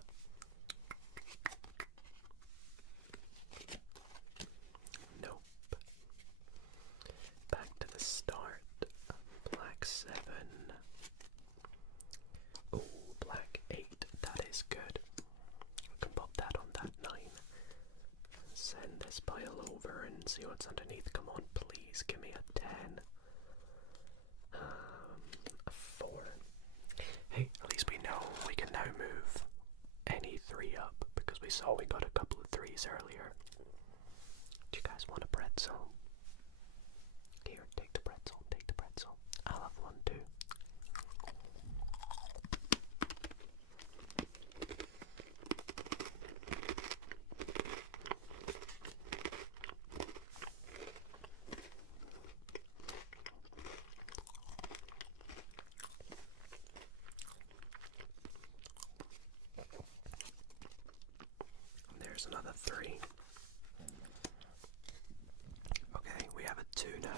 Nope. Back to the start. Black 7. Oh, black 8. That is good. We can pop that on that 9. Send this pile over and see what's underneath. Come on, please give me a 10. A 4. Hey, at least we know we can now move any 3 up, because we saw we got a couple of 3s earlier. Do you guys want a pretzel? Here, take the pretzel, take the pretzel. I'll have one too. There's another 3. Okay, we have a 2 now,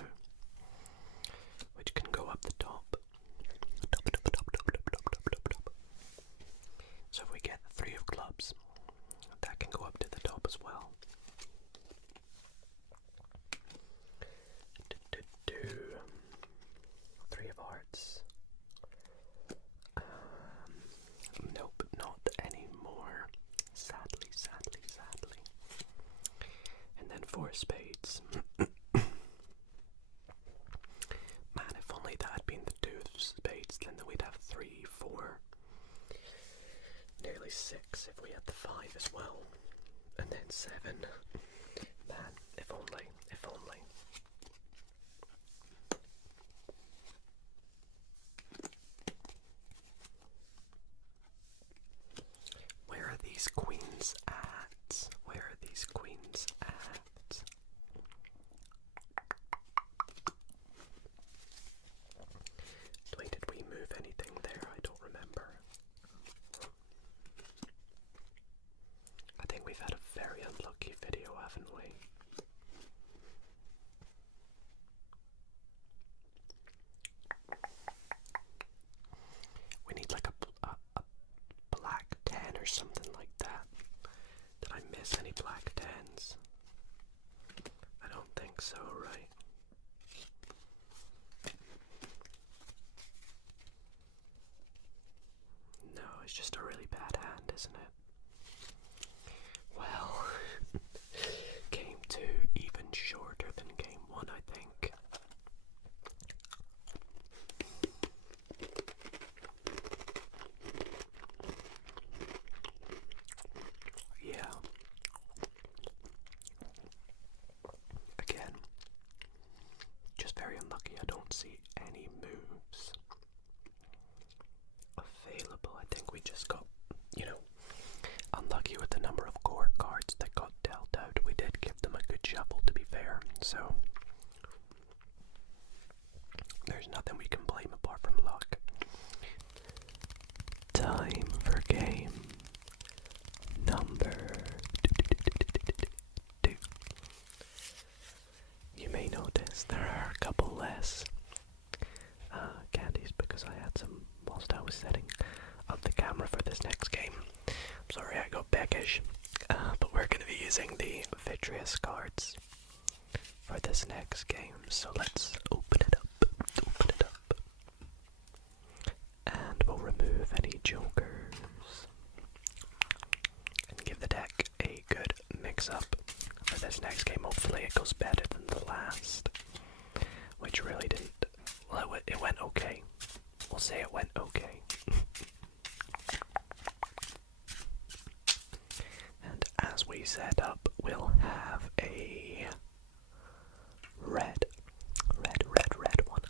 which can go up the top. So if we get the 3 of clubs, that can go up to the top as well. actually 6 if we had the 5 as well. And then 7. Man, if only, if only. Where are these queens at? Where are these queens at? Wait, did we move anything there? I don't remember. I think we've had a very unlucky video, haven't we? We need like a black 10 or something like that. Did I miss any black 10s? I don't think so, right? No, it's just a really bad hand, isn't it? Well, game 2 even shorter than game 1, I think. Yeah. Again, just very unlucky. I don't see any moves available. I think we just got, unlucky with the number of court cards that got dealt out. We did give them a good shuffle, to be fair, so there's nothing we can blame apart from luck. Time for game number 2. You may notice there are a couple less candies because I had some whilst I was setting up the camera for this next game. I'm sorry I got peckish, but we're going to be using the vitreous cards for this next game, so let's open it up, and we'll remove any jokers and give the deck a good mix up for this next game. Hopefully it goes better than the last, which really didn't. Well, it went okay. We'll say it went okay. And as we set up, we'll have a red one.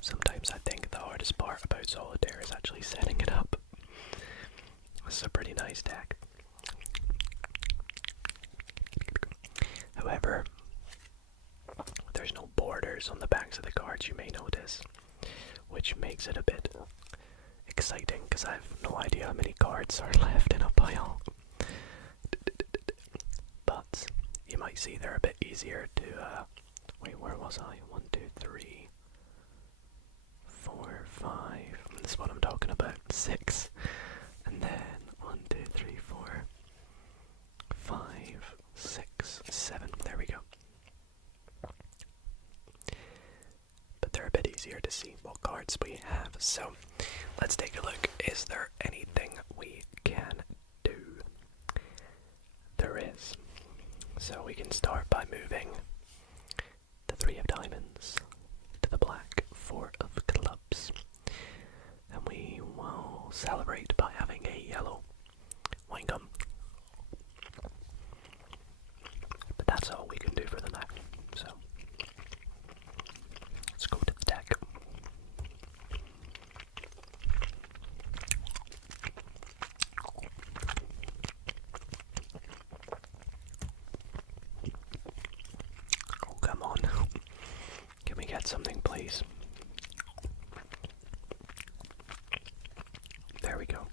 Sometimes I think the hardest part about Solitaire is actually setting it up. It's a pretty nice deck. However, there's no borders on the backs of the cards, you may notice, which makes it a bit exciting because I have no idea how many cards are left in a pile. But you might see they're a bit easier to, wait, where was I? 1, 2, 3, 4, 5, that's what I'm talking about, 6, and then 1, 2, 3, 4, 5, 6, 7, there we go. But they're a bit easier to see what cards we have, so let's take a look. Is there anything we can do? There is. So we can start by moving the 3 of diamonds to the black 4 of clubs. And we will celebrate by having a yellow wine gum. But that's all we can do for the night. So let's go to the deck. Oh, come on. Can we get something, please? There we go.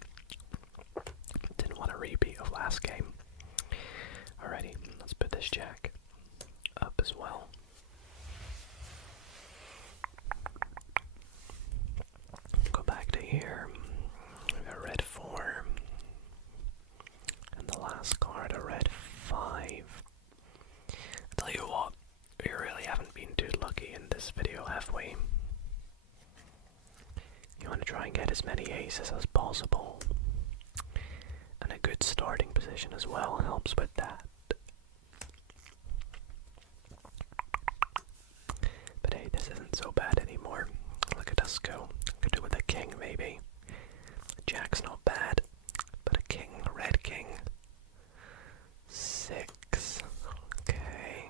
Didn't want a repeat of last game. Alrighty, let's put this jack up as well. Go back to here. We've got red 4. And the last this video, have we? You want to try and get as many aces as possible. And a good starting position as well helps with that. But hey, this isn't so bad anymore. Look at us go. Could do with a king, maybe. Jack's not bad, but a king, a red king. 6. Okay.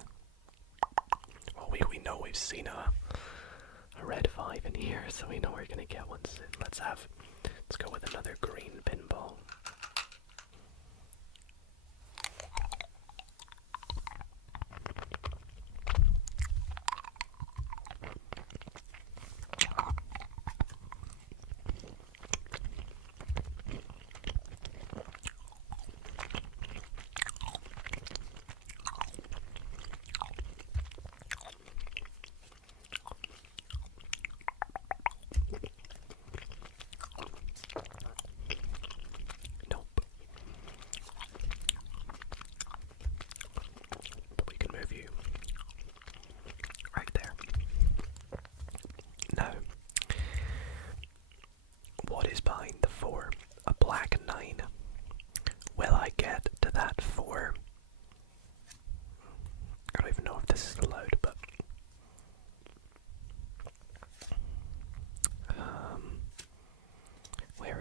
Well, we know we've seen a red 5 in here, so we know we're gonna get one soon. Let's go with another green pinball.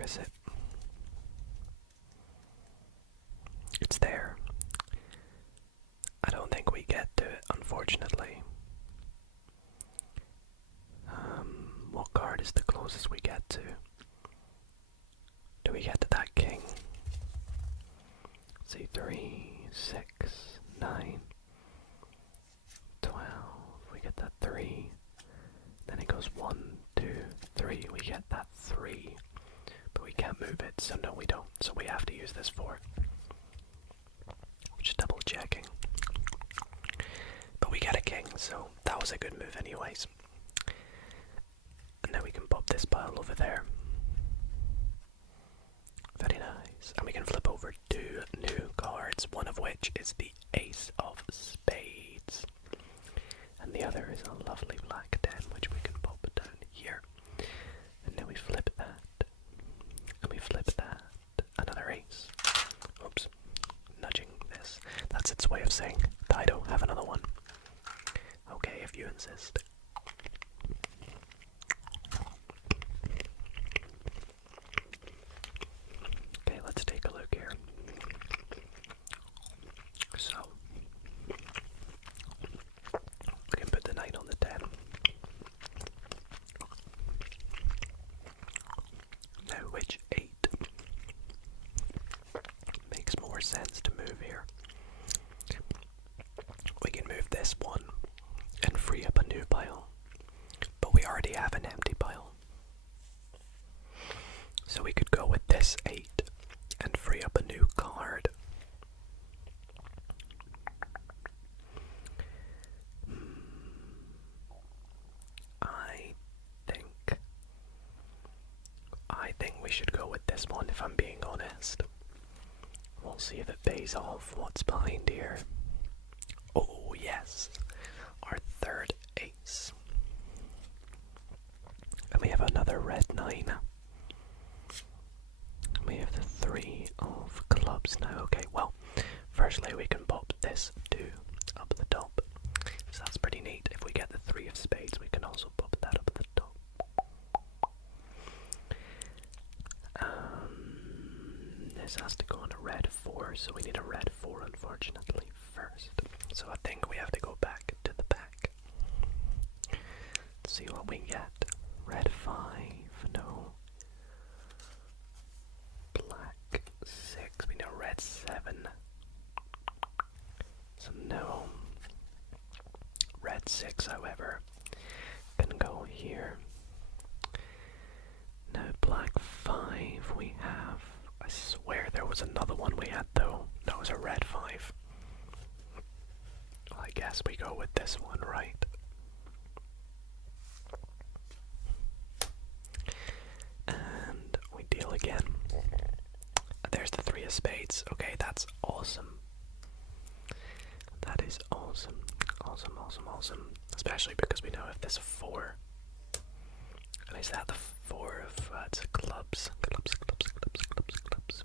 Is it? It's there. I don't think we get to it, unfortunately. What card is the closest we get to? Do we get to that king? Let's see, 3, 6, 9, 12. We get that 3. Then it goes 1, 2, 3. We get that 3. But we can't move it, so no we don't. So we have to use this 4. Just double checking. But we get a king, so that was a good move anyways. And now we can pop this pile over there. Very nice. And we can flip over 2 new cards, one of which is the Ace of Spades. And the other is a lovely black 10, which we can pop down here. And now we flip that. And we flip that. Another ace. Oops. Nudging this. That's its way of saying, Dido, have another one. Okay, if you insist. Okay, let's take a look here. So, we can put the 9 on the 10. Now, which 8 makes more sense to move here? We can move this one and free up a new pile, but we already have an empty pile. So we could go with this 8 and free up a new card. I think we should go with this one if I'm being honest. We'll see if it pays off. What's behind here? Oh yes, our third ace. And we have another red 9. We have the 3 of clubs now. Okay, well, firstly we can pop this 2 up the top. So that's pretty neat. If we get the 3 of spades, we can also pop that up the top. This has to go on a red 4, so we need a red 4 unfortunately first. So I think we have to go back to the back. Let's see what we get. Red 5, no. Black 6, we know red 7. So no. Red 6, however, can go here. Now black 5 we have. I swear there was another one we had though. That was a red 5. Well, I guess we go with this one, right? And we deal again. There's the 3 of spades. Okay, that's awesome. That is awesome. Awesome, awesome, awesome. Especially because we now have this 4. And is that the 4 of it's clubs? Clubs.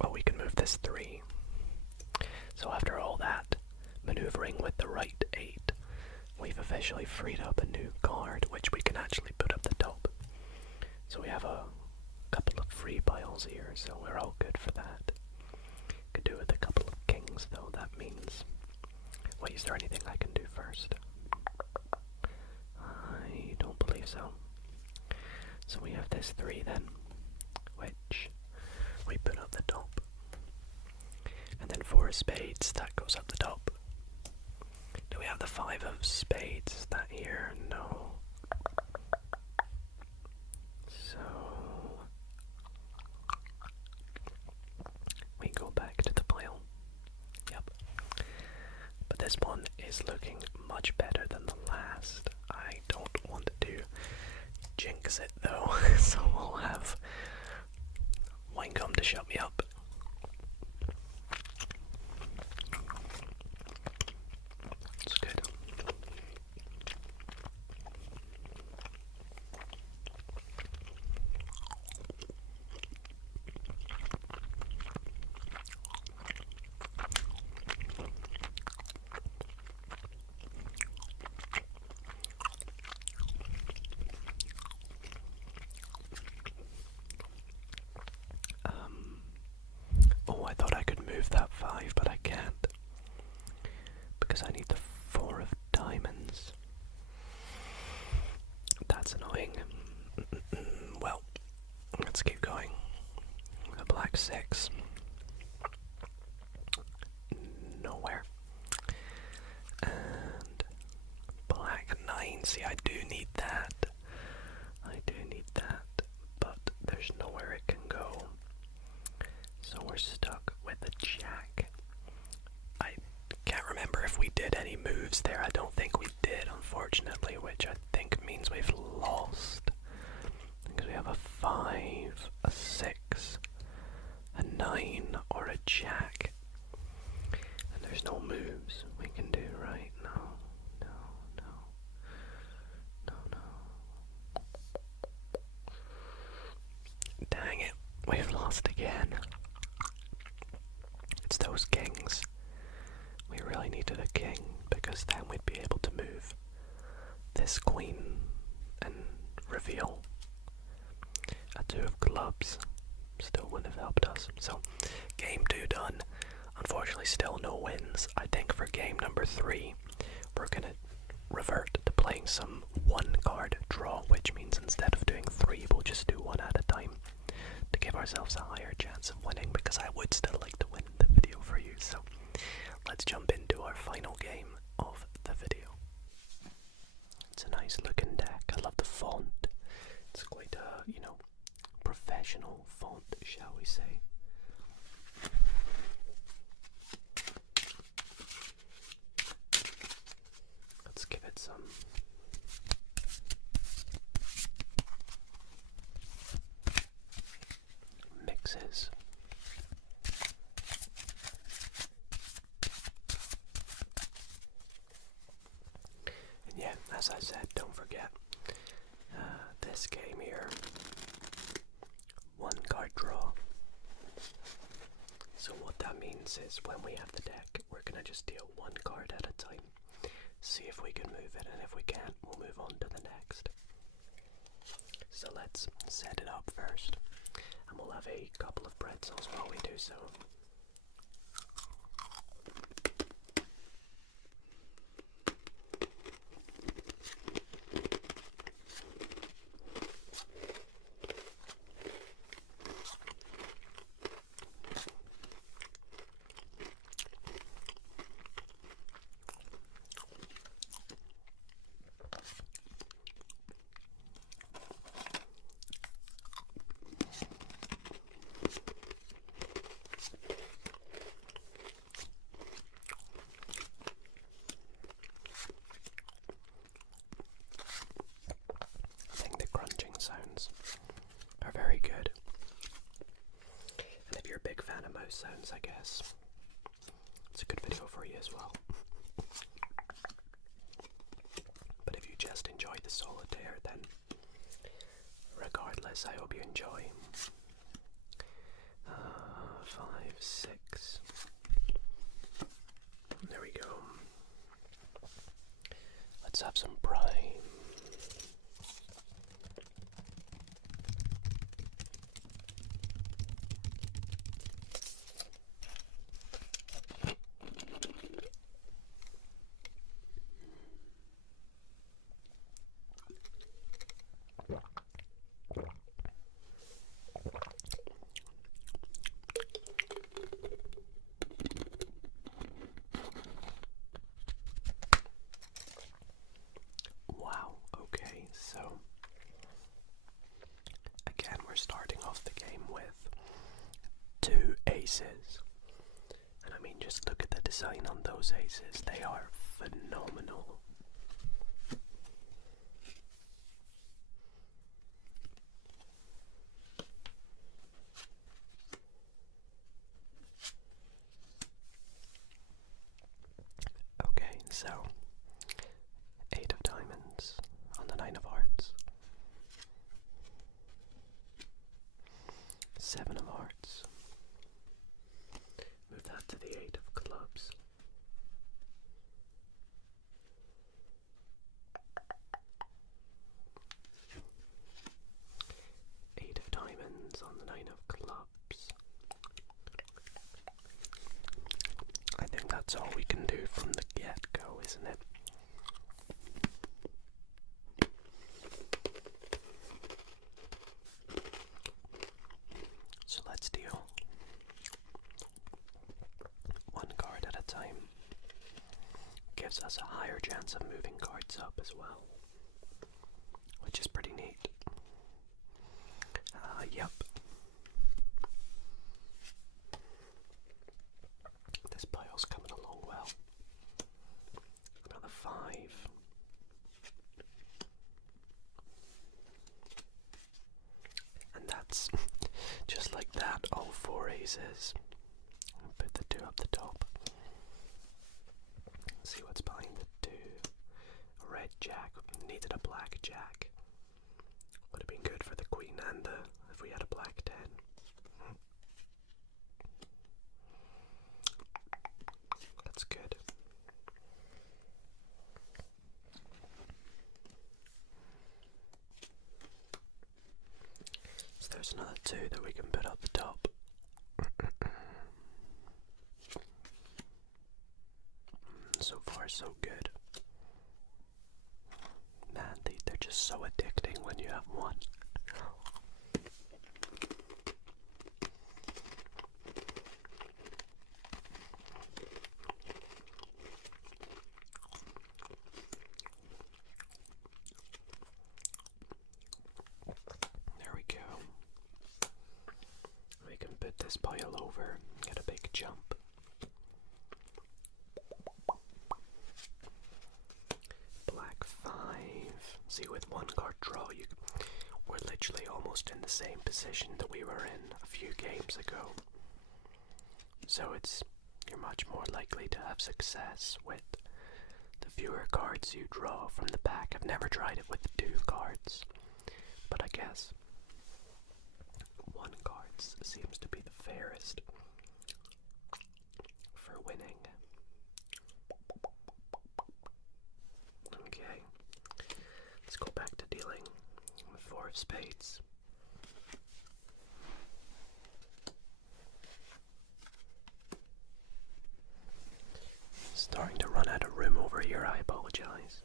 Well, we can move this 3. So after all that maneuvering with the right 8, we've officially freed up a new card, which we can actually put up the top. So we have a couple of free piles here, so we're all good for that. Could do with a couple of kings, though. That means... Wait, is there anything I can do first? I don't believe so. So we have this 3 then, which we put up the top. And then 4 of spades, that goes up the top. Do we have the 5 of spades? Is that here? No. So we go back to the pile. Yep. But this one is looking much better than the last. I don't want to jinx it though, so we'll have Winecom to shut me up. It's good. Oh, I thought I could move that 5, but I can't. Because I need the 4 of diamonds. That's annoying. Well, let's keep going. A black 6. Nowhere. And black 9. See, I do need that. But there's nowhere it can go. So we're stuck with the jack. I can't remember if we did any moves there. I don't think we did, unfortunately, which I think means we've lost. Because we have a 5, a 6, a 9, or a jack. And there's no moves we can do, right? No. Dang it, we've lost again. It's those kings. We really needed a king, because then we'd be able to move this queen and reveal a 2 of clubs. Still wouldn't have helped us. So, game 2 done. Unfortunately, still no wins. I think for game number 3, we're gonna revert to playing some 1-card draw, which means instead of doing 3, we'll just do 1 at a time to give ourselves a higher chance of winning, because I would still like to win the video for you. So let's jump into our final game of the video. It's a nice looking deck. I love the font. It's quite a, professional font, shall we say. Let's give it some mixes. And yeah, as I said, don't forget this game here, 1-card draw. So what that means is when we have the deck, we're gonna just deal 1 card at a time, see if we can move it, and if we can't, we'll move on to the next. So let's set it up first, and we'll have a couple of pretzels while we do so. Sounds are very good, and if you're a big fan of mouse sounds, I guess it's a good video for you as well. Solitaire then. Regardless, I hope you enjoy. 5, 6. There we go. Let's have some prime. Wow, okay, so again we're starting off the game with 2 aces. And I mean, just look at the design on those aces, they are phenomenal. Okay, so 8 of diamonds on the 9 of hearts, 7 of hearts, move that to the 8 of clubs, 8 of diamonds on the 9 of clubs. I think that's all we can do from the get-go, isn't it? So let's deal 1 card at a time. Gives us a higher chance of moving cards up as well, which is pretty neat. Yep. This pile's coming along well. Another 5. And that's just like that, all 4 aces. Put the 2 up the top. See what's behind the 2. A red jack. Needed a black jack. Would have been good for the queen and if we had a black 10. That's good. So there's another 2 that we can put up the top. So far so good. Man, they're just so addicting when you have one. There we go. We can put this pile over, get a big jump. Black 5. See, with 1 card draw, we're literally almost in the same position that we were in a few games ago. So you're much more likely to have success with the fewer cards you draw from the pack. I've never tried it with 2 cards, but I guess 1 card seems to be the fairest for winning. Okay, let's go back to dealing with 4 of spades. Starting to run out of room over here, I apologize.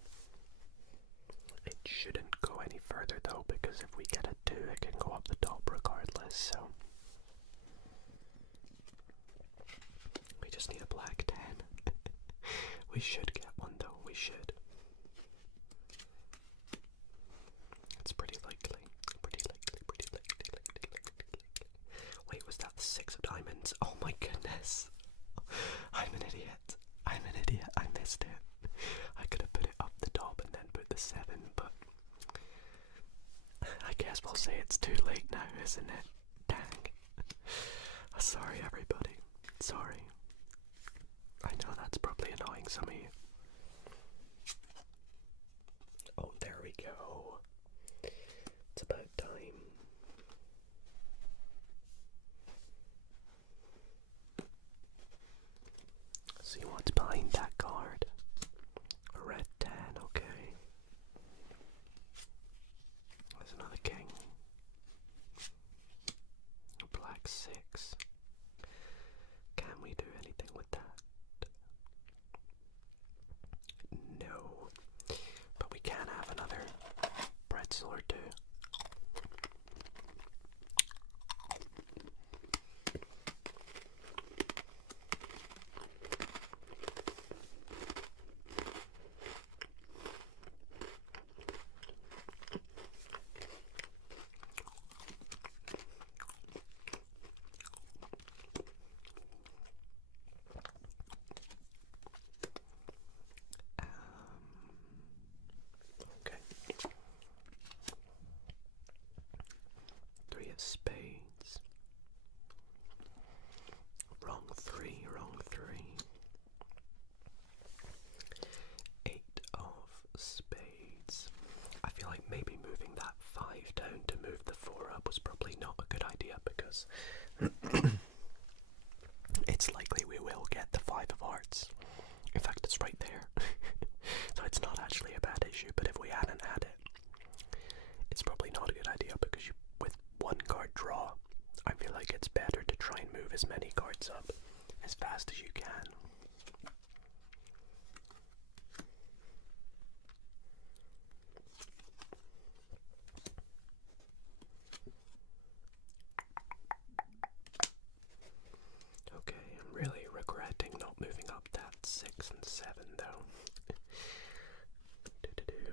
It shouldn't go any further though, because if we get a 2 it can go up the top regardless, so we just need a black 10. We should get one though, we should. It's pretty likely. Wait, was that the 6 of diamonds? Oh my goodness. I'm an idiot. I missed it. I could have put it up the top and then put the 7, but I guess we'll say it's too late now, isn't it? Dang. Sorry everybody. Sorry. I know that's probably annoying some of you. Oh, there we go. see what's behind that card. A red 10, okay. There's another king. A black 6. Can we do anything with that? No. But we can have another pretzel or two. Spades. Wrong 3, wrong 3. 8 of spades. I feel like maybe moving that 5 down to move the 4 up was probably not a good idea because it's likely we will get the 5 of hearts. In fact, it's right there. So it's not actually a bad issue, but if we hadn't had it, it's probably not a good idea because with one card draw, I feel like it's better to try and move as many cards up as fast as you can. Okay, I'm really regretting not moving up that 6 and 7 though.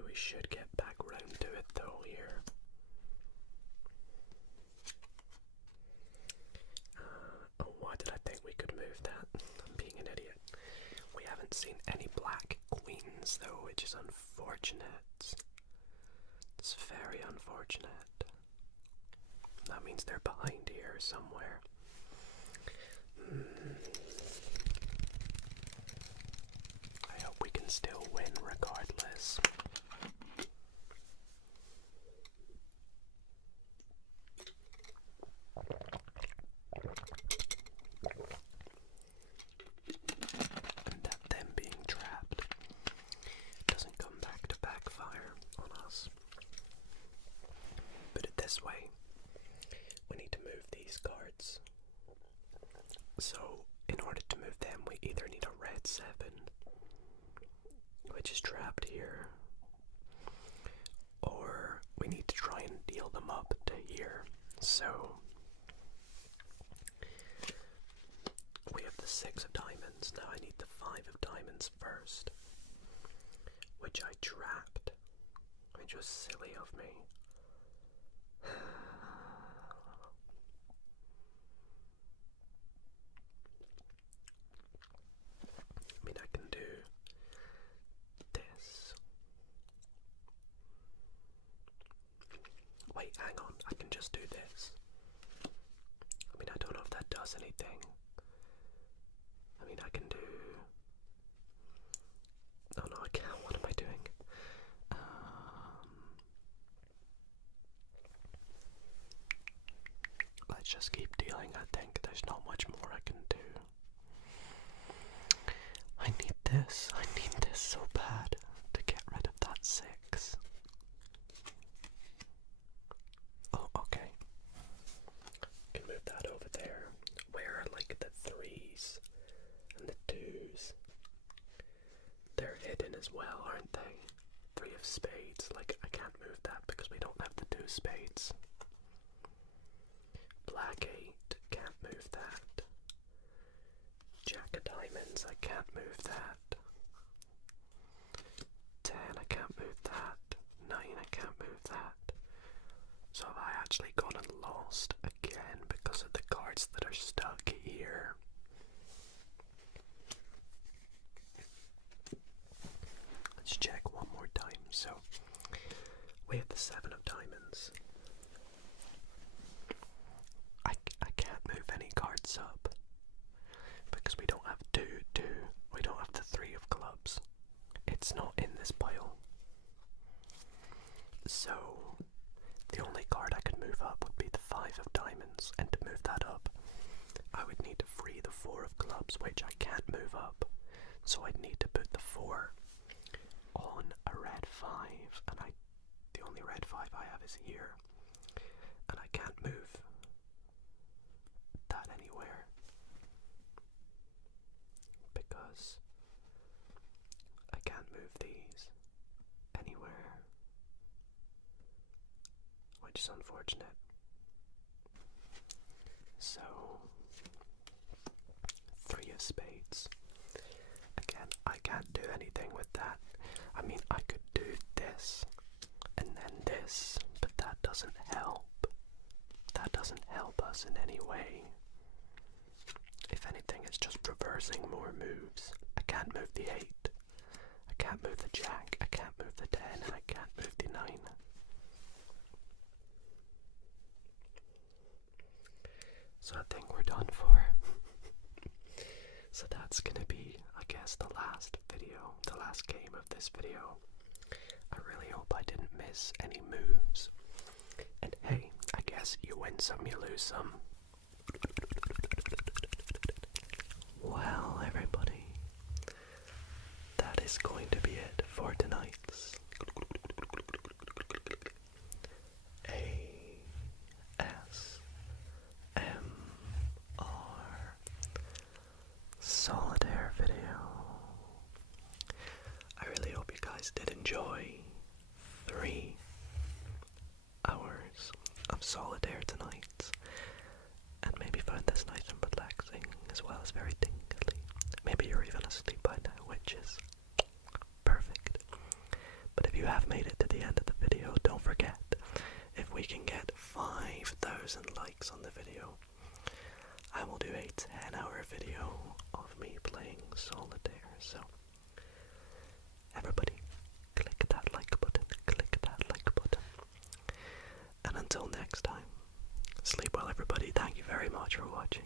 We should get back round to it though here. Oh, why did I think we could move that? I'm being an idiot. We haven't seen any black queens though, which is unfortunate. It's very unfortunate. That means they're behind here somewhere. I hope we can still win regardless. And that them being trapped doesn't come back to backfire on us. Put it this way, we need to move these cards. So, in order to move them, we either need a red 7, which is trapped here, or we need to try and deal them up to here. So, we have the 6 of diamonds. Now I need the 5 of diamonds first, which I trapped, which was silly of me. I mean, I can do this. Wait, hang on. I can just do this. I mean, I don't know if that does anything. I mean, I can do... Oh no, I can't. What am I doing? Let's just keep dealing, I think. There's not much more I can do. I need this. I need this so bad to get rid of that 6. Oh, okay. Can move that over there. Where are like the 3s and the 2s? They're hidden as well, aren't they? 3 of spades. Like, I can't move that because we don't have the 2 spades. Black 8. Can't move that. Jack of diamonds. I can't move that. 10. I can't move that. 9. I can't move that. So have I actually gone and lost again because of the cards that are stuck here? Let's check one more time. So we have the 7 of diamonds. I can't move any cards up because we don't have 2, 2. We don't have the 3 of clubs. It's not in this pile. So the only card I could move up would be the 5 of diamonds, and to move that up I would need to free the 4 of clubs, which I can't move up So I'd need to put the 4 on a red 5, and the only red 5 I have is here, and I can't move that anywhere because I can't move these anywhere, which is unfortunate. So 3 of spades. Again, I can't do anything with that. I mean, I could do this and then this, but that doesn't help. That doesn't help us in any way. If anything, it's just reversing more moves. I can't move the 8. I can't move the jack. I can't move the 10, and I can't move the 9. So I think we're done for. So that's gonna be, I guess, the last video, the last game of this video. I really hope I didn't miss any moves. And hey, I guess you win some, you lose some. Well, everybody, that is going to be it for tonight's ASMR Solitaire video. I really hope you guys did enjoy 3 hours of solitaire tonight, and maybe found this nice and relaxing as well as very tingly. Maybe you're even asleep by now, which is perfect. But if you have made it to the end of the video, don't forget, if we can get 5,000 likes on the video, I will do a 10-hour video of me playing solitaire. So everybody, click that like button, click that like button. And until next time, sleep well everybody. Thank you very much for watching.